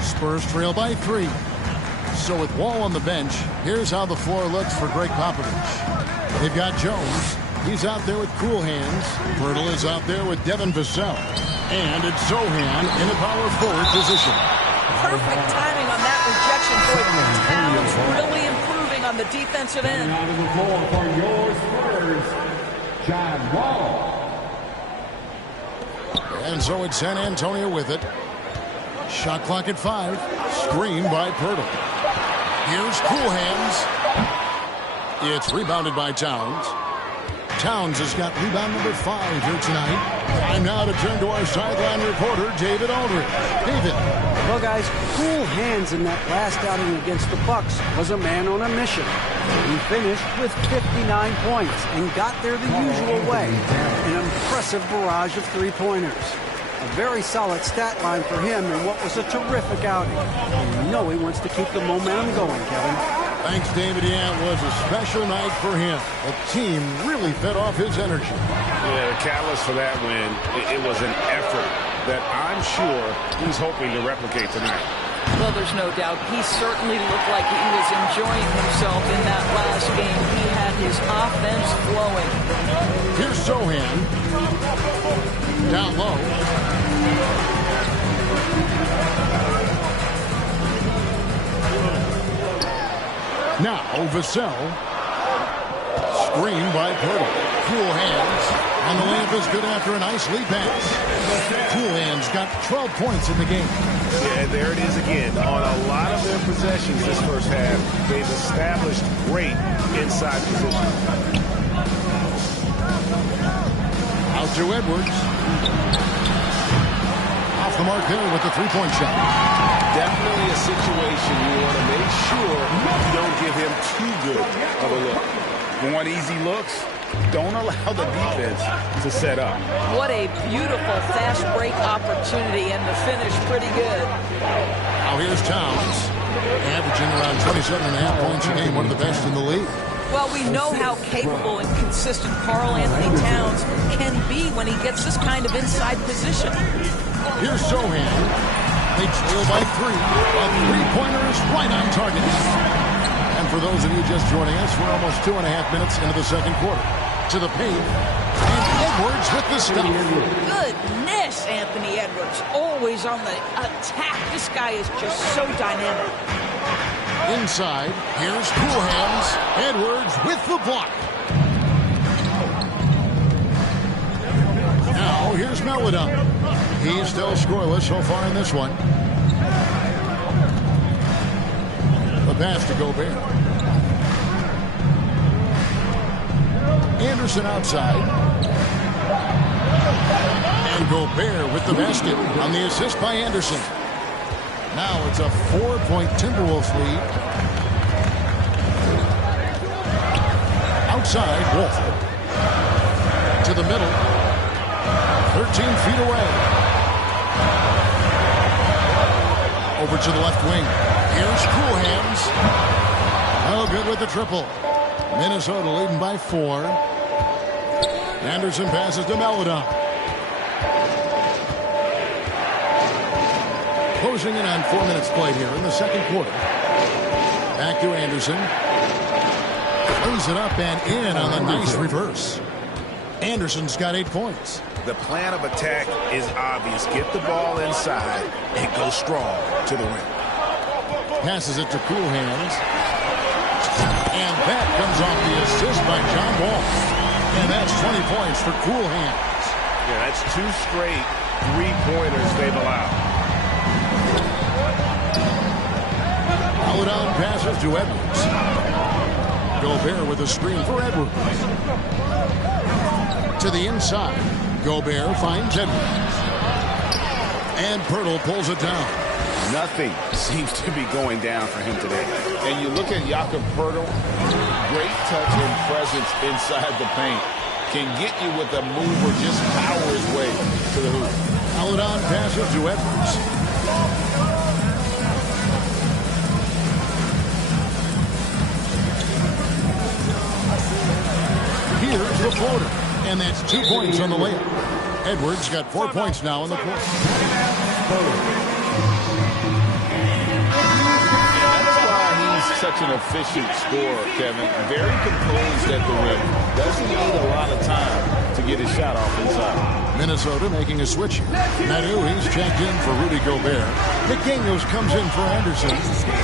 Spurs trail by 3. So with Wall on the bench, here's how the floor looks for Greg Popovich. They've got Jones. He's out there with Cool Hands. Pirtle is out there with Devin Vassell. And it's Zohan in a power forward position. Perfect timing on that rejection. Boy, Towns really improving on the defensive end. Out of the floor for your Spurs, John Wall. And so it's San Antonio with it. Shot clock at 5. Screen by Pirtle. Here's Cool Hands. It's rebounded by Towns. Towns has got rebound number 5 here tonight. Time now to turn to our sideline reporter, David Aldridge. David. Well, guys, Cool Hands in that last outing against the Bucks was a man on a mission. He finished with 59 points and got there the usual way. An impressive barrage of 3-pointers. A very solid stat line for him in what was a terrific outing. And you know he wants to keep the momentum going, Kevin. Thanks, David. Yeah, it was a special night for him. The team really fed off his energy. Yeah, the catalyst for that win, it was an effort that I'm sure he's hoping to replicate tonight. Well, there's no doubt. He certainly looked like he was enjoying himself in that last game. He had his offense flowing. Here's Sohan. Down low. Now, Vassell. Screen by Pirtle. Cool hands. And the layup is good after a nice lead pass. Cool hands got 12 points in the game. Yeah, there it is again. On a lot of their possessions this first half, they've established great inside position. Out to Edwards. Off the mark there with the three-point shot. Definitely a situation you want to make sure you don't give him too good of a look. You want easy looks? Don't allow the defense to set up. What a beautiful fast break opportunity, and the finish pretty good. Now here's Towns, averaging around 27.5 points a game, one of the best in the league. Well, we know how capable and consistent Karl Anthony Towns can be when he gets this kind of inside position. Here's Sohan. They trail by 3. A three-pointer is right on target. And for those of you just joining us, we're almost 2.5 minutes into the second quarter. To the paint. And Edwards with the stop. Goodness, Anthony Edwards. Always on the attack. This guy is just so dynamic. Inside. Here's Cool Hands. Edwards with the block. Now here's Melodon. He's still scoreless so far in this one. The pass to Gobert. Anderson outside. And Gobert with the basket on the assist by Anderson. Now it's a 4-point Timberwolves lead. Outside, Wolf. To the middle. 13 feet away. Over to the left wing. Here's Cool Hands. Oh, good with the triple. Minnesota leading by 4. Anderson passes to Melodon. Closing in on 4 minutes played here in the second quarter. Back to Anderson. Throws it up and in on the nice reverse. Anderson's got 8 points. The plan of attack is obvious. Get the ball inside and go strong to the rim. Passes it to Cool Hands. And that comes off the assist by John Wall. And that's 20 points for Cool Hands. Yeah, that's 2 straight three-pointers they've allowed. Melodon passes to Edwards. Gobert with a screen for Edwards. To the inside. Gobert finds Edwards. And Pirtle pulls it down. Nothing seems to be going down for him today. And you look at Jakob Pirtle, great touch and presence inside the paint. Can get you with a move or just power his way to the hoop. Melodon passes to Edwards. Here's the floater. And that's 2 points on the layup. Edwards got 4 points now in the quarter. That's why he's such an efficient scorer, Kevin. Very composed at the rim. Doesn't need a lot of time to get his shot off inside. Minnesota making a switch. Nadu, he's checked in for Rudy Gobert. McDaniels comes in for Anderson.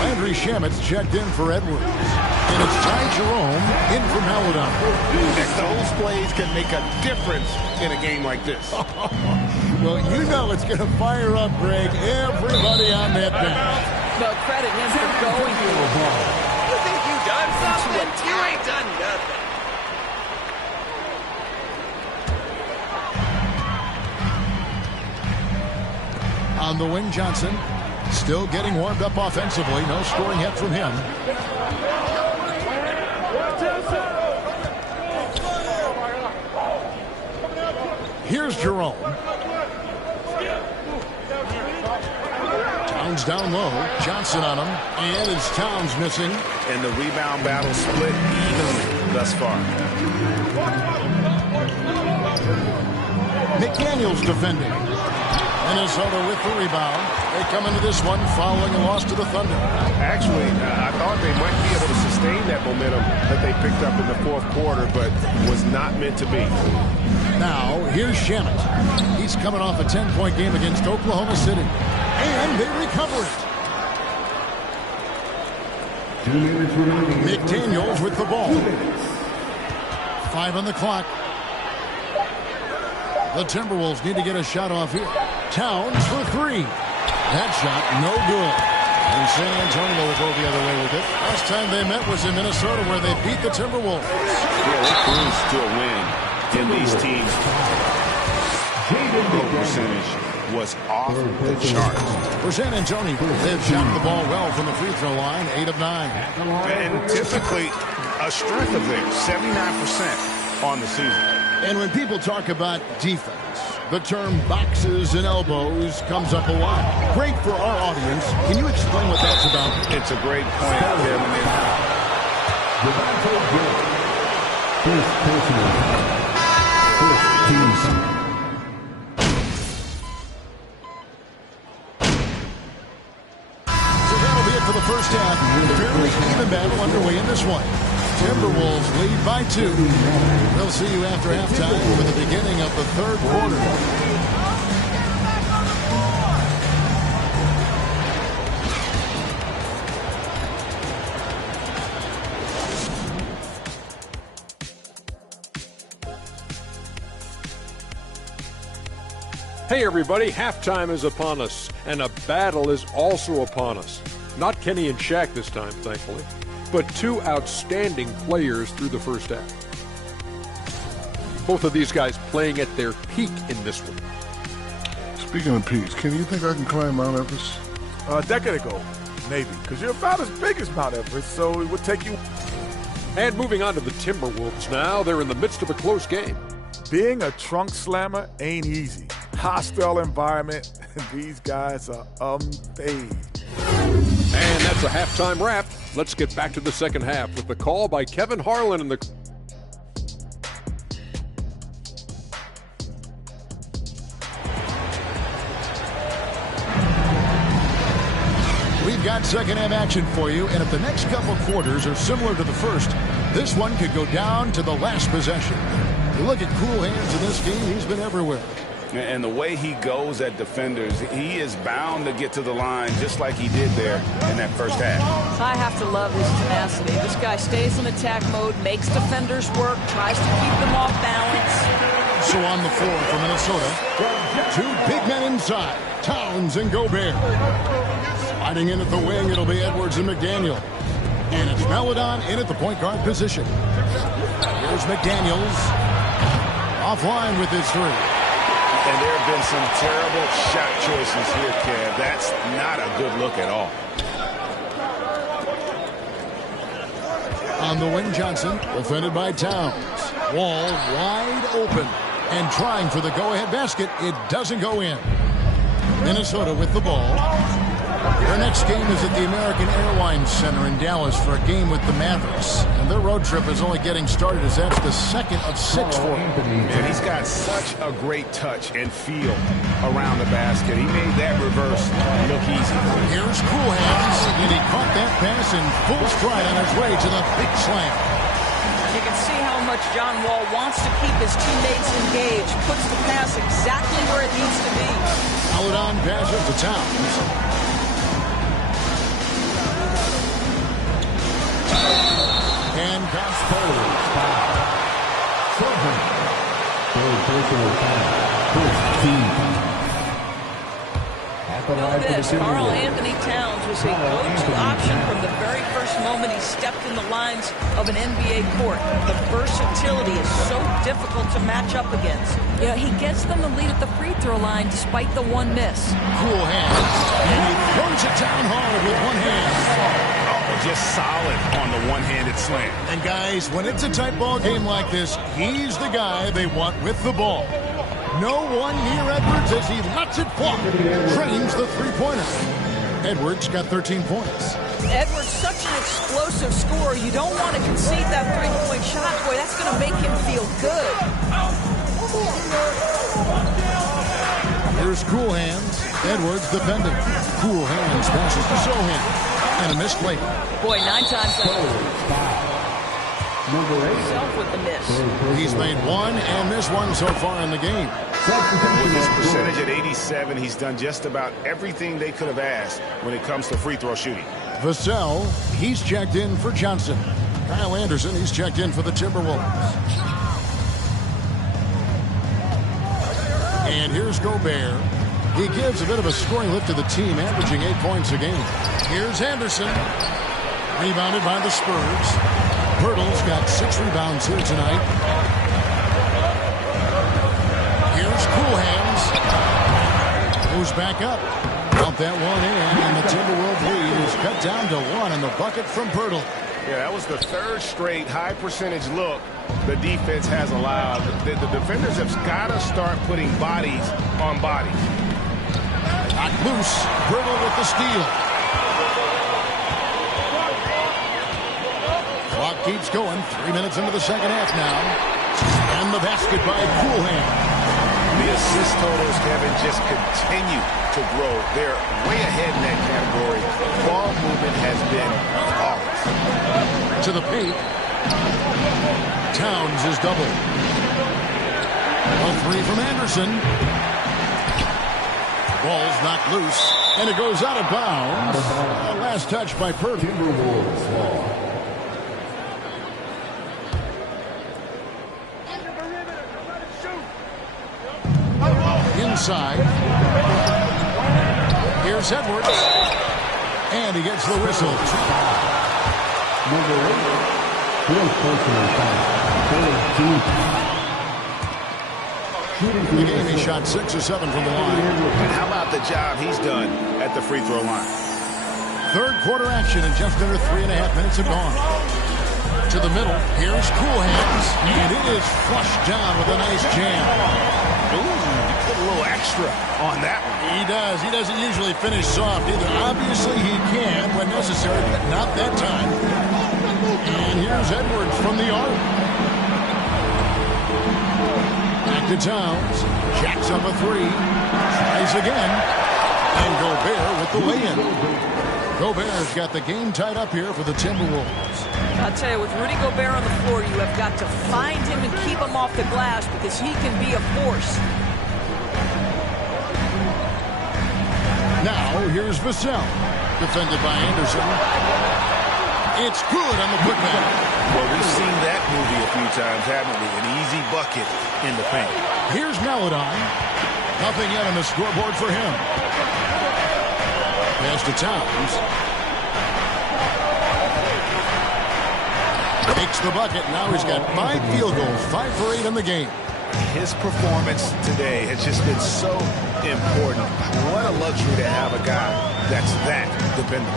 Landry Shamet's checked in for Edwards. And it's Ty Jerome in for Melodon. Those plays can make a difference in a game like this. Well, you know it's going to fire up, Greg. Everybody on that bench. Well, credit him for going for the ball. You think you done something? You ain't done nothing. On the wing, Johnson still getting warmed up offensively. No scoring yet from him. Here's Jerome. Towns down low. Johnson on him. And it's Towns missing. And the rebound battle split evenly thus far. McDaniels defending. Minnesota with the rebound. They come into this one following a loss to the Thunder. Actually, I thought they might be able to sustain that momentum that they picked up in the fourth quarter, but was not meant to be. Now, here's Shamet. He's coming off a 10-point game against Oklahoma City. And they recover it. 2 minutes remaining. McDaniels with the ball. 5 on the clock. The Timberwolves need to get a shot off here. Towns for 3. That shot, no good. And San Antonio will go the other way with it. Last time they met was in Minnesota, where they beat the Timberwolves. Yeah, they cruised to a win in these teams. Goal percentage was off the charts. For San Antonio, they've shot the ball well from the free throw line, 8 of 9. And typically a strength of theirs, 79% on the season. And when people talk about defense, the term boxes and elbows comes up a lot. Great for our audience. Can you explain what that's about? It's a great point, Kevin. First personal. First team. So that'll be it for the first half. Fairly even battle underway in this one. Timberwolves lead by 2. We'll see you after halftime for the beginning of the third quarter. Hey everybody, halftime is upon us, and a battle is also upon us. Not Kenny and Shaq this time, thankfully, but 2 outstanding players through the first half. Both of these guys playing at their peak in this one. Speaking of peaks, Kenny, you think I can climb Mount Everest? A decade ago, maybe, because you're about as big as Mount Everest, so it would take you. And moving on to the Timberwolves now, they're in the midst of a close game. Being a trunk slammer ain't easy. Hostile environment, and these guys are unfazed. And that's a halftime wrap. Let's get back to the second half with the call by Kevin Harlan and the... We've got second half action for you, and if the next couple quarters are similar to the first, this one could go down to the last possession. You look at Cool Hands in this game, he's been everywhere. And the way he goes at defenders, he is bound to get to the line just like he did there in that first half. I have to love his tenacity. This guy stays in attack mode, makes defenders work, tries to keep them off balance. So on the floor for Minnesota, 2 big men inside, Towns and Gobert. Sliding in at the wing, it'll be Edwards and McDaniel. And it's Maledon in at the point guard position. Here's McDaniels. Offline with his 3. And there have been some terrible shot choices here, Kev. That's not a good look at all. On the wing, Johnson, defended by Towns. Wall wide open. And trying for the go-ahead basket. It doesn't go in. Minnesota with the ball. Their next game is at the American Airlines Center in Dallas for a game with the Mavericks. And their road trip is only getting started as that's the second of 6 for him. And he's got such a great touch and feel around the basket. He made that reverse look easy. Here's Cool Hands, and he caught that pass in full stride on his way to the big slam. You can see how much John Wall wants to keep his teammates engaged. Puts the pass exactly where it needs to be. Maledon passes to Towns. And Gospel. Third personal foul. First team. Know this, Karl Anthony Towns was a go-to option from the very first moment he stepped in the lines of an NBA court. The versatility is so difficult to match up against. You know, he gets them the lead at the free throw line despite the 1 miss. Cool Hands, and he throws it down hard with 1 hand. Just solid on the one-handed slam. And guys, when it's a tight ball game like this, he's the guy they want with the ball. No one near Edwards as he lets it fly. Trains the 3-pointer. Edwards got 13 points. Edwards, such an explosive scorer. You don't want to concede that three-point shot. Boy, that's going to make him feel good. Here's Cool Hands. Edwards defending. Cool Hands passes to Sohan. And a missed layup. Boy, 9 times himself with the miss. He's made one and missed one so far in the game. With his percentage at 87, he's done just about everything they could have asked when it comes to free throw shooting. Vassell, he's checked in for Johnson. Kyle Anderson, he's checked in for the Timberwolves. And here's Gobert. He gives a bit of a scoring lift to the team, averaging 8 points a game. Here's Anderson. Rebounded by the Spurs. Pirtle's got 6 rebounds here tonight. Here's Cool Hands. Goes back up. Count that one in, and the Timberwolves lead is cut down to 1 in the bucket from Pirtle. Yeah, that was the 3rd straight high percentage look the defense has allowed. The defenders have got to start putting bodies on bodies. Not loose. Pirtle with the steal. Clock keeps going. 3 minutes into the second half now. And the basket by Cool Hands. The assist totals, Kevin, just continue to grow. They're way ahead in that category. Ball movement has been flawless. To the paint. Towns is double. A 3 from Anderson. Ball's knocked loose, and it goes out of bounds. Last touch by Purdy. Inside. Here's Edwards. And he gets the whistle. Number 8. Fourth personal foul. In the game, he shot 6 or 7 from the line. And how about the job he's done at the free throw line? Third quarter action, and just under 3.5 minutes are gone. To the middle, here's Cool Hands, and it is flushed down with a nice jam. Ooh, he put a little extra on that one. He does. He doesn't usually finish soft either. Obviously, he can when necessary, but not that time. And here's Edwards from the arc. Back to Towns. Jacks up a 3. Tries again. And Gobert with the lay-in. Gobert's got the game tied up here for the Timberwolves. I'll tell you, with Rudy Gobert on the floor, you have got to find him and keep him off the glass because he can be a force. Now, here's Vassell. Defended by Anderson. It's good on the putback. Well, we've seen that movie a few times, haven't we? An easy bucket in the paint. Here's Melodon. Nothing yet on the scoreboard for him. Pass to Towns. Takes the bucket. Now he's got 5 field goals. 5 for 8 in the game. His performance today has just been so important. What a luxury to have a guy that's that dependable.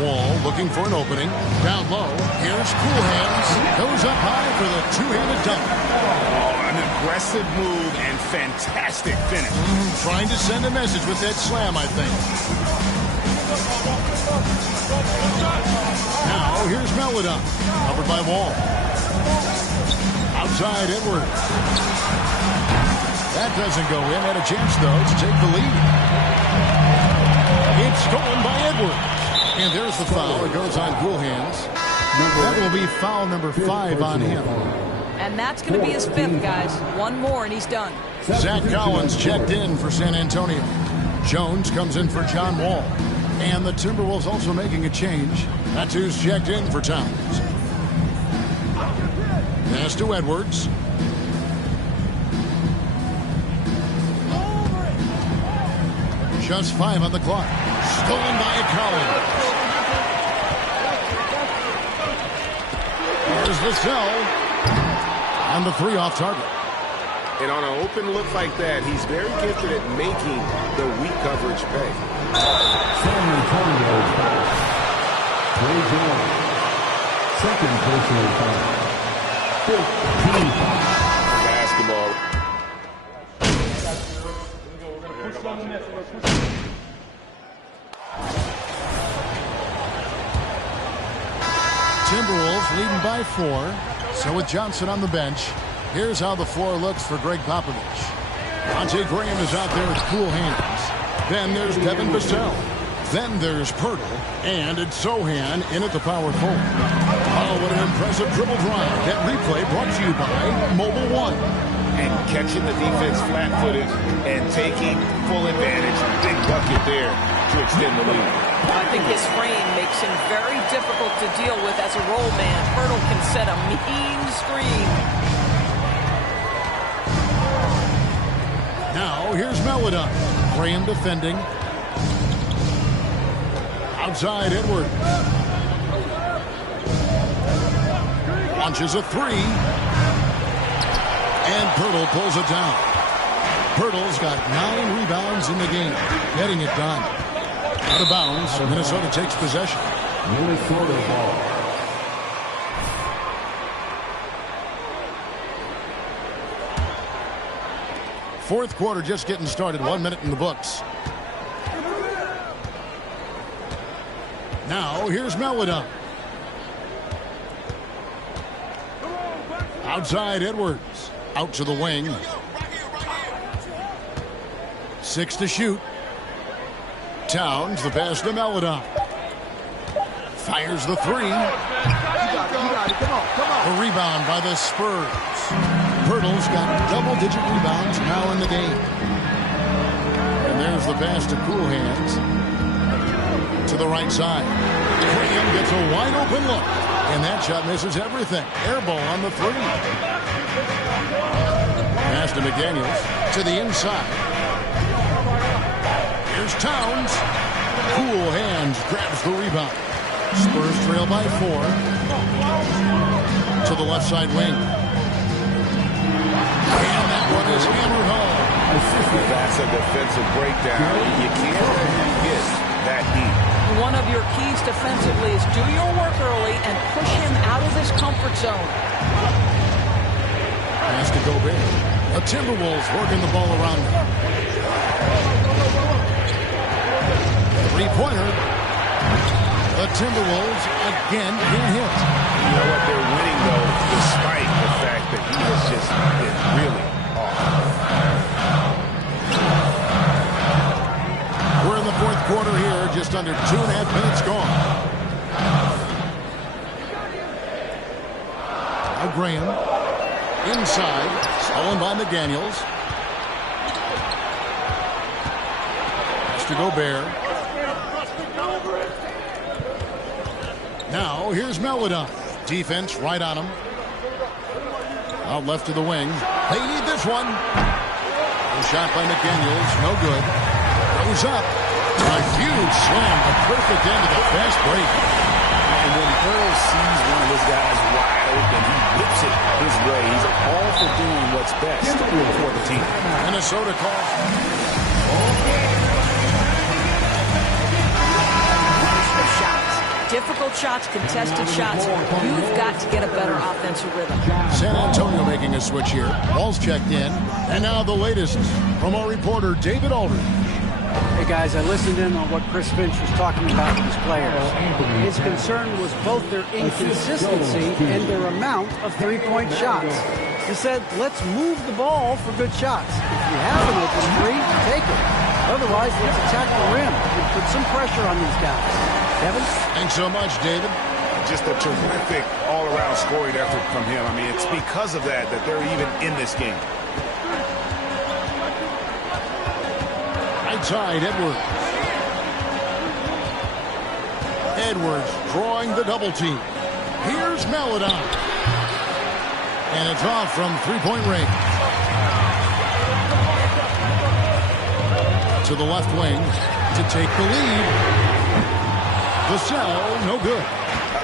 Wall looking for an opening. Down low. Here's Cool Hands. Goes up high for the two-handed dunk. Oh, an aggressive move and fantastic finish. Trying to send a message with that slam, I think. Now, here's Melodon. Covered by Wall. Outside Edwards. That doesn't go in. Had a chance, though, to take the lead. It's stolen by Edwards. And there's the foul. It goes on Cool Hands. That will be foul number 5 on him. And that's going to be his 5th, guys. One more, and he's done. Zach Collins checked in for San Antonio. Jones comes in for John Wall. And the Timberwolves also making a change. That's who's checked in for Towns. Pass to Edwards. Just 5 on the clock. Stolen by Collins. Here's Vassell. And the 3 off target. And on an open look like that, he's very gifted at making the weak coverage pay. San Antonio foul. Ray Jones. Second personal foul. 15 foul. Basketball. Timberwolves leading by 4. So with Johnson on the bench, here's how the floor looks for Greg Popovich. Monte Graham is out there with cool hands. Then there's Devin Vassell. Then there's Pirtle. And it's Sohan in at the power forward. Oh, what an impressive dribble drive. That replay brought to you by Mobile One. And catching the defense flat-footed and taking full advantage. Big bucket there to extend the lead. I think his frame makes him very difficult to deal with as a roll man. Pirtle can set a mean screen. Now here's Melodon. Graham defending. Outside Edwards. Launches a 3. And Pirtle pulls it down. Pirtle's got 9 rebounds in the game. Getting it done. Out of bounds. Minnesota takes possession. Minnesota ball. Fourth quarter just getting started. 1 minute in the books. Now here's Melodon. Outside Edwards. Out to the wing. 6 to shoot. Towns the pass to Melodon. Fires the 3. A rebound by the Spurs. Pirtle's got double-digit rebounds now in the game. And there's the pass to Cool Hands. To the right side. Graham gets a wide-open look. And that shot misses everything. Air ball on the 3. Pass to McDaniels. To the inside. Here's Towns. Cool Hands grabs the rebound. Spurs trail by 4. To the left side wing. And that one is hammered home. That's a defensive breakdown. You can't let him get that deep. One of your keys defensively is do your work early and push him out of his comfort zone. Pass to Gobert. The Timberwolves working the ball around them. 3-pointer. The Timberwolves again get hit. You know what? They're winning, though, despite the fact that he has just been really off. We're in the fourth quarter here. Just under 2.5 minutes gone. Now Graham. Inside. Stolen by McDaniels. Pass to Gobert. Now, here's Melodon. Defense right on him. Out left to the wing. They need this one. A shot by McDaniels. No good. Goes up. A huge slam. A perfect end to the fast break. And when Earl sees one of his guys wide open, he whips it his way. He's all for doing what's best for the team. Minnesota calls. Difficult shots, contested shots. You've got to get a better offensive rhythm. San Antonio making a switch here. Ball's checked in. And now the latest from our reporter, David Aldridge. Hey, guys, I listened in on what Chris Finch was talking about with his players. His concern was both their inconsistency and their amount of three-point shots. He said, let's move the ball for good shots. If you have an open 3, take it. Otherwise, let's attack the rim and put some pressure on these guys. Kevin? Thanks so much, David. Just a terrific all-around scoring effort from him. I mean, it's because of that they're even in this game. Right side, Edwards. Edwards drawing the double team. Here's Melodon. And it's off from three-point range. To the left wing to take the lead. Vassell, no good.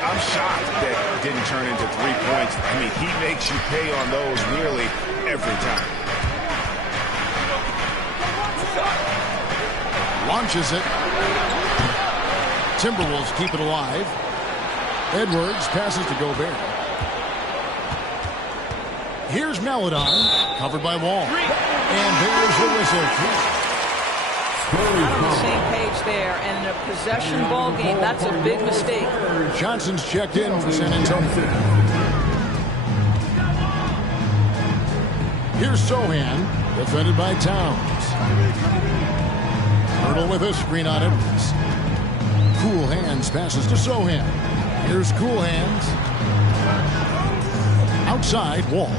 I'm shocked that it didn't turn into 3 points. I mean, he makes you pay on those nearly every time. Launches it. Timberwolves keep it alive. Edwards passes to Gobert. Here's Melodon, covered by Wall. And there's the whistle. yards there, and in a possession ball game, that's a big mistake. Johnson's checked in for San Antonio. Here's Sohan, defended by Towns. Hurdle with a screen on Edwards. Cool Hands passes to Sohan. Here's Cool Hands. Outside, Wall.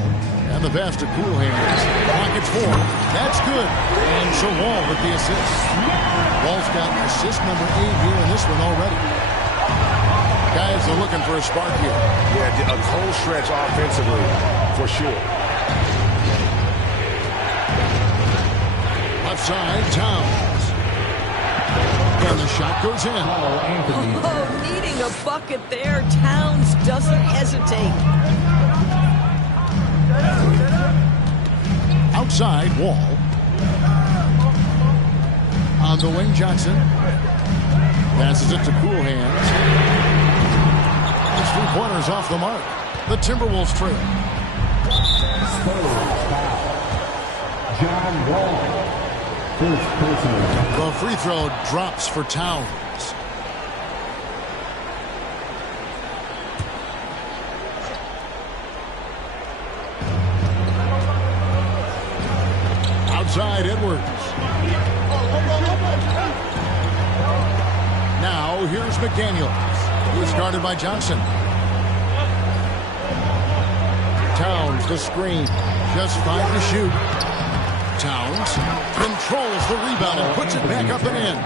And the pass to Cool Hands. Pockets 4. That's good. And so Wall with the assist. Wall's got assist number 8 here in this one already. Guys are looking for a spark here. Yeah, a cold stretch offensively, for sure. Left side, Towns. And the shot goes in. Oh, needing a bucket there. Towns doesn't hesitate. Outside, Wall. On the wing, Johnson. Passes it to Cool Hands. It's 3 pointers off the mark. The Timberwolves trail. John Wall. First personal. The free throw drops for Towns. Outside, Edwards. Now here's McDaniels. He's guarded by Johnson. Towns the screen. Just 5 to shoot. Towns controls the rebound and puts it back up and in.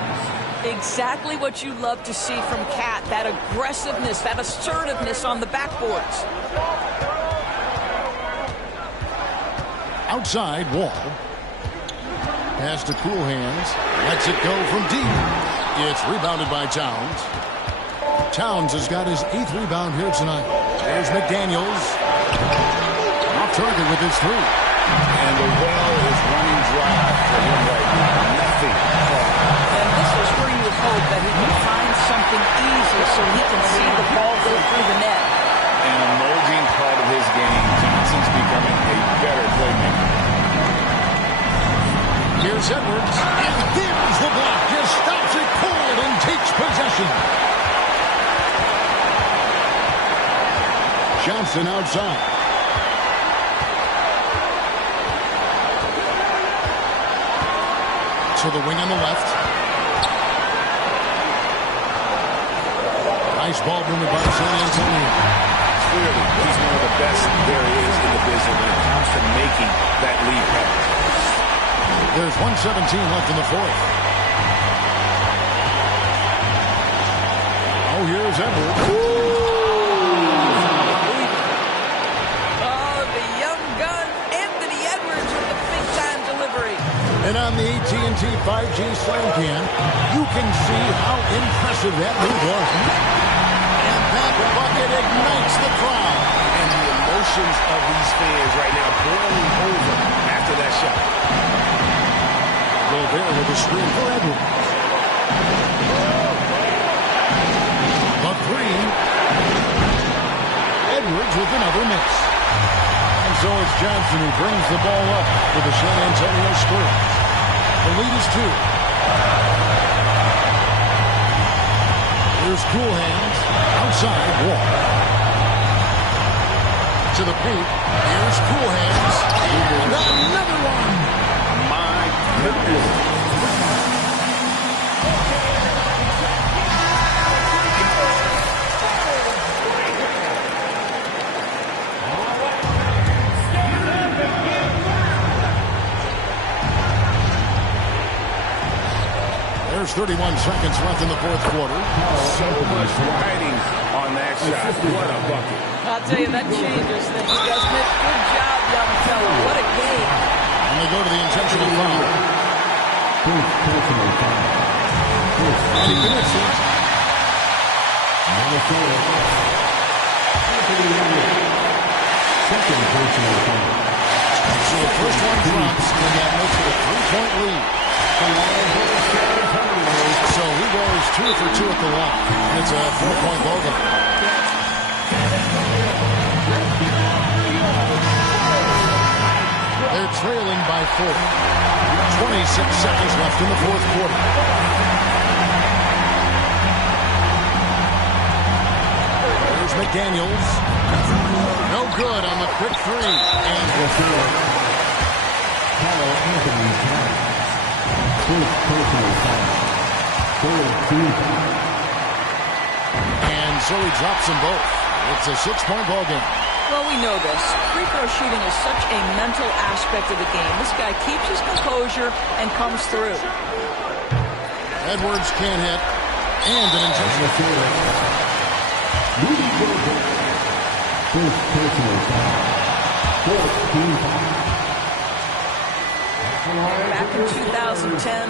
Exactly what you love to see from Cat. That aggressiveness, that assertiveness on the backboards. Outside, Wall. Pass to Cool Hands. Lets it go from deep. It's rebounded by Towns. Towns has got his 8th rebound here tonight. There's McDaniels. Off target with his 3. And the well is running dry for him right now. Nothing. And this is where you would hope that he can find something easy so he can see the ball go through the net. An emerging part of his game. Johnson's becoming a better playmaker. Here's Edwards. And there's the block. Just stops it cold and takes possession. Johnson outside. To the wing on the left. Nice ball movement by San Antonio. Clearly, he's one of the best there is in the business when it comes to making that lead pass. There's 1:17 left in the 4th. Oh, here's Edwards. And on the AT&T 5G Slam Cam, you can see how impressive that move was. And that bucket ignites the crowd. And the emotions of these fans right now boiling over after that shot. Gobert with a screen for Edwards. The 3. Edwards with another miss. And so it's Johnson who brings the ball up for the San Antonio Spurs. The lead is 2. Here's Cool Hands. Outside, Wall. To the paint. Here's Cool Hands. And another one. My goodness. There's 31 seconds left in the 4th quarter. So much riding on that shot. What a bucket. I'll tell you, that changes things, doesn't it? Good job, young fella. What a game. And they go to the intentional foul. First personal foul. And he finishes. Minnesota. Second personal foul. So the first one drops, and that makes it a 3-point lead. So he goes 2 for 2 at the line. And it's a 4-point ball game. They're trailing by 4. 26 seconds left in the 4th quarter. McDaniels. No good on the quick three. And so he drops them both. It's a 6-point ball game. Well, we know this. Free throw shooting is such a mental aspect of the game. This guy keeps his composure and comes through. Edwards can't hit. And an intentional. Back in 2010,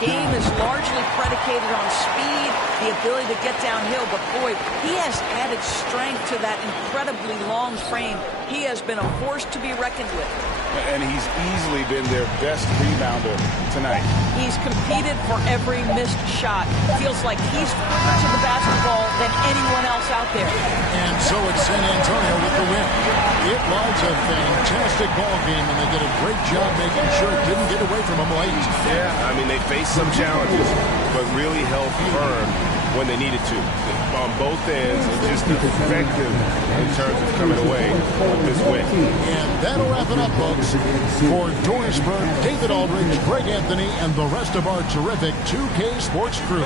game is largely predicated on speed, the ability to get downhill, but boy, he has added strength to that incredibly long frame. He has been a force to be reckoned with. And he's easily been their best rebounder tonight. He's competed for every missed shot. Feels like he's further to the basketball than anyone else out there. And so it's San Antonio with the win. It was a fantastic ball game, and they did a great job making sure it didn't get away from them late. Yeah, I mean, they faced some challenges, but really held firm when they needed to. On both ends, and just effective in terms of coming away with this win. And that'll wrap it up, folks. For Doris Berg, David Aldridge, Greg Anthony, and the rest of our terrific 2K Sports crew,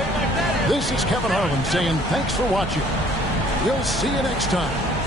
this is Kevin Harlan saying thanks for watching. We'll see you next time.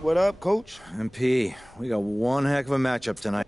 What up, Coach? MP, we got one heck of a matchup tonight.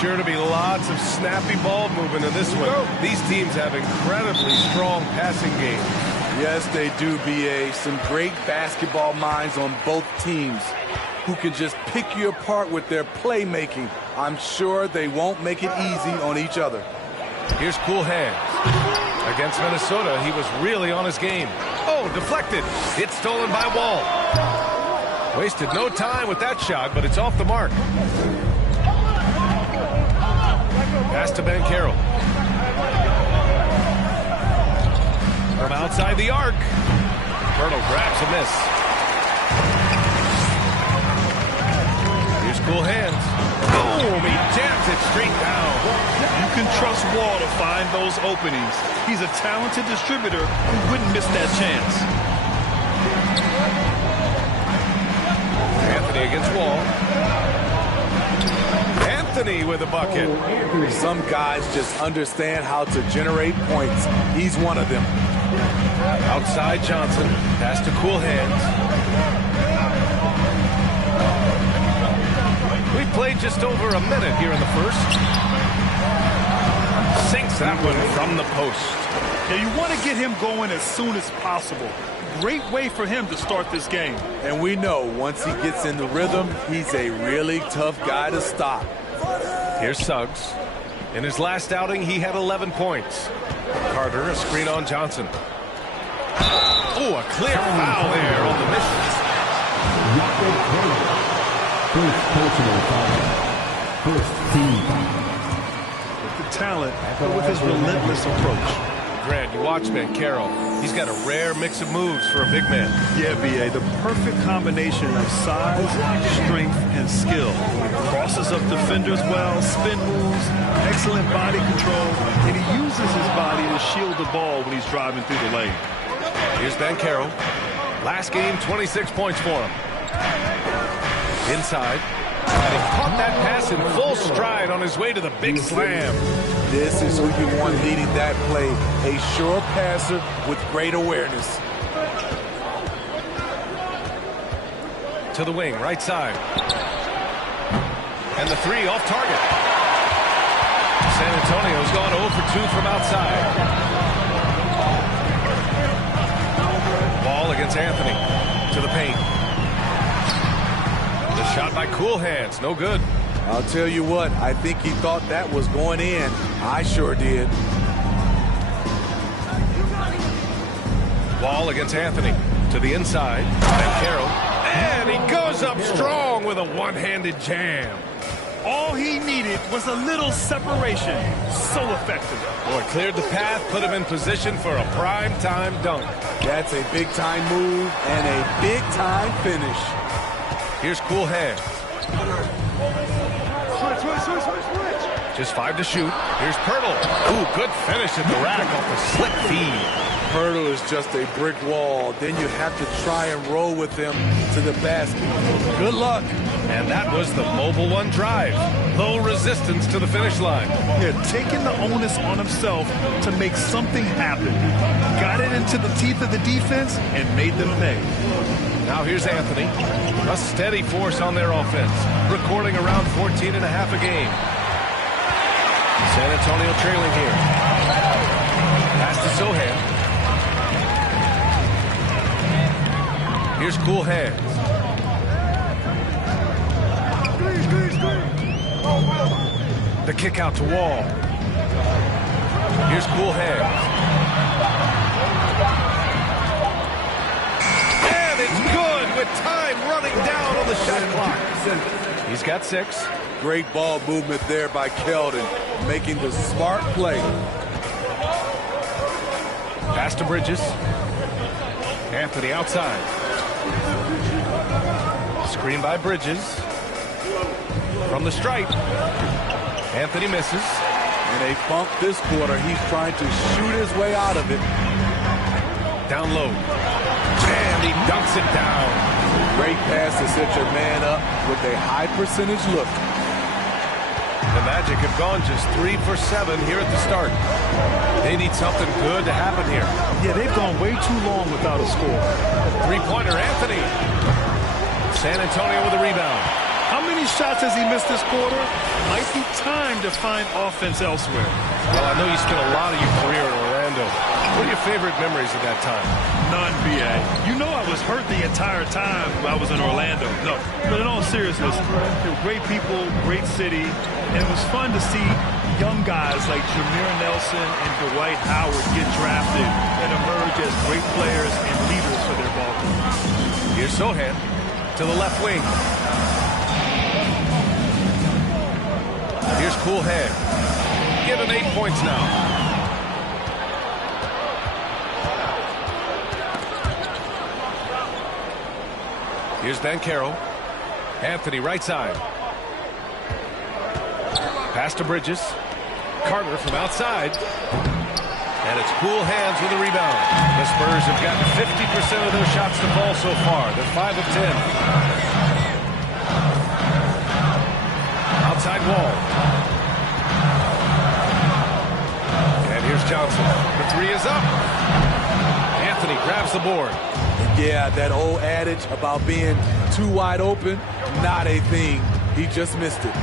Sure to be lots of snappy ball movement in this one. These teams have incredibly strong passing games. Yes, they do, B.A. Some great basketball minds on both teams. who can just pick you apart with their playmaking. I'm sure they won't make it easy on each other. Here's Cool Hands. Against Minnesota, he was really on his game. Oh, deflected. It's stolen by Wall. Wasted no time with that shot, but it's off the mark. Pass to Banchero. From outside the arc. Pirtle grabs a miss. Here's Cool Hands. Boom! He jams it straight down. You can trust Wall to find those openings. He's a talented distributor who wouldn't miss that chance. Anthony against Wall. Anthony with a bucket. Some guys just understand how to generate points. He's one of them. Outside Johnson. Pass to Cool Hands. We played just over a minute here in the first. Sinks that one from the post. Yeah, you want to get him going as soon as possible. Great way for him to start this game. And we know once he gets in the rhythm, he's a really tough guy to stop. Here's Suggs. In his last outing, he had 11 points. Carter, a screen on Johnson. Oh, a clear foul there on the mission. First personal foul. First team foul. With the talent, but with his relentless approach. Grant, you watch Banchero. He's got a rare mix of moves for a big man. Yeah, B.A., the perfect combination of size, strength, and skill. Crosses up defenders well, spin moves, excellent body control, and he uses his body to shield the ball when he's driving through the lane. Here's Banchero. Last game, 26 points for him. Inside. And he caught that pass in full stride on his way to the big slam. This is who you want leading that play. A sure passer with great awareness. To the wing, right side. And the three off target. San Antonio's gone 0 for 2 from outside. Ball against Anthony. To the paint. The shot by Cool Hands, no good. I'll tell you what, I think he thought that was going in. I sure did. Wall against Anthony. To the inside. Banchero. And he goes up strong with a one-handed jam. All he needed was a little separation. So effective. Boy, cleared the path, put him in position for a prime-time dunk. That's a big-time move and a big-time finish. Here's Cool Hands. Switch. Just 5 to shoot. Here's Pirtle. Ooh, good finish at the rack off the slick feed. Pirtle is just a brick wall. Then you have to try and roll with him to the basket. Good luck. And that was the mobile one drive. Low resistance to the finish line. Yeah, taking the onus on himself to make something happen. Got it into the teeth of the defense and made them pay. Now here's Anthony. A steady force on their offense. Recording around 14 and a half a game. San Antonio trailing here. Pass to Sohan. Here's Cool Hands. The kick out to Wall. Here's Cool Hands. And it's good with time running down on the shot clock. He's got 6. Great ball movement there by Keldon, making the smart play. Pass to Bridges. Anthony outside. Screen by Bridges. From the stripe. Anthony misses. And they bump this quarter. He's trying to shoot his way out of it. Down low. And he dunks it down. Great pass to set your man up with a high percentage look. The Magic have gone just 3 for 7 here at the start. They need something good to happen here. Yeah, they've gone way too long without a score. Three-pointer, Anthony. San Antonio with a rebound. How many shots has he missed this quarter? Might be time to find offense elsewhere. Well, I know you spent a lot of your career in Orlando. Orlando. What are your favorite memories of that time? None, B.A. You know I was hurt the entire time I was in Orlando. No, but in all seriousness, great people, great city, and it was fun to see young guys like Jameer Nelson and Dwight Howard get drafted and emerge as great players and leaders for their ball team. Here's Sohan to the left wing. Here's Cool Hand. Give him 8 points now. Here's Banchero. Anthony right side. Pass to Bridges. Carter from outside. And it's Cool Hands with a rebound. The Spurs have gotten 50% of their shots to fall so far. They're 5 of 10. Outside Wall. And here's Johnson. The three is up. Anthony grabs the board. Yeah, that old adage about being too wide open, not a thing. He just missed it.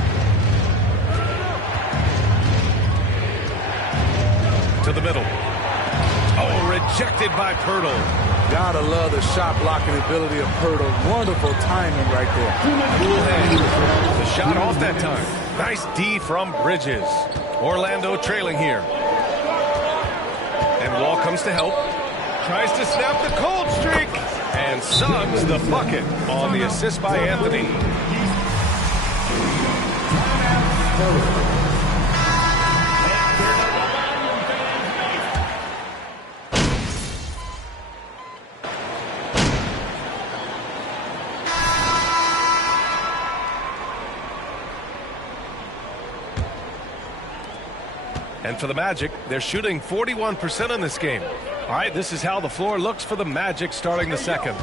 To the middle. Oh, rejected by Pirtle. Gotta love the shot blocking ability of Pirtle. Wonderful timing right there. Cool Hand. The shot off that time. Nice D from Bridges. Orlando trailing here. And Wall comes to help. Tries to snap the cold streak. And Suggs the bucket on the assist by Anthony. And for the Magic, they're shooting 41% in this game. All right, this is how the floor looks for the Magic starting the second.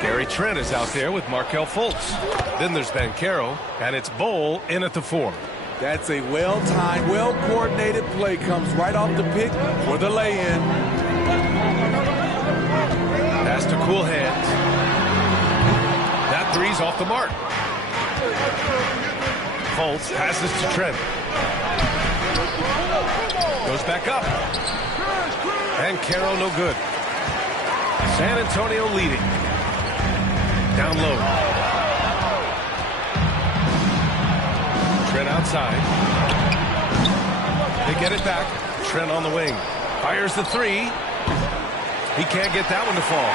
Gary Trent is out there with Markelle Fultz. Then there's Banchero, and it's Bowl in at the 4. That's a well-timed, well-coordinated play. Comes right off the pick for the lay-in. Pass to Cool Hands. That three's off the mark. Fultz passes to Trent. Goes back up. And Caro no good. San Antonio leading. Down low. Trent outside. They get it back. Trent on the wing. Fires the three. He can't get that one to fall.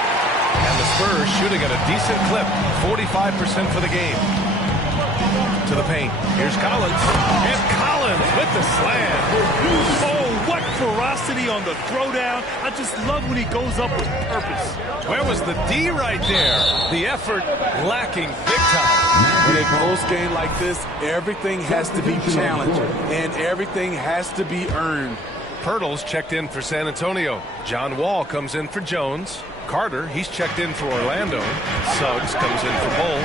And the Spurs shooting at a decent clip. 45% for the game. To the paint. Here's Collins. And Collins with the slam. Oh, what ferocity on the throwdown. I just love when he goes up with purpose. Where was the D right there? The effort lacking big time. In a close game like this, everything has to be challenged, and everything has to be earned. Pirtle's checked in for San Antonio. John Wall comes in for Jones. Carter, he's checked in for Orlando. Suggs comes in for Bull.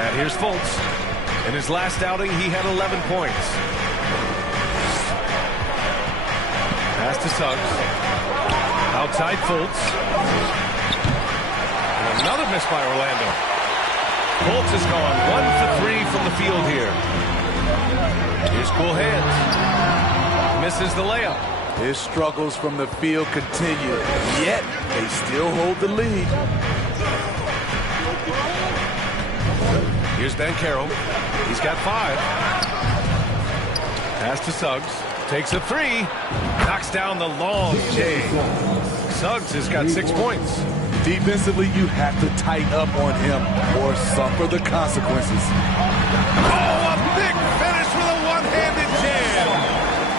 And here's Fultz. In his last outing, he had 11 points. Pass to Suggs. Outside Fultz. And another miss by Orlando. Fultz has gone 1 for 3 from the field here. Here's Cool Hands. Misses the layup. His struggles from the field continue, yet they still hold the lead. Here's Banchero. He's got 5. Pass to Suggs. Takes a 3. Knocks down the long J. Suggs has got 6 points. Defensively, you have to tighten up on him or suffer the consequences. Oh, a big finish with a one-handed jam.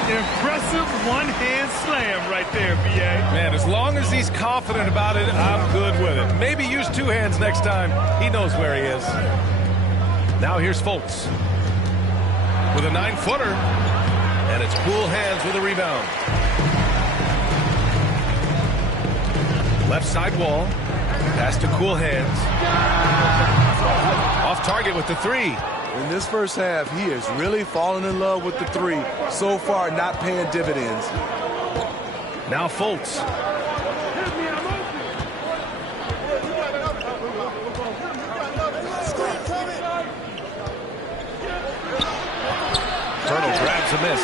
Impressive one-hand slam right there, B.A. Man, as long as he's confident about it, I'm good with it. Maybe use 2 hands next time. He knows where he is. Now here's Fultz with a 9-footer, and it's Cool Hands with a rebound. Left side Wall. Pass to Cool Hands. Off target with the 3. In this first half, he has really fallen in love with the 3. So far, not paying dividends. Now Fultz. Turtle grabs a miss.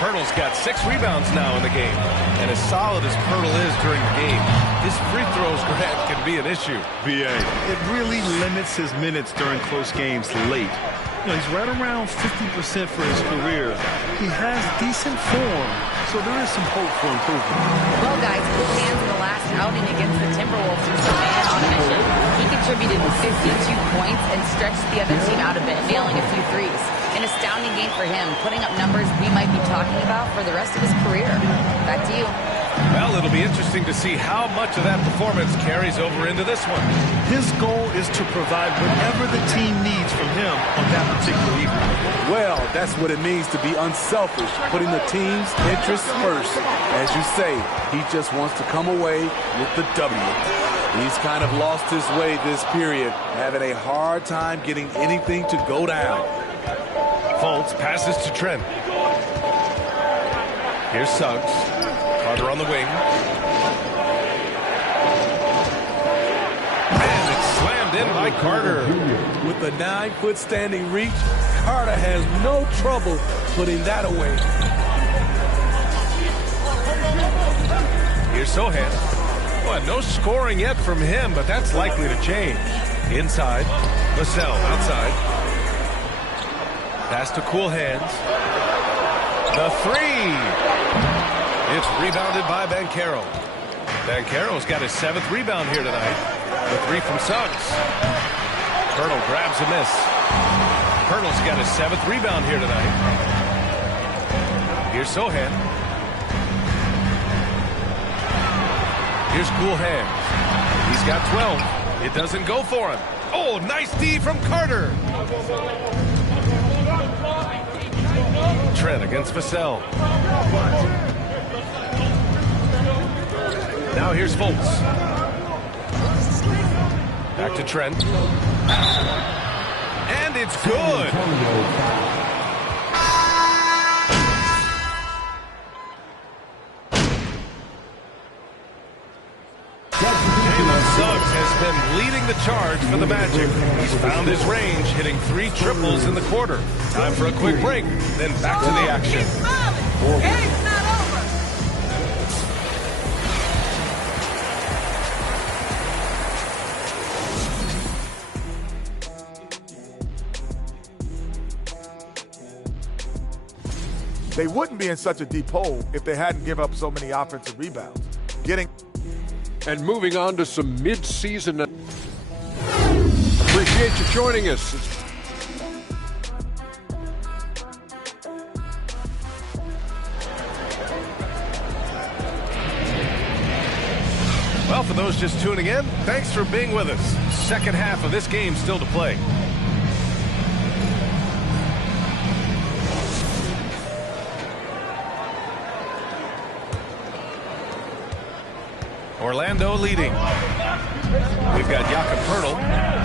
Pirtle's got 6 rebounds now in the game. And as solid as Pirtle is during the game, his free throws, Grant, can be an issue. BA. It really limits his minutes during close games late. You know, he's right around 50% for his career. He has decent form, so there is some hope for improvement. Well, guys, cool hands in the last outing against the Timberwolves was a man on a mission. He contributed 52 points and stretched the other team out a bit, nailing a few threes. An astounding game for him, putting up numbers we might be talking about for the rest of his career. Back to you. Well, it'll be interesting to see how much of that performance carries over into this one. His goal is to provide whatever the team needs from him on that particular evening. Well, that's what it means to be unselfish, putting the team's interests first. As you say, he just wants to come away with the W. He's kind of lost his way this period, having a hard time getting anything to go down. Fultz passes to Trent. Here's Suggs. Carter on the wing. And it's slammed in by Carter. With the 9-foot standing reach, Carter has no trouble putting that away. Here's Sohan. Well, no scoring yet from him, but that's likely to change. Inside. Vassell outside. Pass to Cool Hands. The 3. It's rebounded by Banchero. Banchero's got his 7th rebound here tonight. The 3 from Suggs. Pirtle grabs a miss. Pirtle's got his 7th rebound here tonight. Here's Sohan. Here's Cool Hands. He's got 12. It doesn't go for him. Oh, nice D from Carter. Trent against Vassell. Now here's Fultz. Back to Trent. And it's good. Suggs has been leading the charge for the Magic. He's found his range, hitting 3 triples in the quarter. Time for a quick break, then back to the action. It's not over. They wouldn't be in such a deep hole if they hadn't given up so many offensive rebounds. And moving on to some mid-season. Appreciate you joining us. Well, for those just tuning in, thanks for being with us. Second half of this game still to play. Orlando leading. We've got Jakob Pirtle.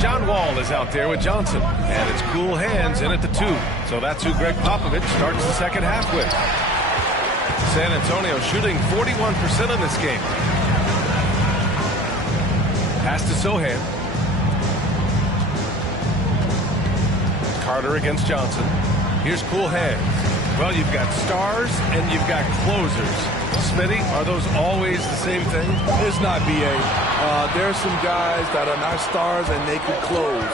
John Wall is out there with Johnson. And it's Cool Hands in at the 2. So that's who Greg Popovich starts the second half with. San Antonio shooting 41% in this game. Pass to Sohan. Carter against Johnson. Here's Cool Hands. Well, you've got stars and you've got closers. Smitty, are those always the same thing? It's not, B.A. There are some guys that are not stars and they can close.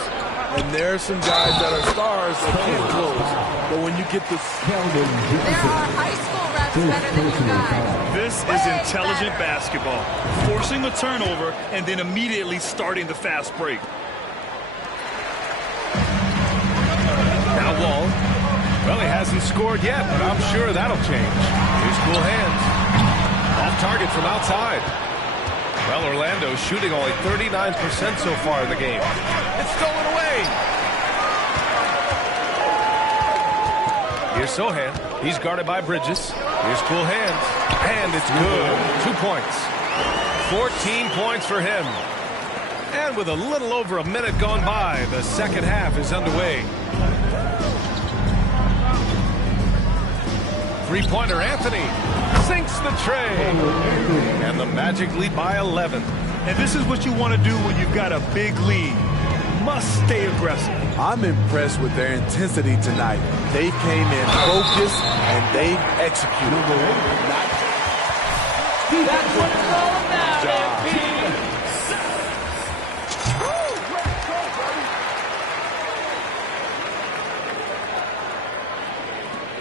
And there are some guys that are stars that can't close. But when you get this... There are high school reps better than you guys. This is intelligent basketball. Forcing a turnover and then immediately starting the fast break. Now Wall. Well, he hasn't scored yet, but I'm sure that'll change. Here's Cool Hands. Off target from outside. Well, Orlando shooting only 39% so far in the game. It's stolen away. Here's Sohan. He's guarded by Bridges. Here's Cool Hands. And it's good. 2 points. 14 points for him. And with a little over a minute gone by, the second half is underway. Three-pointer Anthony sinks the tray. And the Magic lead by 11. And this is what you want to do when you've got a big lead. must stay aggressive. I'm impressed with their intensity tonight. They came in focused and they executed. That's what it's all about, MP.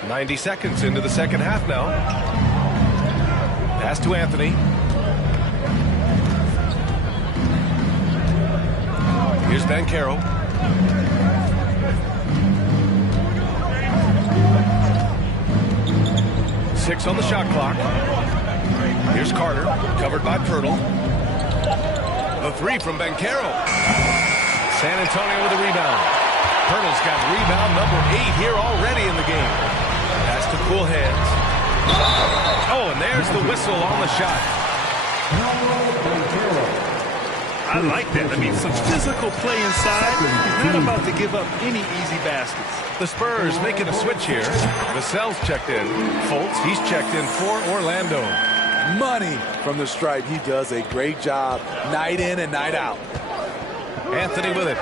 90 seconds into the second half now. Pass to Anthony. Here's Banchero. Six on the shot clock. Here's Carter, covered by Pirtle. The three from Banchero. San Antonio with a rebound. Pirtle's got rebound number 8 here already in the game. Pass to Cool Hands. Oh, and there's the whistle on the shot. I like that. I mean, some physical play inside. He's not about to give up any easy baskets. The Spurs making a switch here. Vassell's checked in. Fultz, he's checked in for Orlando. Money from the stripe. He does a great job night in and night out. Anthony with it.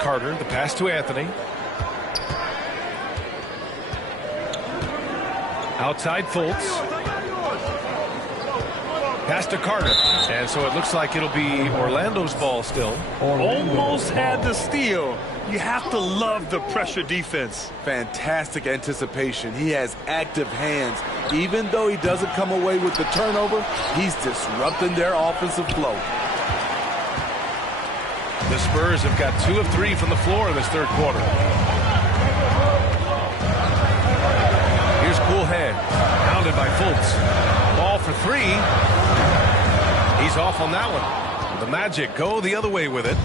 Carter, the pass to Anthony. Outside Fultz. Pass to Carter. And so it looks like it'll be Orlando's ball still. Almost had the steal. You have to love the pressure defense. Fantastic anticipation. He has active hands. Even though he doesn't come away with the turnover, he's disrupting their offensive flow. The Spurs have got 2 of 3 from the floor in this third quarter. Here's Cool Hand. Pounded by Fultz. Ball for 3. He's off on that one. The Magic go the other way with it.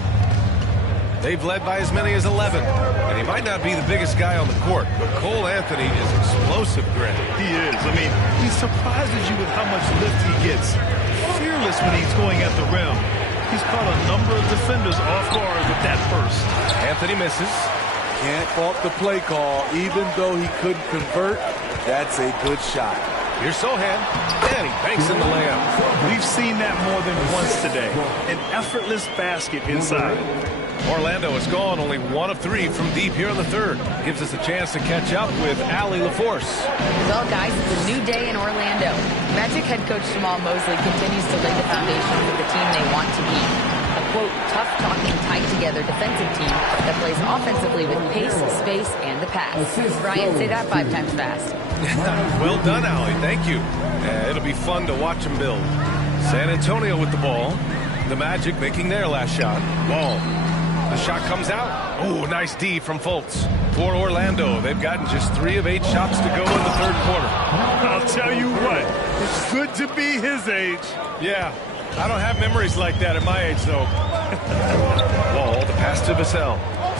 They've led by as many as 11. And he might not be the biggest guy on the court, but Cole Anthony is explosive, Grant. He is. I mean, he surprises you with how much lift he gets. Fearless when he's going at the rim. He's caught a number of defenders off guard with that burst. Anthony misses. Can't fault the play call. Even though he couldn't convert, that's a good shot. Here's Sohan, and he banks in the layup. We've seen that more than once today. An effortless basket inside. Orlando has gone only 1 of 3 from deep here in the third. Gives us a chance to catch up with Allie LaForce. Well, guys, it's a new day in Orlando. Magic head coach Jamal Mosley continues to lay the foundation for the team they want to be. A, quote, tough-talking, tied-together defensive team that plays offensively with pace, space, and the pass. Brian, say that 5 times fast. Well done, Allie. Thank you. It'll be fun to watch them build. San Antonio with the ball. The Magic making their last shot. Ball. The shot comes out. Oh, nice D from Fultz. For Orlando, they've gotten just 3 of 8 shots to go in the third quarter. I'll tell you what, it's good to be his age. Yeah, I don't have memories like that at my age, though. Wall, the pass to Vassell.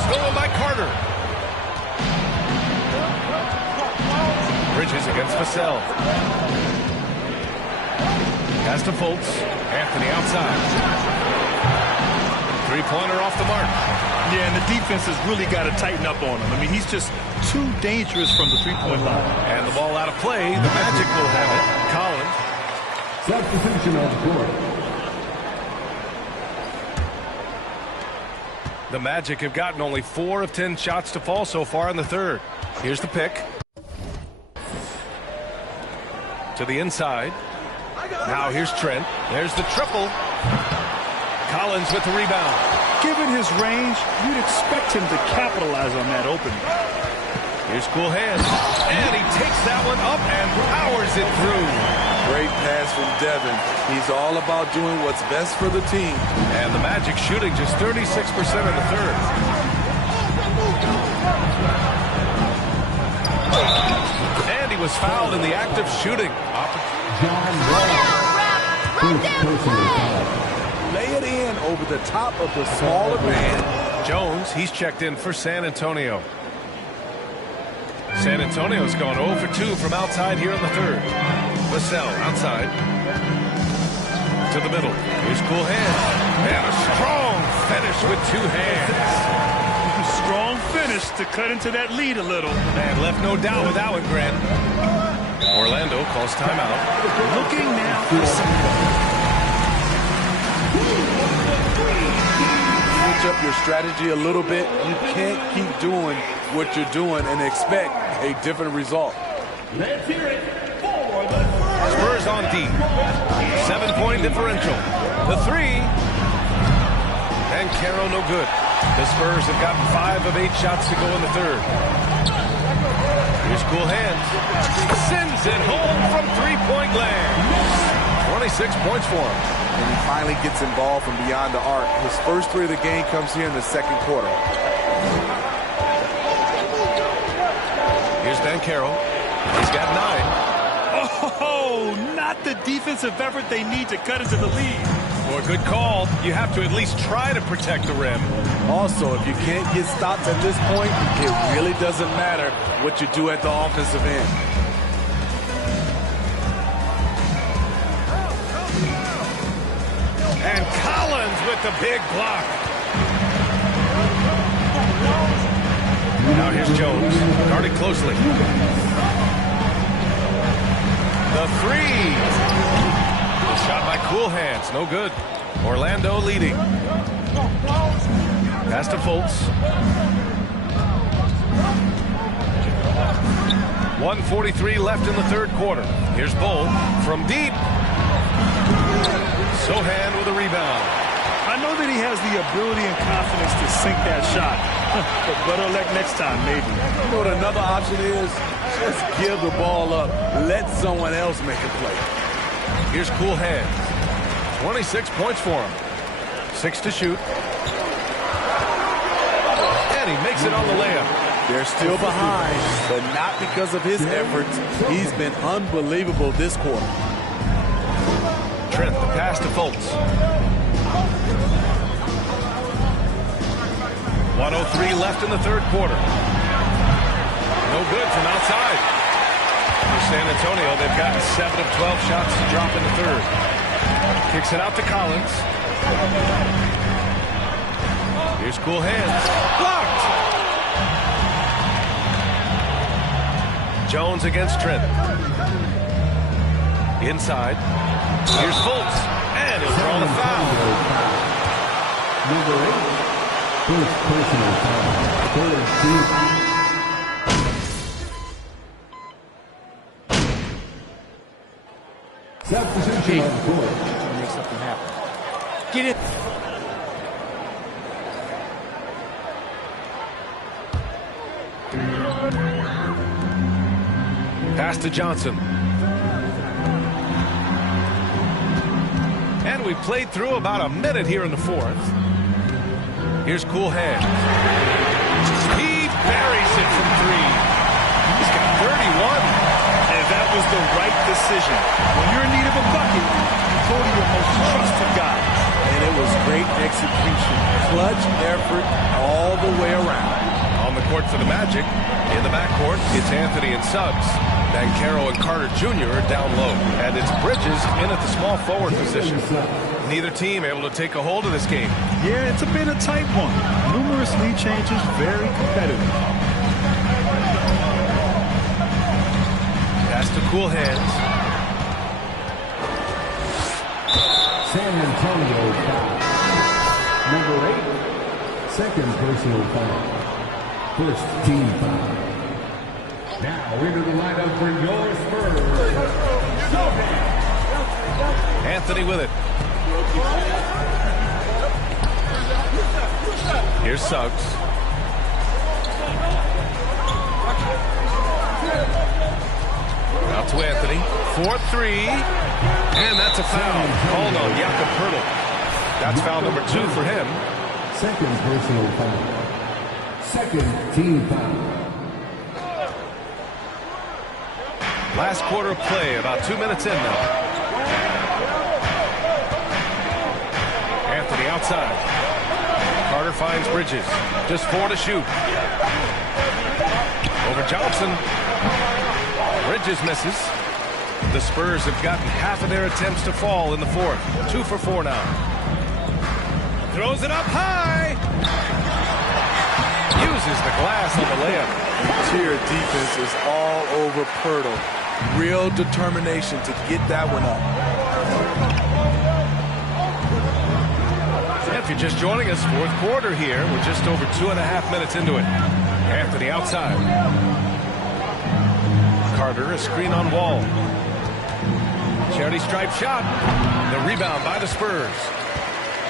Stolen by Carter. Bridges against Vassell. Pass to Fultz. Anthony outside. 3-pointer off the mark. Yeah, and the defense has really got to tighten up on him. I mean, he's just too dangerous from the three-point line. And the ball out of play. The Magic will have it. Collins. Substitution on the court. The Magic have gotten only 4 of 10 shots to fall so far in the third. Here's the pick. To the inside. Now here's Trent. There's the triple. Collins with the rebound. Given his range, you'd expect him to capitalize on that opening. Here's Cool Hands. And he takes that one up and powers it through. Great pass from Devin. He's all about doing what's best for the team. And the Magic shooting just 36% in the third. And he was fouled in the act of shooting. Lay it in over the top of the smaller man. Jones, he's checked in for San Antonio. San Antonio's gone 0 for 2 from outside here in the third. Vassell outside. To the middle. Here's Cool Hand. And a strong finish with 2 hands. Strong finish to cut into that lead a little. And left no doubt with that one, Grant. Orlando calls timeout. Looking now for some. your strategy a little bit. You can't keep doing what you're doing and expect a different result. Let's hear it for the Spurs. Spurs on D. 7-point differential. The three. And Caro no good. The Spurs have gotten 5 of 8 shots to go in the third. Here's cool hands. Sends it home from three-point land. 26 points for him. And he finally gets involved from beyond the arc. His first 3 of the game comes here in the second quarter. Here's Caro. He's got 9. Oh, not the defensive effort they need to cut into the lead. Well, good call. You have to at least try to protect the rim. Also, if you can't get stops at this point, it really doesn't matter what you do at the offensive end. And Collins with the big block. Now here's Jones, guarded closely. The three. The shot by Cool Hands, no good. Orlando leading. Pass to Fultz. 1:43 left in the third quarter. Here's Bull from deep. Sohan with a rebound. I know that he has the ability and confidence to sink that shot. But better luck next time, maybe. You know what another option is? Just give the ball up. Let someone else make a play. Here's Cool Hands. 26 points for him. 6 to shoot. And he makes it on the layup. They're still behind, but not because of his efforts. He's been unbelievable this quarter. Trent, the pass to Fultz. 1:03 left in the third quarter. No good from outside. For San Antonio, they've gotten 7 of 12 shots to drop in the third. Kicks it out to Collins. Here's Cool Hands. Blocked! Jones against Trent. Inside. Here's Fultz. And he'll draw the foul. Number 8. First personal foul. Third team. Substitution on court. Make something happen. Get it. Pass to Johnson. And we played through about a minute here in the fourth. Here's Cool Hands. He buries it from 3. He's got 31. And that was the right decision. When you're in need of a bucket, you go to your most trusted guy. And it was great execution. Clutch effort all the way around. On the court for the Magic. In the backcourt, it's Anthony and Suggs. Caro and Carter Jr. are down low. And it's Bridges in at the small forward position. Neither team able to take a hold of this game. Yeah, it's been a tight one. Numerous lead changes, very competitive. Pass to Cool Hands. San Antonio foul. Number 8. Second personal foul. First team foul. Now into the lineup for your Spurs. Anthony with it. Here's Suggs. Out to Anthony. 4-3. And that's a foul. Called on Jakob Poeltl. That's foul number 2 for him. Second personal foul. Second team foul. Last quarter of play, about 2 minutes in now. Anthony outside. Carter finds Bridges. Just 4 to shoot. Over Johnson. Bridges misses. The Spurs have gotten half of their attempts to fall in the fourth. 2 for 4 now. Throws it up high. Uses the glass on the layup. Interior defense is all over Poeltl. Real determination to get that one up. you're just joining us, fourth quarter here. We're just over 2.5 minutes into it. Anthony outside. Carter, a screen on Wall. Charity stripe shot. The rebound by the Spurs.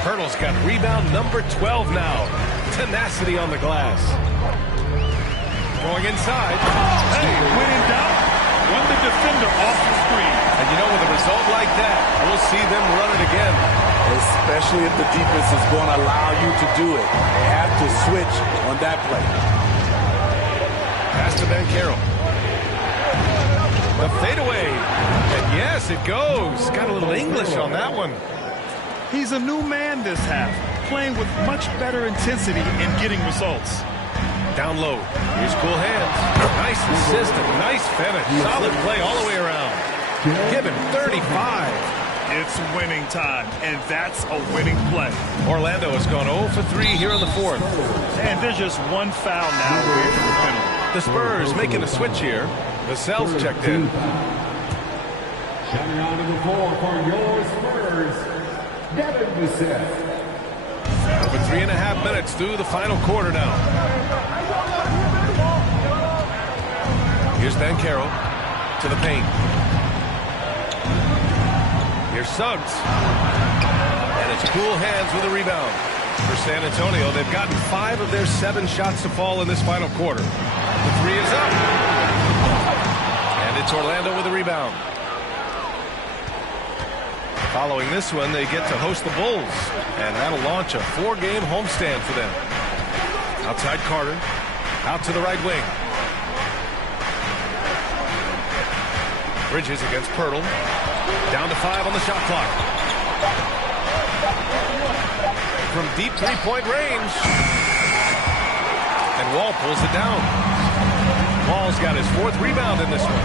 Hurdle's got rebound number 12 now. Tenacity on the glass. Going inside. Hey, when in doubt, run the defender off the screen. And you know, with a result like that, we'll see them run it again. Especially if the defense is going to allow you to do it. They have to switch on that play. Pass to Ben Carroll. The fadeaway. And yes, it goes. Got a little English on that one. He's a new man this half, playing with much better intensity and getting results. Down low. Here's cool hands. Nice assist and nice finish. Solid play all the way around. Given 35. It's winning time, and that's a winning play. Orlando has gone 0 for 3 here in the fourth. And there's just one foul now away from the penalty. The Spurs making a switch here. Vassell's checked in. Coming onto the floor for your Spurs, Devin Vassell. Over 3.5 minutes through the final quarter now. Here's Ben Carroll to the paint. Here's Suggs. And it's cool hands with a rebound. For San Antonio, they've gotten 5 of their 7 shots to fall in this final quarter. The 3 is up. And it's Orlando with a rebound. Following this one, they get to host the Bulls. And that'll launch a 4-game homestand for them. Outside Carter. Out to the right wing. Bridges against Pirtle. Down to 5 on the shot clock. From deep three-point range. And Wall pulls it down. Wall's got his 4th rebound in this one.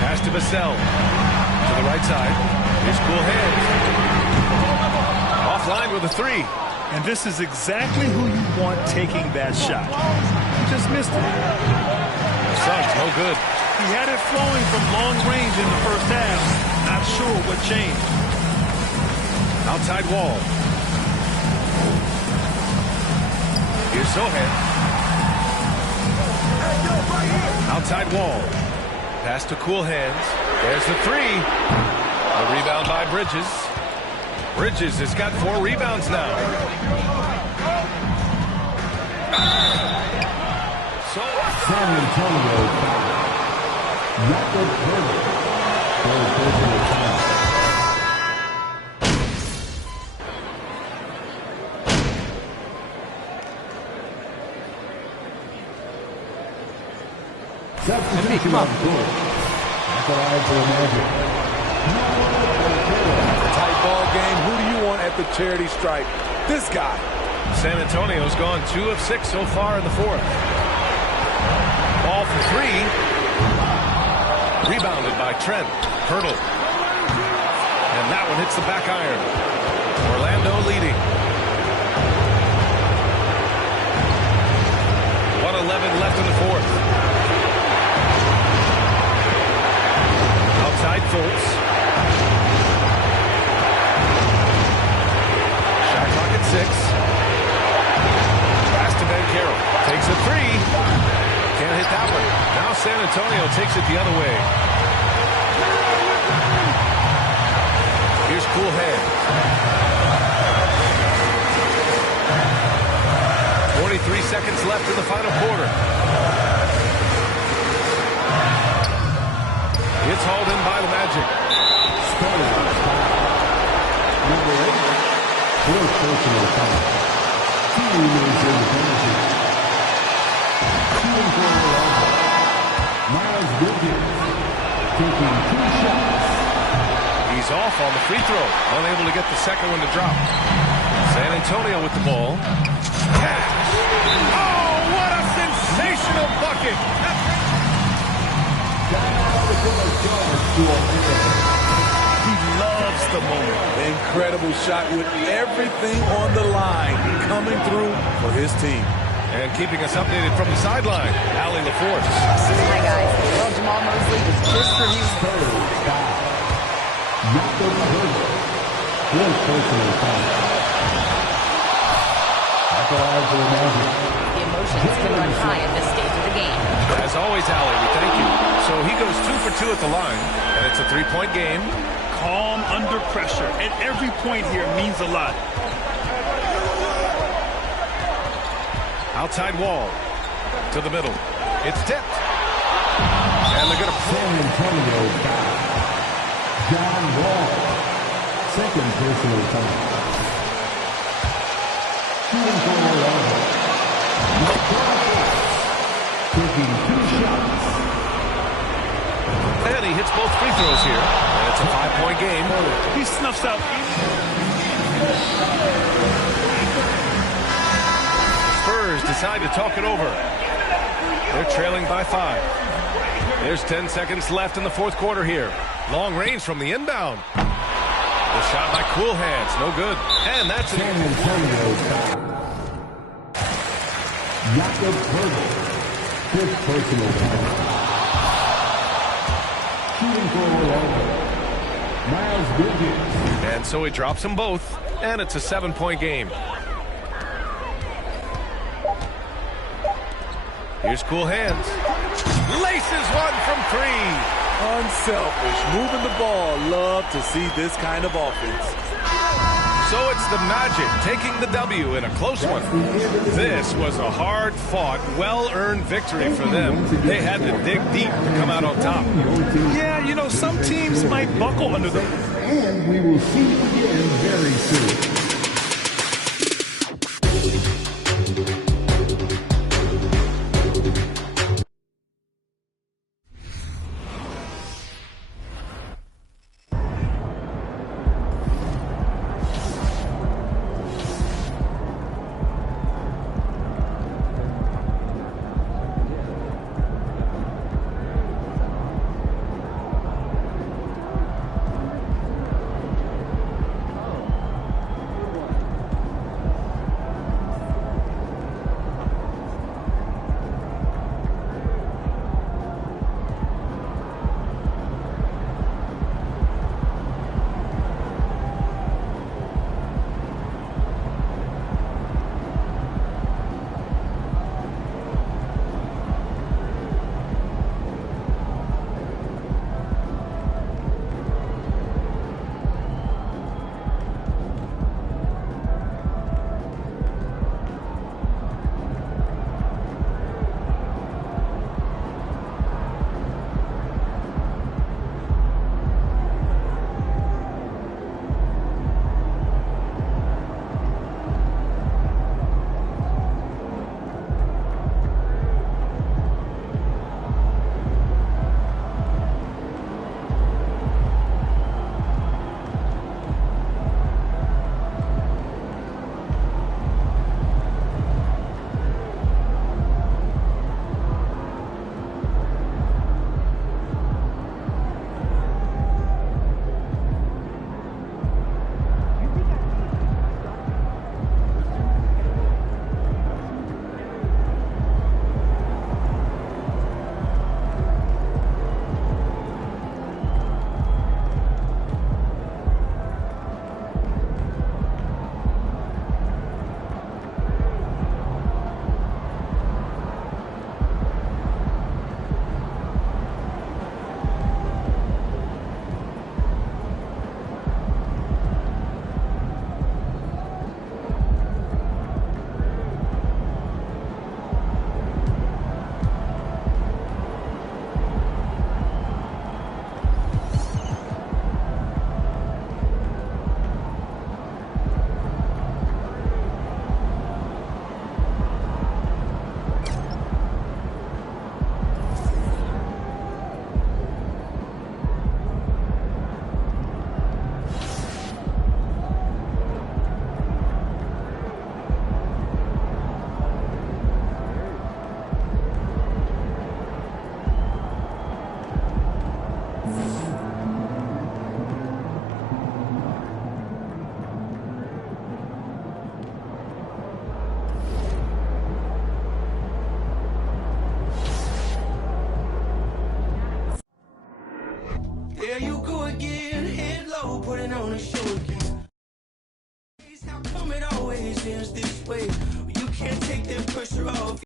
Pass to Vassell. To the right side. Here's cool hands. Offline with a 3. And this is exactly who you want taking that shot. He just missed it. Suggs, no good. He had it flowing from long range in the first half. Not sure what changed. Outside Wall. Here's Sohan. Outside Wall. Pass to cool hands. There's the 3. A rebound by Bridges. Bridges has got 4 rebounds now. San Antonio foul. Jakob Poeltl for a personal foul. Substitution on court. Equalizer for the Magic. Tight ball game. Who do you want at the charity stripe? This guy. San Antonio's gone 2 of 6 so far in the fourth. Ball for 3. Rebounded by Trent. Hurdle. And that one hits the back iron. Orlando leading. 1:11 left in the fourth. Outside Fultz. Shot clock at 6. Pass to Ben Carroll. Takes a 3. Can't hit that one. Now San Antonio takes it the other way. Here's cool hands. 43 seconds left in the final quarter. It's hauled in by the Magic. Number 8, fourth personal foul. 2 remains in the penalty. 2 and 4 Orlando. Miles Bridges taking 2 shots. He's off on the free throw. Unable to get the second one to drop. San Antonio with the ball. Catch. Oh, what a sensational bucket. He loves the moment. Incredible shot with everything on the line coming through for his team. And keeping us updated from the sideline, Allie LaForce. Hi, guys. Well, Jamal Mosley was just released. Fourth personal foul. Equalizer Magic. The emotions can run high at this stage of the game. As always, Allie, we thank you. So he goes 2 for 2 at the line, and it's a 3-point game. Calm under pressure, and every point here means a lot. Outside wall to the middle. It's tipped. And they're going to San Antonio foul. John Wall. Second personal foul. Shooting for Orlando. Taking 2 shots. And he hits both free throws here. And it's a 5-point game. He snuffs out. Spurs decide to talk it over. They're trailing by 5. There's 10 seconds left in the fourth quarter here. Long range from the inbound. The shot by Cool Hands, no good. And that's it. San Antonio foul. Jakob Poeltl. Fifth personal foul. Shooting for Orlando. Miles Bridges. And so he drops them both. And it's a 7-point game. Here's Cool Hands. Laces one from 3. Unselfish, moving the ball. Love to see this kind of offense. So it's the Magic taking the W in a close one. This was a hard-fought, well-earned victory for them. They had to dig deep to come out on top. Yeah, you know, some teams might buckle under them. And we will see you again very soon. There you go again, head low, putting on a show again. How come it always ends this way? You can't take that pressure off.